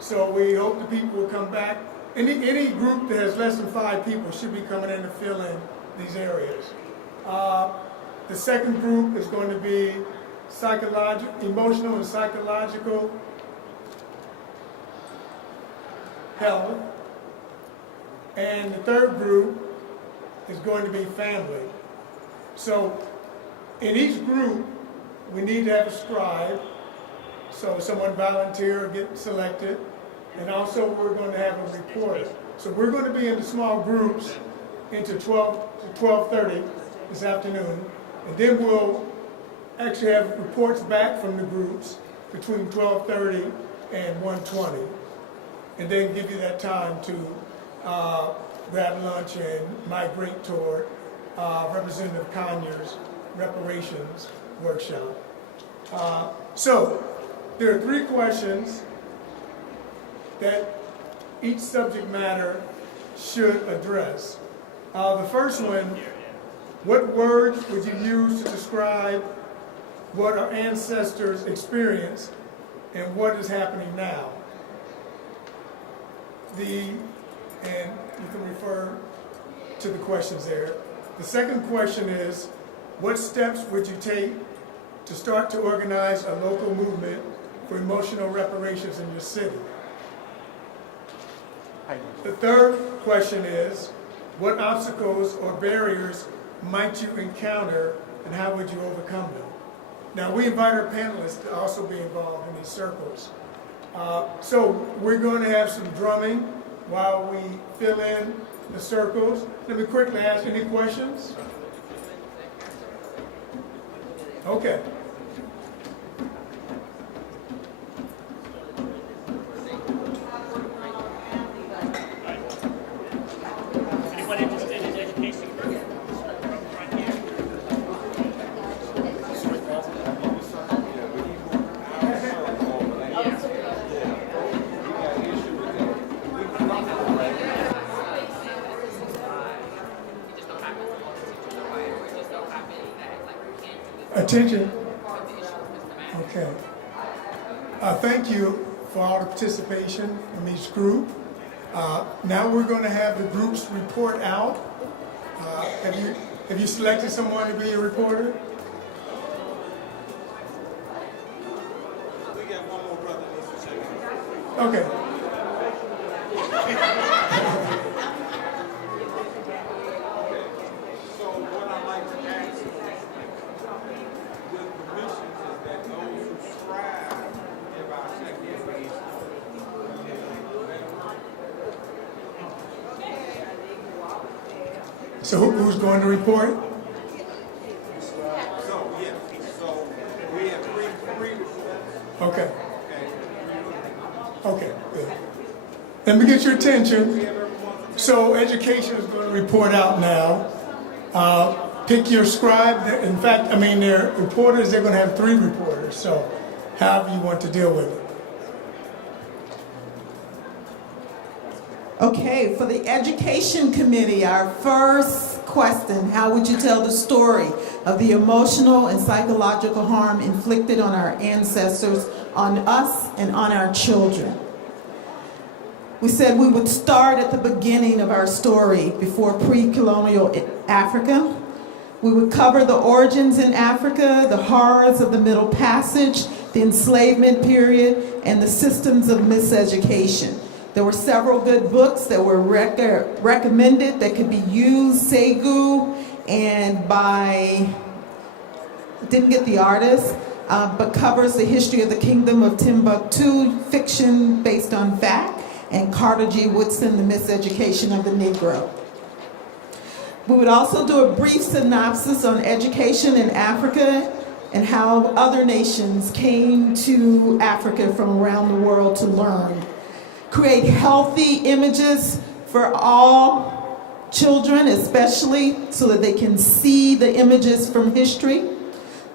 So we hope the people will come back. Any group that has less than 5 people should be coming in to fill in these areas. The second group is going to be emotional and psychological health. And the third group is going to be family. So in each group, we need to have a scribe. So someone volunteer or get selected. And also we're going to have a reporter. So we're going to be in the small groups into 12:30 this afternoon. And then we'll actually have reports back from the groups between 12:30 and 1:20. And then give you that time to grab lunch and migrate toward Representative Conyers' reparations workshop. So there are 3 questions that each subject matter should address. The first one, what words would you use to describe what our ancestors experienced and what is happening now? And you can refer to the questions there. The second question is, what steps would you take to start to organize a local movement for emotional reparations in your city? The third question is, what obstacles or barriers might you encounter and how would you overcome them? Now, we invite our panelists to also be involved in these circles. So we're going to have some drumming while we fill in the circles. Let me quickly ask, any questions? Okay. Anyone interested in education? Attention. Okay. Thank you for all the participation in each group. Now we're going to have the groups report out. Have you selected someone to be a reporter? We got one more brother needs to check in. Okay. So what I'd like to ask with permission is that those who scribe give our second So who's going to report? So we have three reports. Okay. Okay, good. Let me get your attention. So education is going to report out now. Pick your scribe. In fact, they're reporters. They're going to have 3 reporters. So however you want to deal with it. Okay, for the Education Committee, our first question, how would you tell the story of the emotional and psychological harm inflicted on our ancestors, on us, and on our children? We said we would start at the beginning of our story before pre-colonial Africa. We would cover the origins in Africa, the horrors of the Middle Passage, the enslavement period, and the systems of miseducation. There were several good books that were recommended that could be used, Segu, and didn't get the artist, but covers the history of the Kingdom of Timbuktu, fiction based on fact, and Carter G. Woodson, The Miseducation of the Negro. We would also do a brief synopsis on education in Africa and how other nations came to Africa from around the world to learn. Create healthy images for all children, especially so that they can see the images from history.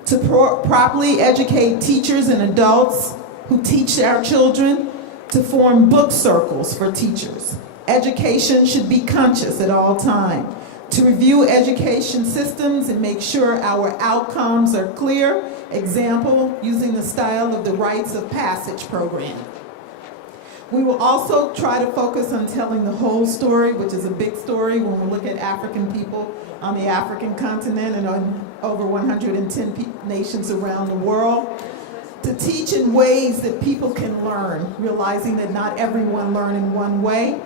To properly educate teachers and adults who teach our children. To form book circles for teachers. Education should be conscious at all times. To review education systems and make sure our outcomes are clear. Example, using the style of the Rites of Passage program. We will also try to focus on telling the whole story, which is a big story when we look at African people on the African continent and on over 110 nations around the world. To teach in ways that people can learn, realizing that not everyone learns in one way.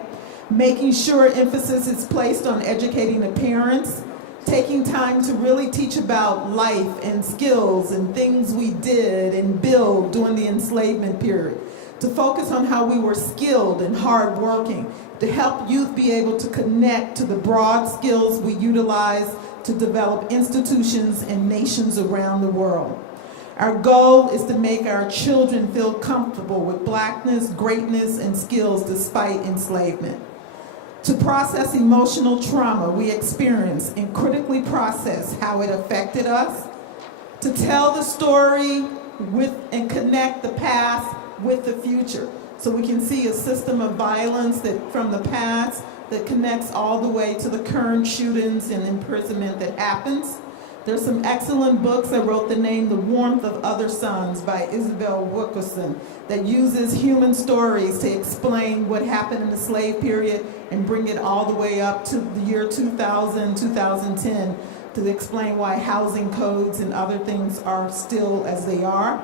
Making sure emphasis is placed on educating the parents. Taking time to really teach about life and skills and things we did and build during the enslavement period. To focus on how we were skilled and hardworking. To help youth be able to connect to the broad skills we utilize to develop institutions and nations around the world. Our goal is to make our children feel comfortable with blackness, greatness, and skills despite enslavement. To process emotional trauma we experience and critically process how it affected us. To tell the story with and connect the past with the future. So we can see a system of violence that from the past that connects all the way to the current shootings and imprisonment that happens. There's some excellent books. I wrote the name The Warmth of Other Suns by Isabel Wilkerson that uses human stories to explain what happened in the slave period and bring it all the way up to the year 2000, 2010 to explain why housing codes and other things are still as they are.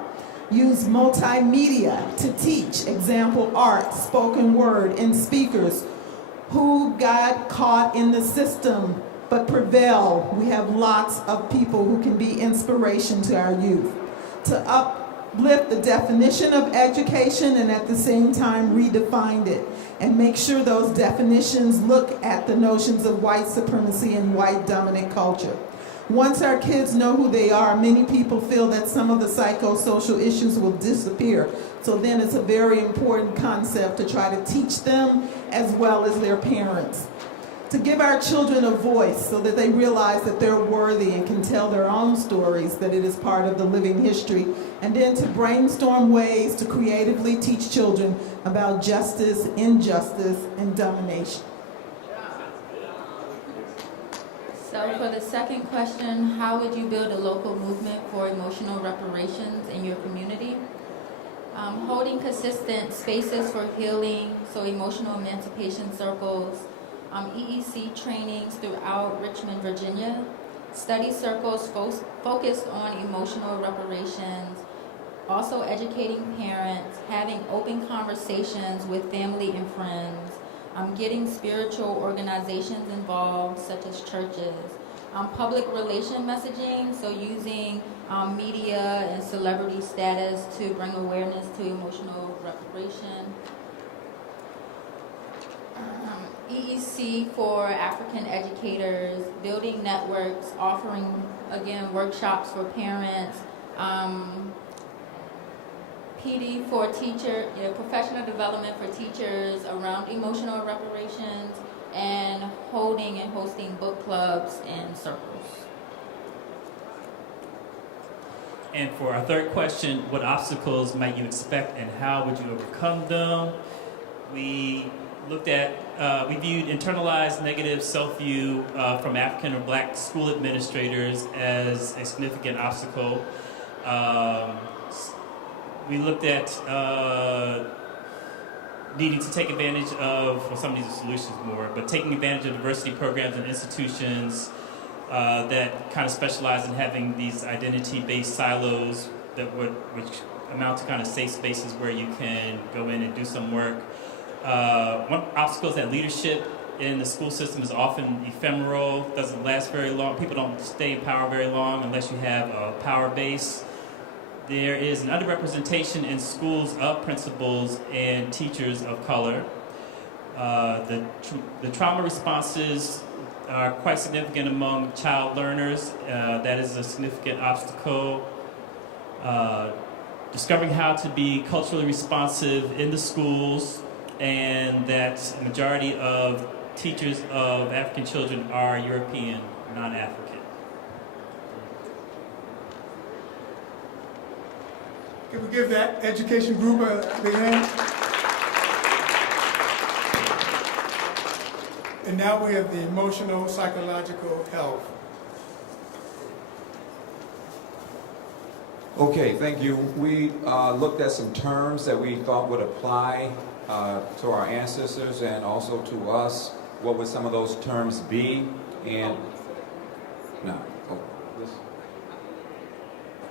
Use multimedia to teach, example art, spoken word, and speakers who got caught in the system but prevail. We have lots of people who can be inspiration to our youth. To uplift the definition of education and at the same time redefine it and make sure those definitions look at the notions of white supremacy and white dominant culture. Once our kids know who they are, many people feel that some of the psychosocial issues will disappear. So then it's a very important concept to try to teach them as well as their parents. To give our children a voice so that they realize that they're worthy and can tell their own stories, that it is part of the living history. And then to brainstorm ways to creatively teach children about justice, injustice, and domination. So for the second question, how would you build a local movement for emotional reparations in your community? Holding consistent spaces for healing, so emotional emancipation circles, EEC trainings throughout Richmond, Virginia, study circles focused on emotional reparations, also educating parents, having open conversations with family and friends, getting spiritual organizations involved, such as churches, public relation messaging, so using media and celebrity status to bring awareness to emotional reparation. EEC for African educators, building networks, offering, again, workshops for parents, PD for professional development for teachers around emotional reparations, and holding and hosting book clubs and circles. And for our third question, what obstacles might you expect and how would you overcome them? We looked at, we viewed internalized negative self-view from African or Black school administrators as a significant obstacle. We looked at needing to take advantage of, well, some of these are solutions more, but taking advantage of diversity programs and institutions that kind of specialize in having these identity-based silos that which amount to kind of safe spaces where you can go in and do some work. One obstacle is that leadership in the school system is often ephemeral, doesn't last very long. People don't stay in power very long unless you have a power base. There is an underrepresentation in schools of principals and teachers of color. The trauma responses are quite significant among child learners. That is a significant obstacle. discovering how to be culturally responsive in the schools, and that the majority of teachers of African children are European, non-African. Can we give that education group a big hand? And now we have the emotional, psychological health. Okay, thank you. We looked at some terms that we thought would apply to our ancestors and also to us. What would some of those terms be? And no, oh, this.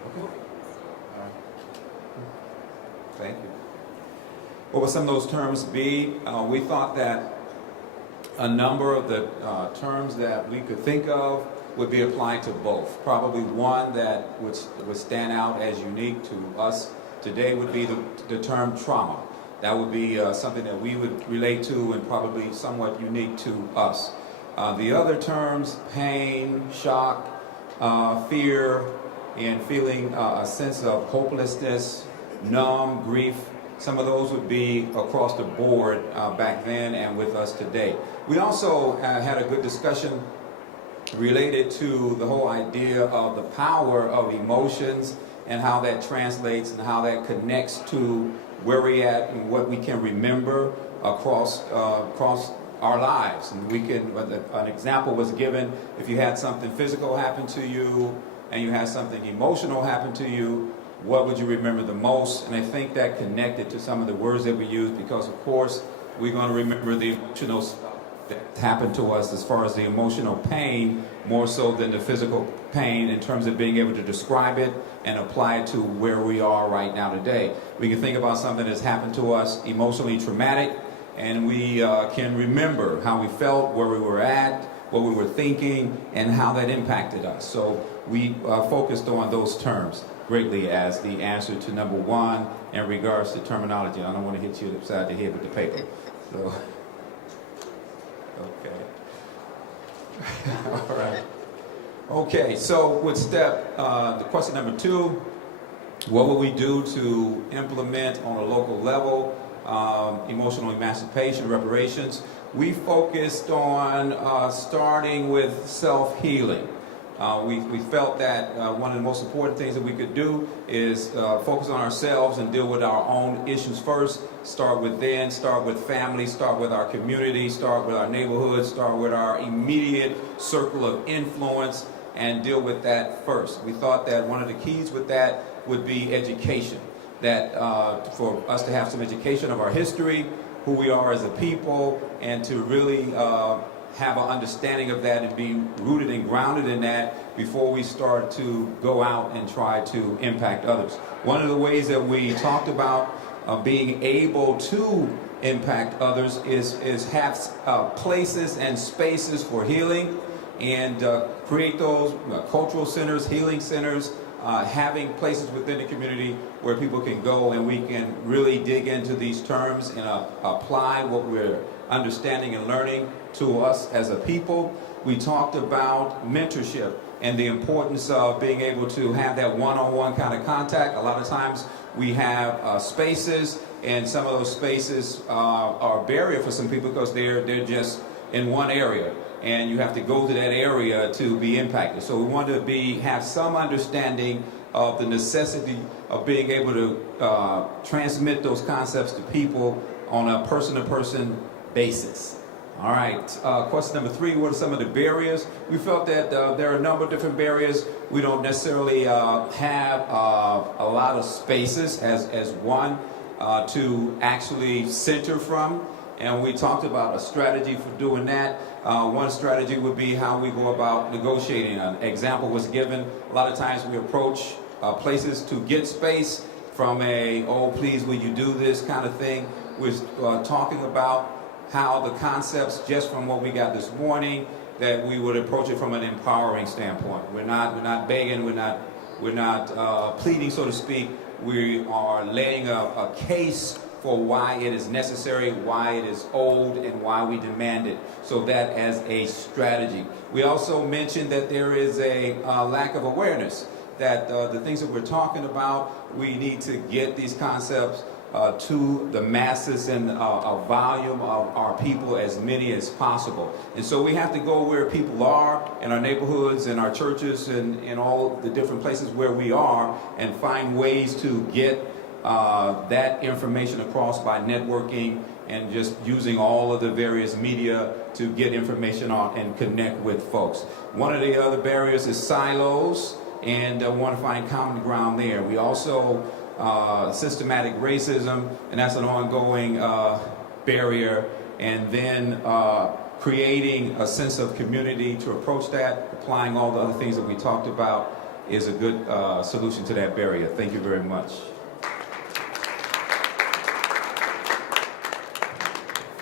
Okay. All right. Thank you. What would some of those terms be? We thought that a number of the terms that we could think of would be applied to both. Probably one that would stand out as unique to us today would be the term trauma. That would be something that we would relate to and probably somewhat unique to us. The other terms, pain, shock, fear, and feeling a sense of hopelessness, numb, grief, some of those would be across the board back then and with us today. We also had a good discussion related to the whole idea of the power of emotions and how that translates and how that connects to where we're at and what we can remember across our lives. And we can, an example was given, if you had something physical happen to you and you had something emotional happen to you, what would you remember the most? And I think that connected to some of the words that we use, because of course we're going to remember the emotional stuff that happened to us as far as the emotional pain, more so than the physical pain, in terms of being able to describe it and apply it to where we are right now today. We can think about something that's happened to us emotionally traumatic, and we can remember how we felt, where we were at, what we were thinking, and how that impacted us. So we focused on those terms greatly as the answer to number one in regards to terminology. I don't want to hit you upside the head with the paper. So, okay. All right. Okay, so with the question number 2, what will we do to implement on a local level emotional emancipation, reparations? We focused on starting with self-healing. We felt that one of the most important things that we could do is focus on ourselves and deal with our own issues first. Start within, start with family, start with our community, start with our neighborhood, start with our immediate circle of influence, and deal with that first. We thought that one of the keys with that would be education. That for us to have some education of our history, who we are as a people, and to really have an understanding of that and be rooted and grounded in that before we start to go out and try to impact others. One of the ways that we talked about being able to impact others is have places and spaces for healing, and create those cultural centers, healing centers, having places within the community where people can go and we can really dig into these terms and apply what we're understanding and learning to us as a people. We talked about mentorship and the importance of being able to have that one-on-one kind of contact. A lot of times we have spaces, and some of those spaces are a barrier for some people because they're just in one area, and you have to go to that area to be impacted. So we want to have some understanding of the necessity of being able to transmit those concepts to people on a person-to-person basis. All right, question number 3, what are some of the barriers? We felt that there are a number of different barriers. We don't necessarily have a lot of spaces as one to actually center from. And we talked about a strategy for doing that. One strategy would be how we go about negotiating. An example was given. A lot of times we approach places to get space from oh, please, will you do this kind of thing. We're talking about how the concepts, just from what we got this morning, that we would approach it from an empowering standpoint. We're not begging, we're not pleading, so to speak. We are laying a case for why it is necessary, why it is owed, and why we demand it. So that as a strategy. We also mentioned that there is a lack of awareness. that the things that we're talking about, we need to get these concepts to the masses and a volume of our people, as many as possible. And so we have to go where people are, in our neighborhoods, in our churches, and in all the different places where we are, and find ways to get that information across by networking and just using all of the various media to get information on and connect with folks. One of the other barriers is silos, and want to find common ground there. We also systematic racism, and that's an ongoing barrier, and then creating a sense of community to approach that, applying all the other things that we talked about, is a good solution to that barrier. Thank you very much.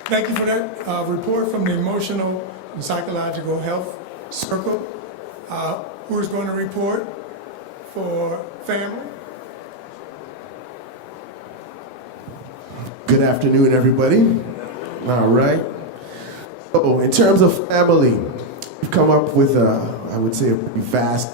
Thank you for that report from the Emotional and Psychological Health Circle. Who is going to report for family? Good afternoon, everybody. All right. So, in terms of family, we've come up with, I would say, a vast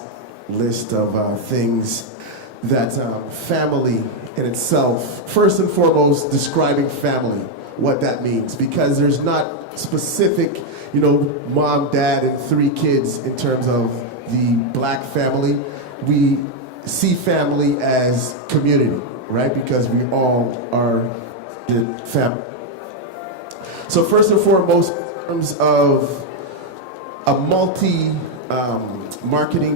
list of things that family in itself, first and foremost, describing family, what that means, because there's not specific, mom, dad, and 3 kids in terms of the black family. We see family as community, right? Because we all are the family. So first and foremost, in terms of a marketing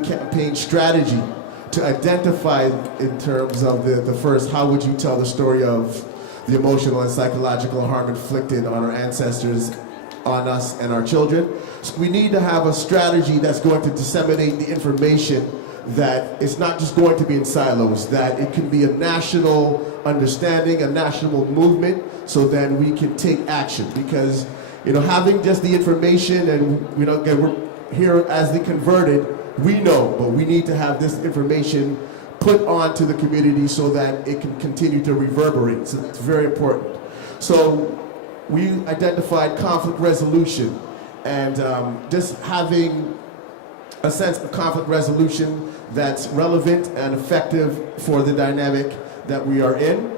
campaign strategy to identify in terms of the first, how would you tell the story of the emotional and psychological harm inflicted on our ancestors, on us and our children. So we need to have a strategy that's going to disseminate the information, that it's not just going to be in silos, that it can be a national understanding, a national movement, so then we can take action. Because, having just the information and, again, we're here as the converted, we know, but we need to have this information put onto the community so that it can continue to reverberate. So it's very important. So we identified conflict resolution, and just having a sense of conflict resolution that's relevant and effective for the dynamic that we are in.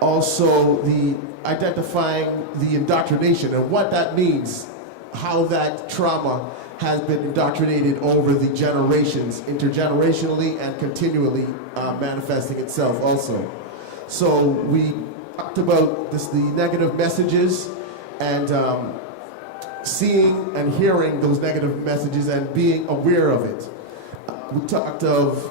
Also, the identifying the indoctrination and what that means, how that trauma has been indoctrinated over the generations, intergenerationally and continually manifesting itself also. So we talked about the negative messages, and seeing and hearing those negative messages and being aware of it. We talked of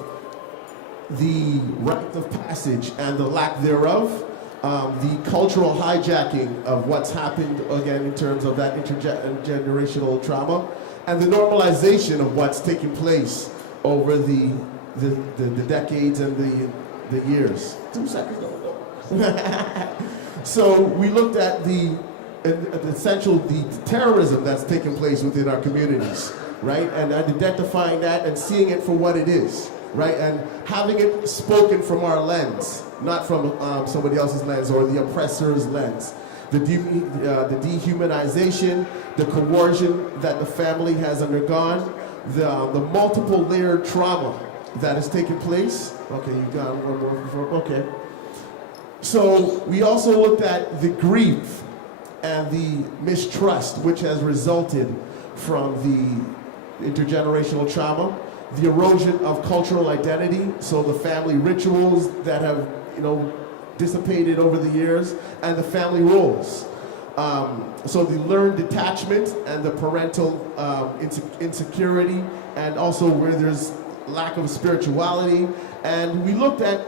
the rite of passage and the lack thereof, the cultural hijacking of what's happened, again, in terms of that intergenerational trauma, and the normalization of what's taking place over the decades and the years. 2 seconds, no. So we looked at the terrorism that's taking place within our communities, right? And identifying that and seeing it for what it is, right? And having it spoken from our lens, not from somebody else's lens or the oppressor's lens. The dehumanization, the coercion that the family has undergone, the multiple layered trauma that has taken place. Okay, you've got one more before, okay. So we also looked at the grief and the mistrust which has resulted from the intergenerational trauma, the erosion of cultural identity, so the family rituals that have, dissipated over the years, and the family roles. So the learned detachment and the parental insecurity, and also where there's lack of spirituality. And we looked at,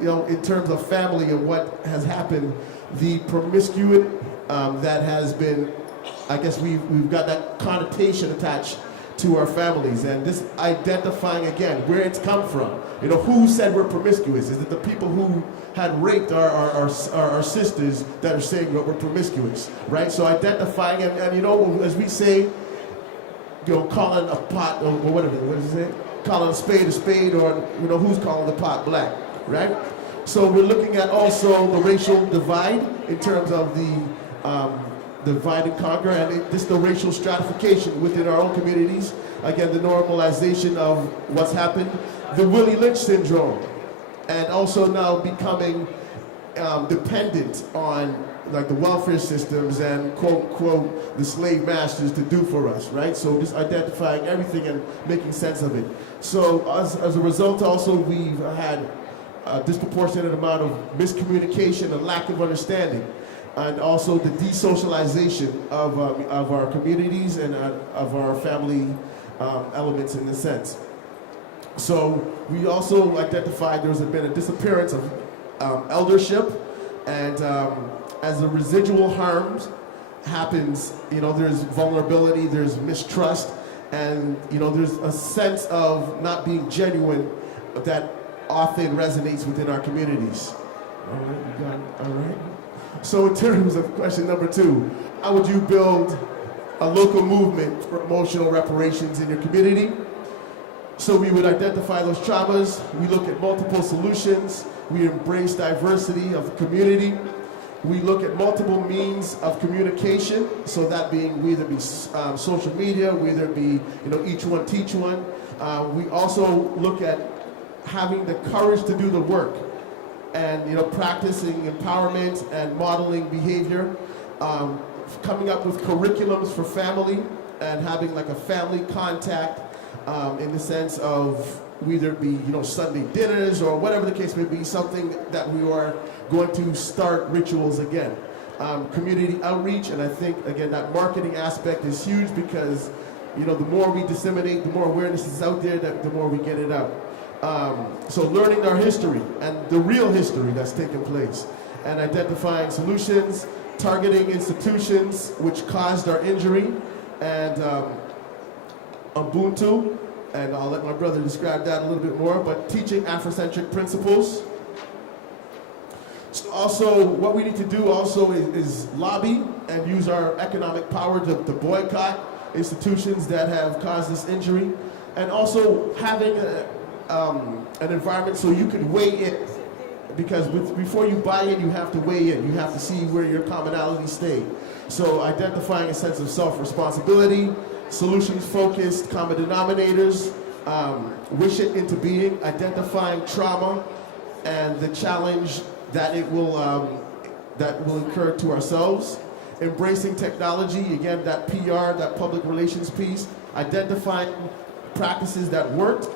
in terms of family and what has happened, the promiscuity that has been, I guess we've got that connotation attached to our families, and this identifying again where it's come from. Who said we're promiscuous? Is it the people who had raped our sisters that are saying we're promiscuous, right? So identifying and as we say, calling a pot or whatever, what is it? Calling a spade, or who's calling the pot black, right? So we're looking at also the racial divide in terms of the divide and conquer, and just the racial stratification within our own communities. Again, the normalization of what's happened, the Willie Lynch syndrome, and also now becoming dependent on like the welfare systems and quote unquote the slave masters to do for us, right? So just identifying everything and making sense of it. So as a result also we've had a disproportionate amount of miscommunication and lack of understanding, and also the desocialization of our communities and of our family elements in a sense. So we also identified there's been a disappearance of eldership, and as the residual harms happens, there's vulnerability, there's mistrust, and there's a sense of not being genuine that often resonates within our communities. All right, you got it? All right. So in terms of question number 2, how would you build a local movement for emotional reparations in your community? So we would identify those traumas, we look at multiple solutions, we embrace diversity of the community, we look at multiple means of communication, so that being whether it be social media, whether it be each one teach one. We also look at having the courage to do the work, and practicing empowerment and modeling behavior, coming up with curriculums for family and having like a family contact in the sense of whether it be Sunday dinners or whatever the case may be, something that we are going to start rituals again. Community outreach, and I think again that marketing aspect is huge because the more we disseminate, the more awareness is out there, the more we get it out. So learning our history and the real history that's taken place, and identifying solutions, targeting institutions which caused our injury, and Ubuntu, and I'll let my brother describe that a little bit more, but teaching Afrocentric principles. So also, what we need to do also is lobby and use our economic power to boycott institutions that have caused this injury, and also having an environment so you can weigh in, because before you buy in, you have to weigh in. You have to see where your commonalities stay. So identifying a sense of self-responsibility, solutions-focused common denominators, wish it into being, identifying trauma and the challenge that it will incur to ourselves, embracing technology, again, that PR, that public relations piece, identifying practices that worked,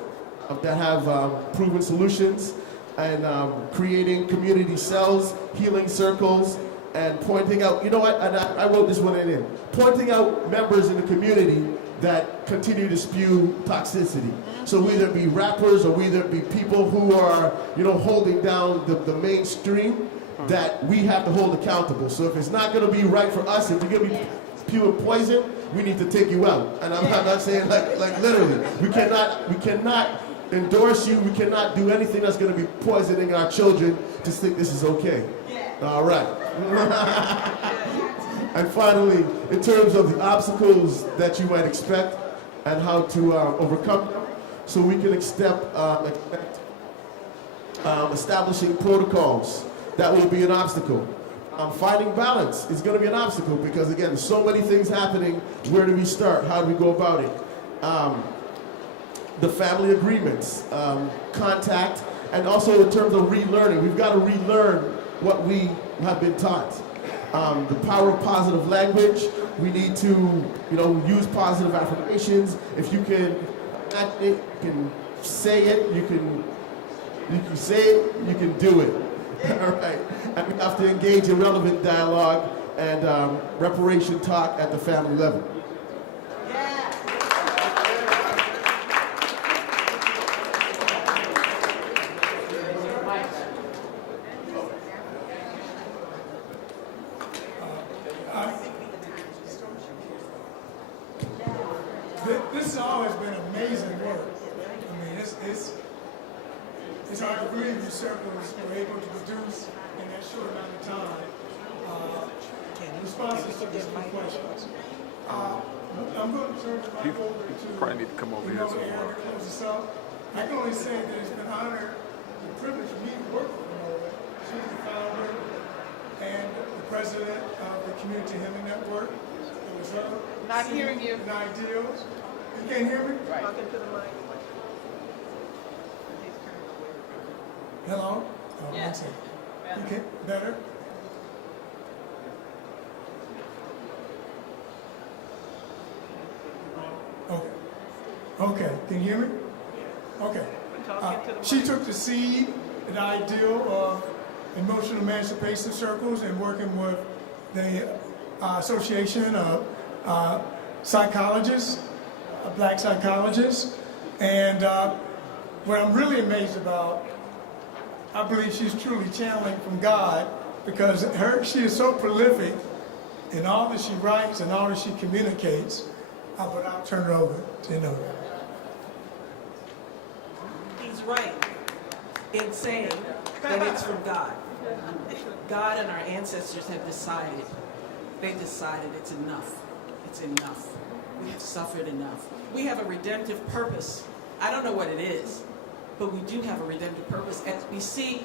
that have proven solutions, and creating community cells, healing circles, and pointing out, and I wrote this one in, pointing out members in the community that continue to spew toxicity. So whether it be rappers or whether it be people who are, holding down the mainstream, that we have to hold accountable. So if it's not going to be right for us, if you're going to be pure poison, we need to take you out. And I'm not saying like literally. We cannot endorse you. We cannot do anything that's going to be poisoning our children to think this is okay. All right. And finally, in terms of the obstacles that you might expect and how to overcome them, so we can expect establishing protocols. That will be an obstacle. Finding balance is going to be an obstacle because, again, so many things happening. Where do we start? How do we go about it? The family agreements, contact, and also in terms of relearning. We've got to relearn what we have been taught. The power of positive language. We need to, use positive affirmations. If you can act it, you can say it, you can say it, you can do it. All right. And we have to engage in relevant dialogue and reparation talk at the family level. This has always been amazing work. I mean, it's hard to believe you circles were able to produce in that short amount of time responses to these questions. I'm going to turn the mic over to probably need to come over here somewhere. I can only say that it's been an honor and privilege for me to work with Nola. She's the founder and the president of the Community Healing Network. It was her. Not hearing you. Ideals. You can't hear me? Right. Talking to the mic. Hello? Oh, yes. Okay, better? Okay. Okay, can you hear me? Okay. She took the seed, the ideal of emotional emancipation circles and working with the Association of Psychologists, Black psychologists. And what I'm really amazed about, I believe she's truly channeling from God, because she is so prolific in all that she writes and all that she communicates. But I'll turn it over to you. He's right in saying that it's from God. God and our ancestors have decided. They decided it's enough. It's enough. We have suffered enough. We have a redemptive purpose. I don't know what it is, but we do have a redemptive purpose. As we see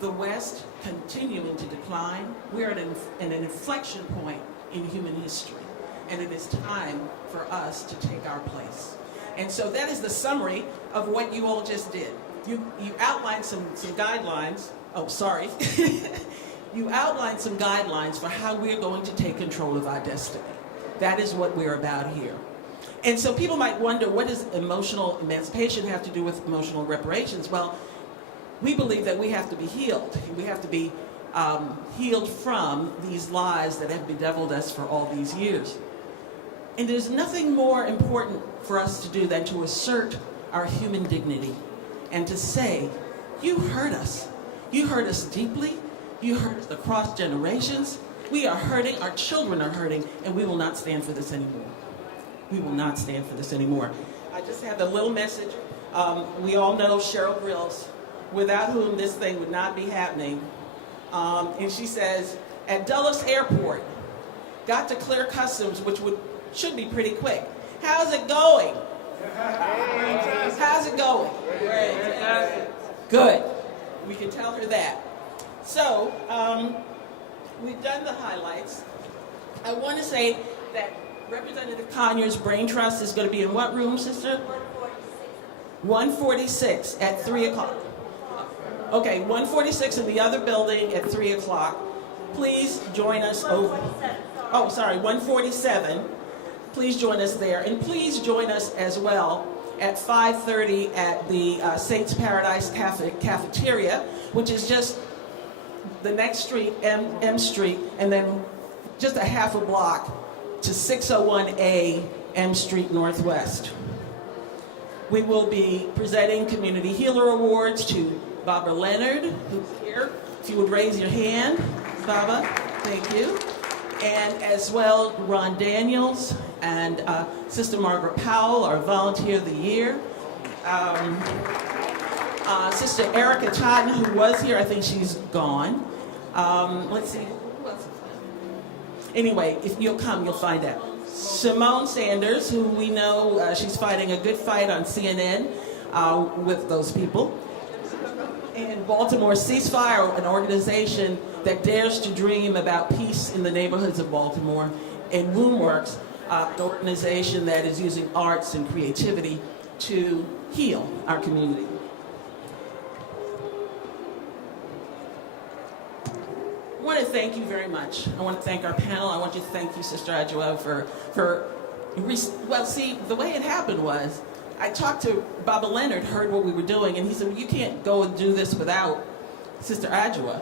the West continuing to decline, we're at an inflection point in human history. And it is time for us to take our place. And so that is the summary of what you all just did. You outlined some guidelines. Oh, sorry. You outlined some guidelines for how we're going to take control of our destiny. That is what we're about here. And so people might wonder, what does emotional emancipation have to do with emotional reparations? Well, we believe that we have to be healed. We have to be healed from these lies that have bedeviled us for all these years. And there's nothing more important for us to do than to assert our human dignity and to say, you hurt us. You hurt us deeply. You hurt us across generations. We are hurting, our children are hurting, and we will not stand for this anymore. We will not stand for this anymore. I just have a little message. We all know Cheryl Grills, without whom this thing would not be happening. And she says, at Dulles Airport, got to clear customs, which should be pretty quick. How's it going? How's it going? Good. We can tell her that. So, we've done the highlights. I want to say that Representative Conyers' Brain Trust is going to be in what room, sister? 146 at 3 o'clock. Okay, 146 in the other building at 3 o'clock. Please join us over. Oh, sorry, 147. Please join us there. And please join us as well at 5:30 at the Saints Paradise Cafeteria, which is just the next street, M Street, and then just a half a block to 601A M Street Northwest. We will be presenting Community Healer Awards to Barbara Leonard, who's here. If you would raise your hand, Baba, thank you. And as well, Ron Daniels and Sister Margaret Powell, our Volunteer of the Year. Sister Erica Totten, who was here, I think she's gone. Let's see, who else is there? Anyway, if you'll come, you'll find out. Simone Sanders, who we know she's fighting a good fight on CNN with those people. And Baltimore Ceasefire, an organization that dares to dream about peace in the neighborhoods of Baltimore. And Woundworks, an organization that is using arts and creativity to heal our community. I want to thank you very much. I want to thank our panel. I want to thank you, Sister Adjoa, well, see, the way it happened was, I talked to Baba Leonard, heard what we were doing, and he said, well, you can't go and do this without Sister Adjoa.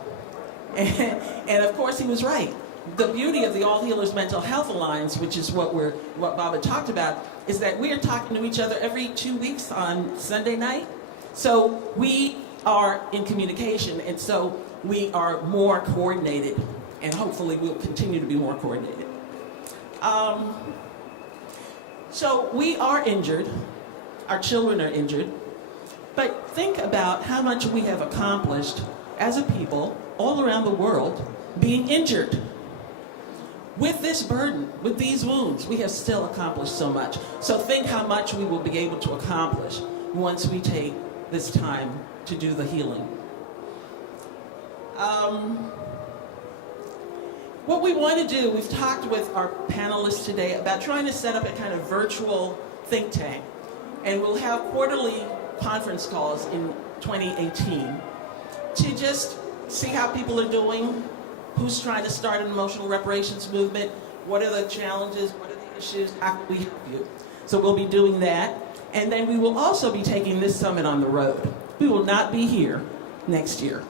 And of course, he was right. The beauty of the All Healers Mental Health Alliance, which is what Baba talked about, is that we are talking to each other every 2 weeks on Sunday night. So we are in communication, and so we are more coordinated, and hopefully we'll continue to be more coordinated. So we are injured. Our children are injured. But think about how much we have accomplished as a people all around the world being injured. With this burden, with these wounds, we have still accomplished so much. So think how much we will be able to accomplish once we take this time to do the healing. What we want to do, we've talked with our panelists today about trying to set up a kind of virtual think tank. And we'll have quarterly conference calls in 2018. to just see how people are doing, who's trying to start an emotional reparations movement, what are the challenges, what are the issues, how can we help you? So we'll be doing that. And then we will also be taking this summit on the road. We will not be here next year.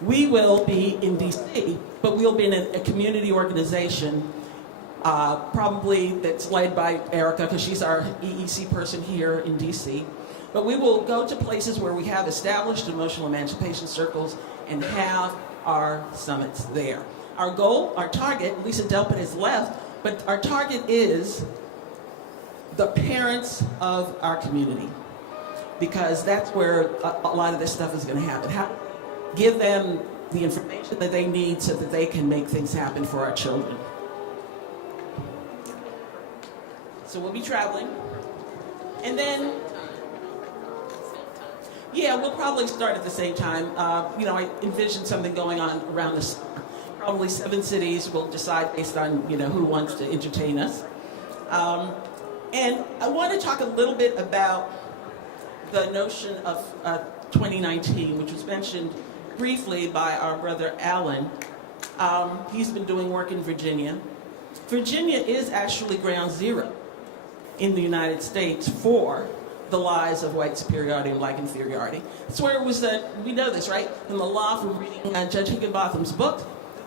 We will be in DC, but we'll be in a community organization, probably that's led by Erica, because she's our EEC person here in DC. But we will go to places where we have established emotional emancipation circles and have our summits there. Our goal, our target, Lisa Delpit has left, but our target is the parents of our community, because that's where a lot of this stuff is going to happen. How give them the information that they need so that they can make things happen for our children. So we'll be traveling. And then, yeah, we'll probably start at the same time. I envision something going on around this. Probably 7 cities will decide based on, who wants to entertain us. And I want to talk a little bit about the notion of 2019, which was mentioned briefly by our brother Alan. He's been doing work in Virginia. Virginia is actually ground zero in the United States for the lies of white superiority and black inferiority. That's where it was we know this, right? From the law, from reading Judge Higginbotham's book,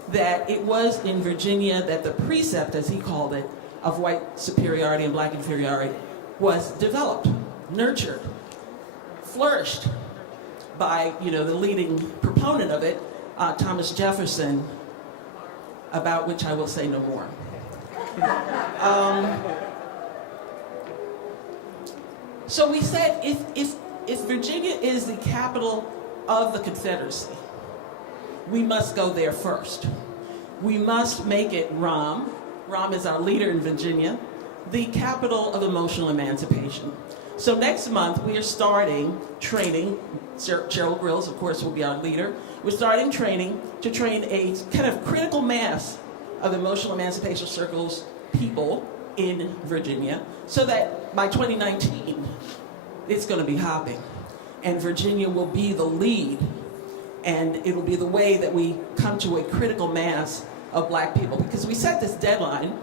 that it was in Virginia that the precept, as he called it, of white superiority and black inferiority was developed, nurtured, flourished by, the leading proponent of it, Thomas Jefferson, about which I will say no more. So we said if Virginia is the capital of the Confederacy, we must go there first. We must make it Rom is our leader in Virginia, the capital of emotional emancipation. So next month we are starting training. Cheryl Grills, of course, will be our leader. We're starting training to train a kind of critical mass of emotional emancipation circles people in Virginia, so that by 2019 it's going to be hopping, and Virginia will be the lead, and it will be the way that we come to a critical mass of black people, because we set this deadline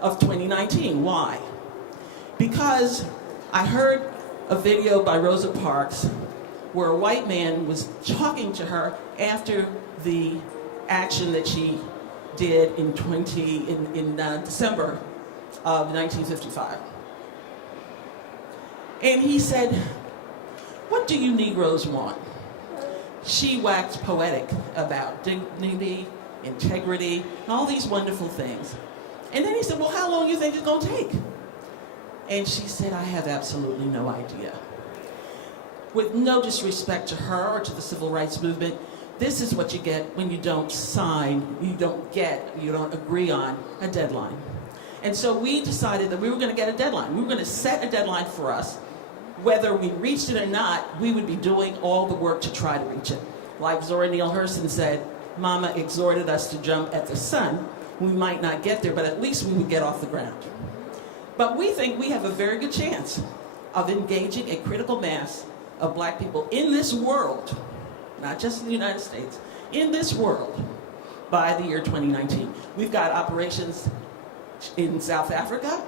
of 2019. Why? Because I heard a video by Rosa Parks where a white man was talking to her after the action that she did in December of 1955. And he said, "What do you Negroes want?" She waxed poetic about dignity, integrity, and all these wonderful things. And then he said, "Well, how long do you think it's going to take?" And she said, "I have absolutely no idea." With no disrespect to her or to the civil rights movement, this is what you get when you don't sign, you don't agree on a deadline. And so we decided that we were going to get a deadline. We were going to set a deadline for us. Whether we reached it or not, we would be doing all the work to try to reach it. Like Zora Neale Hurston said, "Mama exhorted us to jump at the sun." We might not get there, but at least we would get off the ground. But we think we have a very good chance of engaging a critical mass of black people in this world, not just in the United States, in this world by the year 2019. We've got operations in South Africa.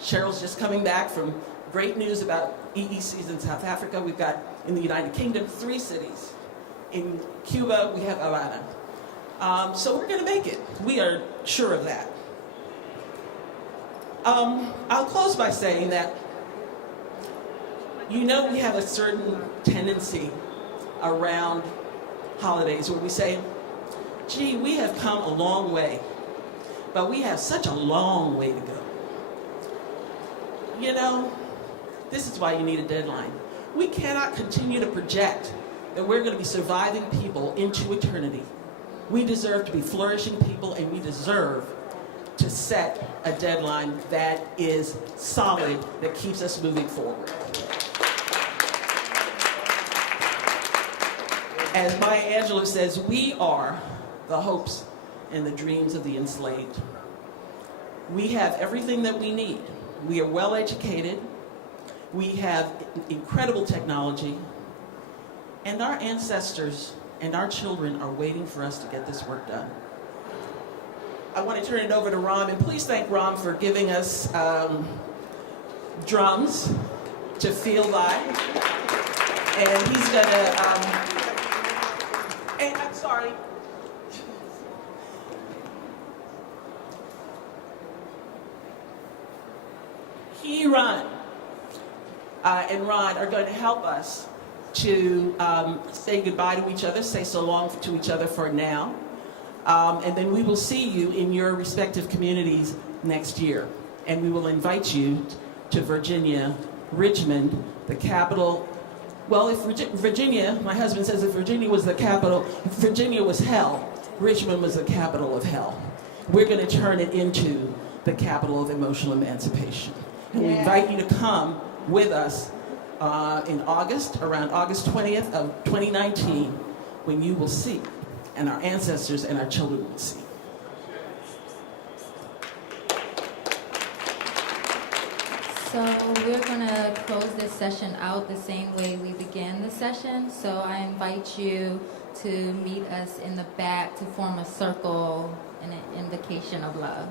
Cheryl's just coming back from great news about EECs in South Africa. We've got in the United Kingdom 3 cities. In Cuba, we have Havana. So we're going to make it. We are sure of that. I'll close by saying that, we have a certain tendency around holidays where we say, "Gee, we have come a long way, but we have such a long way to go." This is why you need a deadline. We cannot continue to project that we're going to be surviving people into eternity. We deserve to be flourishing people, and we deserve to set a deadline that is solid, that keeps us moving forward. As Maya Angelou says, we are the hopes and the dreams of the enslaved. We have everything that we need. We are well educated. We have incredible technology. And our ancestors and our children are waiting for us to get this work done. I want to turn it over to Ram, and please thank Ram for giving us drums to feel by. And he's gonna, and I'm sorry. He, Ron, and Ron are going to help us to say goodbye to each other, say so long to each other for now. And then we will see you in your respective communities next year. And we will invite you to Virginia, Richmond, the capital. Well, if Virginia, my husband says if Virginia was the capital, Virginia was hell, Richmond was the capital of hell. We're going to turn it into the capital of emotional emancipation. And we invite you to come with us in August, around August 20th of 2019, when you will see, and our ancestors and our children will see. So we're going to close this session out the same way we began the session. So I invite you to meet us in the back to form a circle and an invocation of love.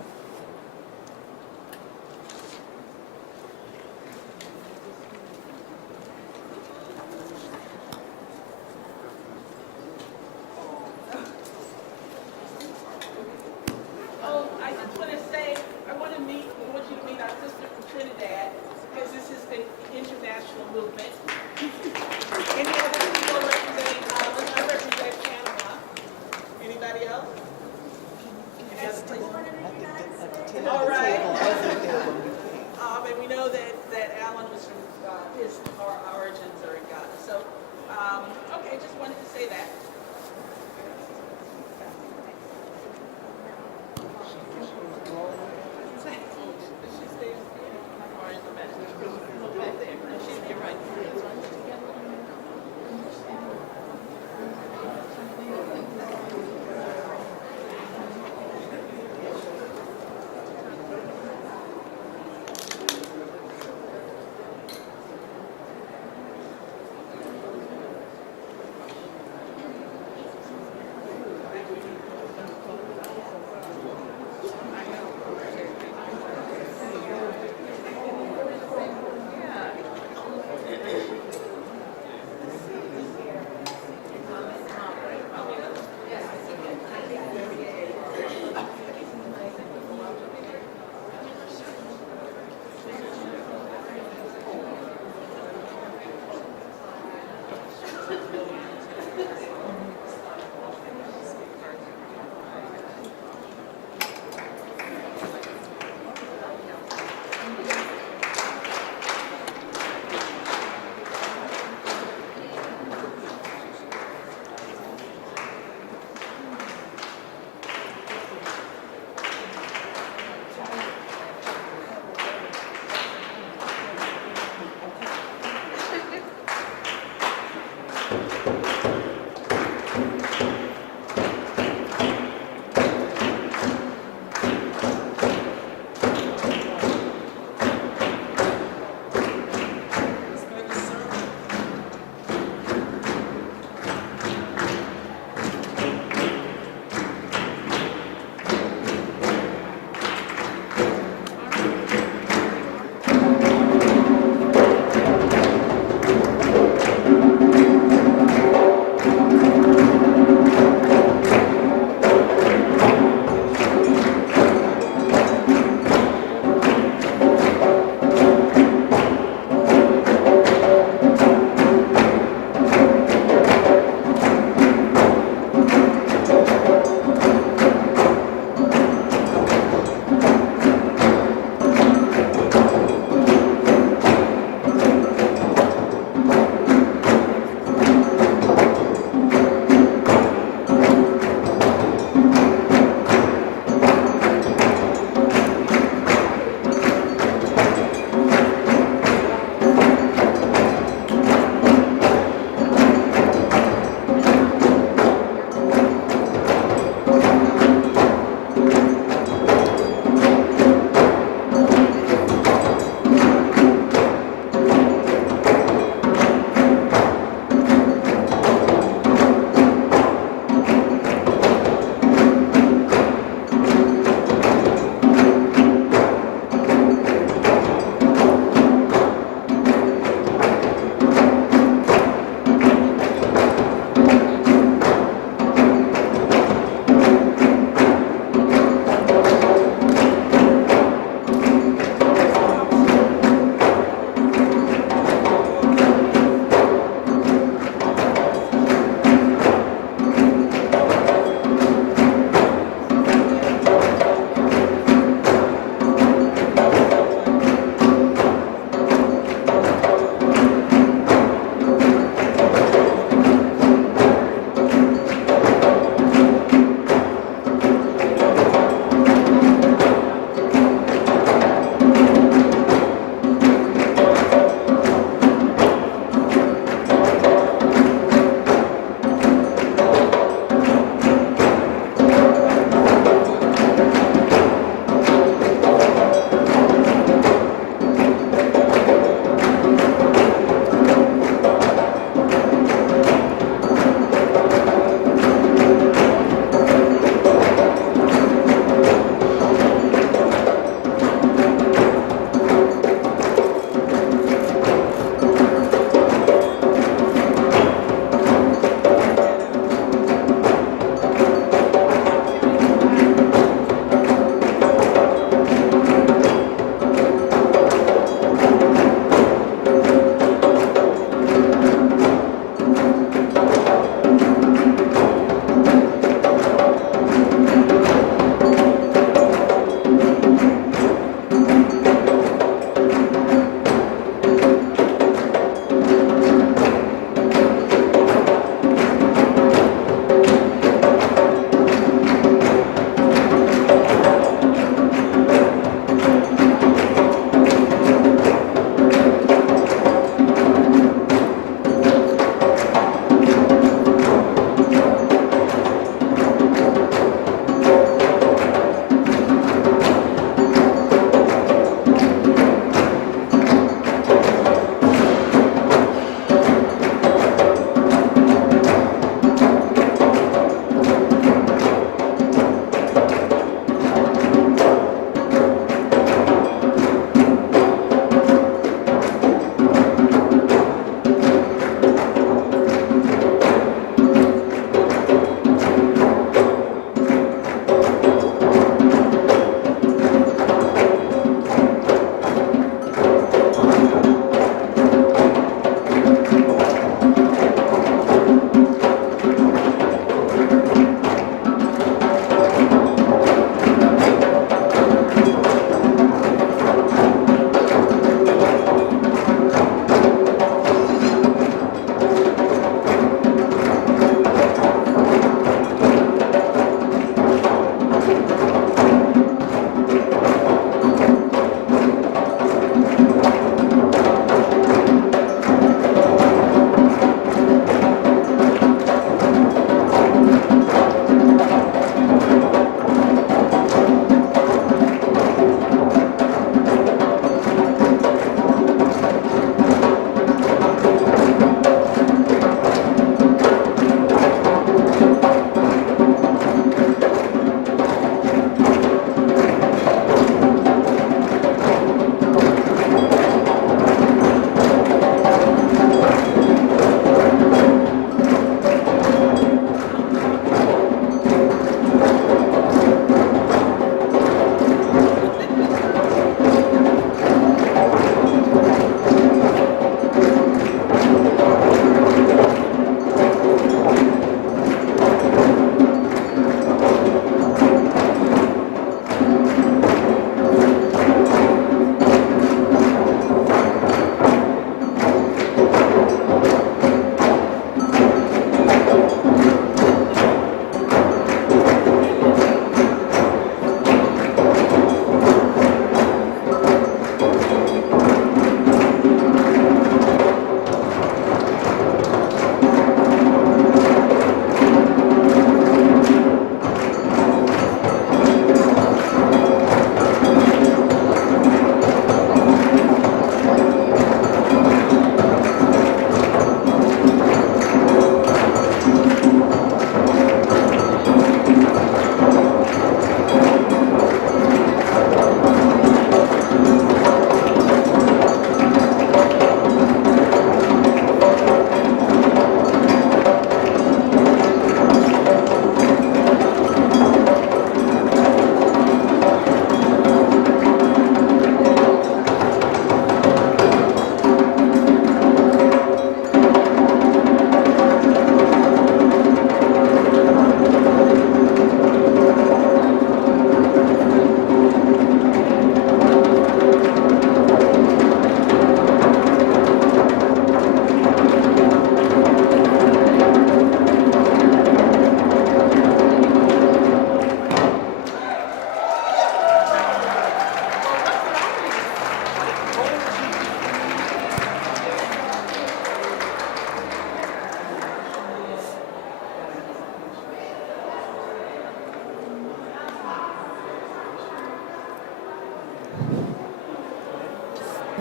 Oh, I just want to say, I want you to meet our sister from Trinidad, because this is the international movement. Any other people representing Ireland? I represent Panama. Anybody else? Any other places? All right. And we know that Alan was from, his origins are in Ghana. So, okay, just wanted to say that.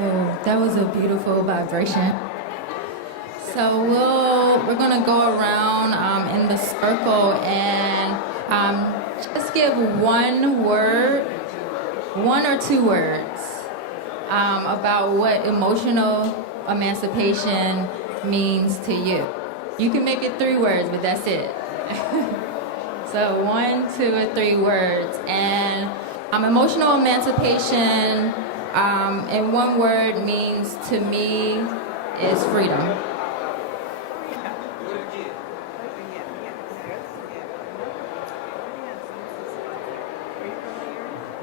Oh, that was a beautiful vibration. So we're gonna go around in the circle and just give one word, one or two words about what emotional emancipation means to you. You can make it 3 words, but that's it. So 1, 2, or 3 words. And emotional emancipation, in one word, means to me is freedom.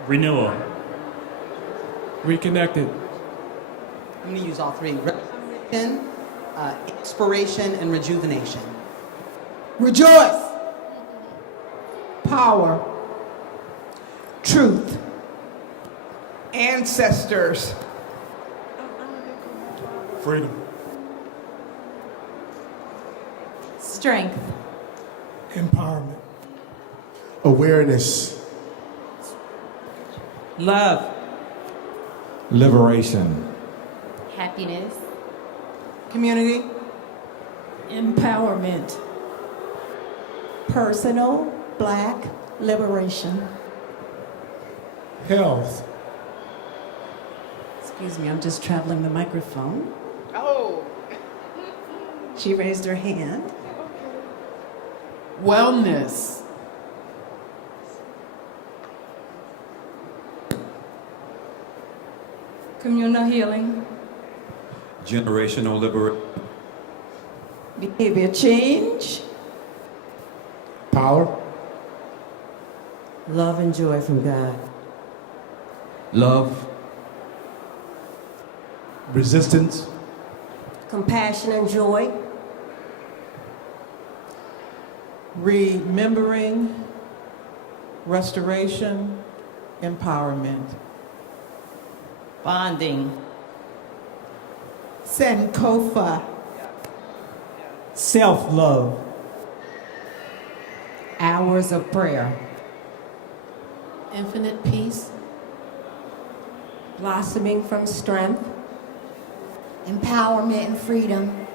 Renewal. Reconnected. I'm going to use all 3. Restoration, inspiration, and rejuvenation. Rejoice. Power. Truth. Ancestors. Freedom. Strength. Empowerment. Awareness. Love. Liberation. Happiness. Community. Empowerment. Personal Black liberation. Health. Excuse me, I'm just traveling the microphone. Oh. She raised her hand. Wellness. Communal healing. Generational liberation. Behavior change. Power. Love and joy from God. Love. Resistance. Compassion and joy. Remembering, restoration, empowerment. Bonding. Sankofa. Self-love. Hours of prayer. Infinite peace. Blossoming from strength. Empowerment and freedom.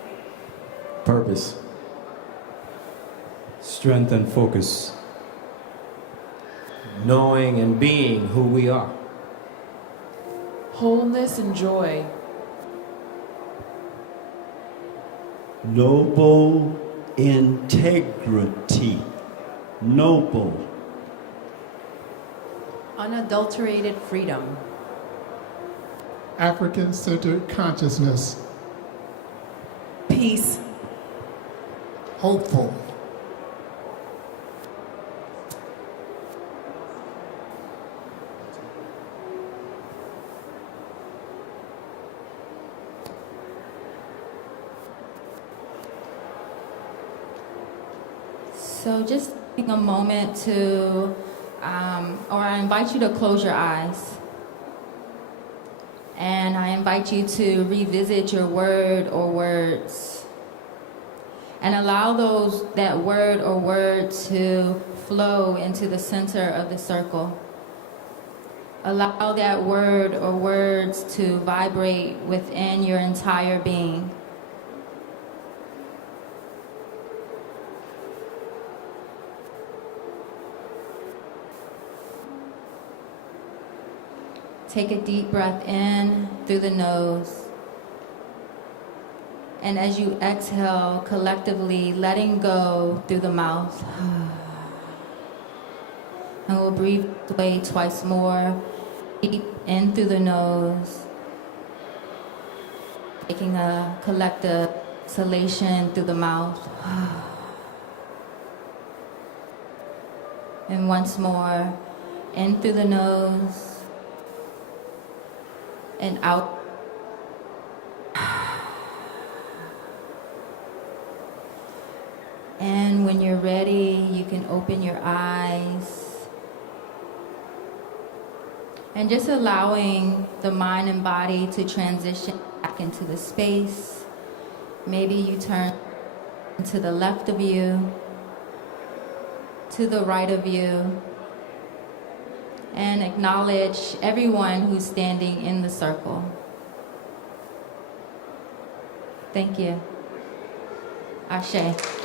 Purpose. Strength and focus. Knowing and being who we are. Wholeness and joy. Noble integrity. Noble. Unadulterated freedom. African-centered consciousness. Peace. Hopeful. So just take a moment to, or I invite you to close your eyes. And I invite you to revisit your word or words. And allow that word or words to flow into the center of the circle. Allow that word or words to vibrate within your entire being. Take a deep breath in through the nose. And as you exhale, collectively letting go through the mouth. And we'll breathe away twice more. Deep in through the nose. Taking a collective exhalation through the mouth. And once more, in through the nose. And out. And when you're ready, you can open your eyes. And just allowing the mind and body to transition back into the space. Maybe you turn to the left of you, to the right of you. And acknowledge everyone who's standing in the circle. Thank you. Ashe.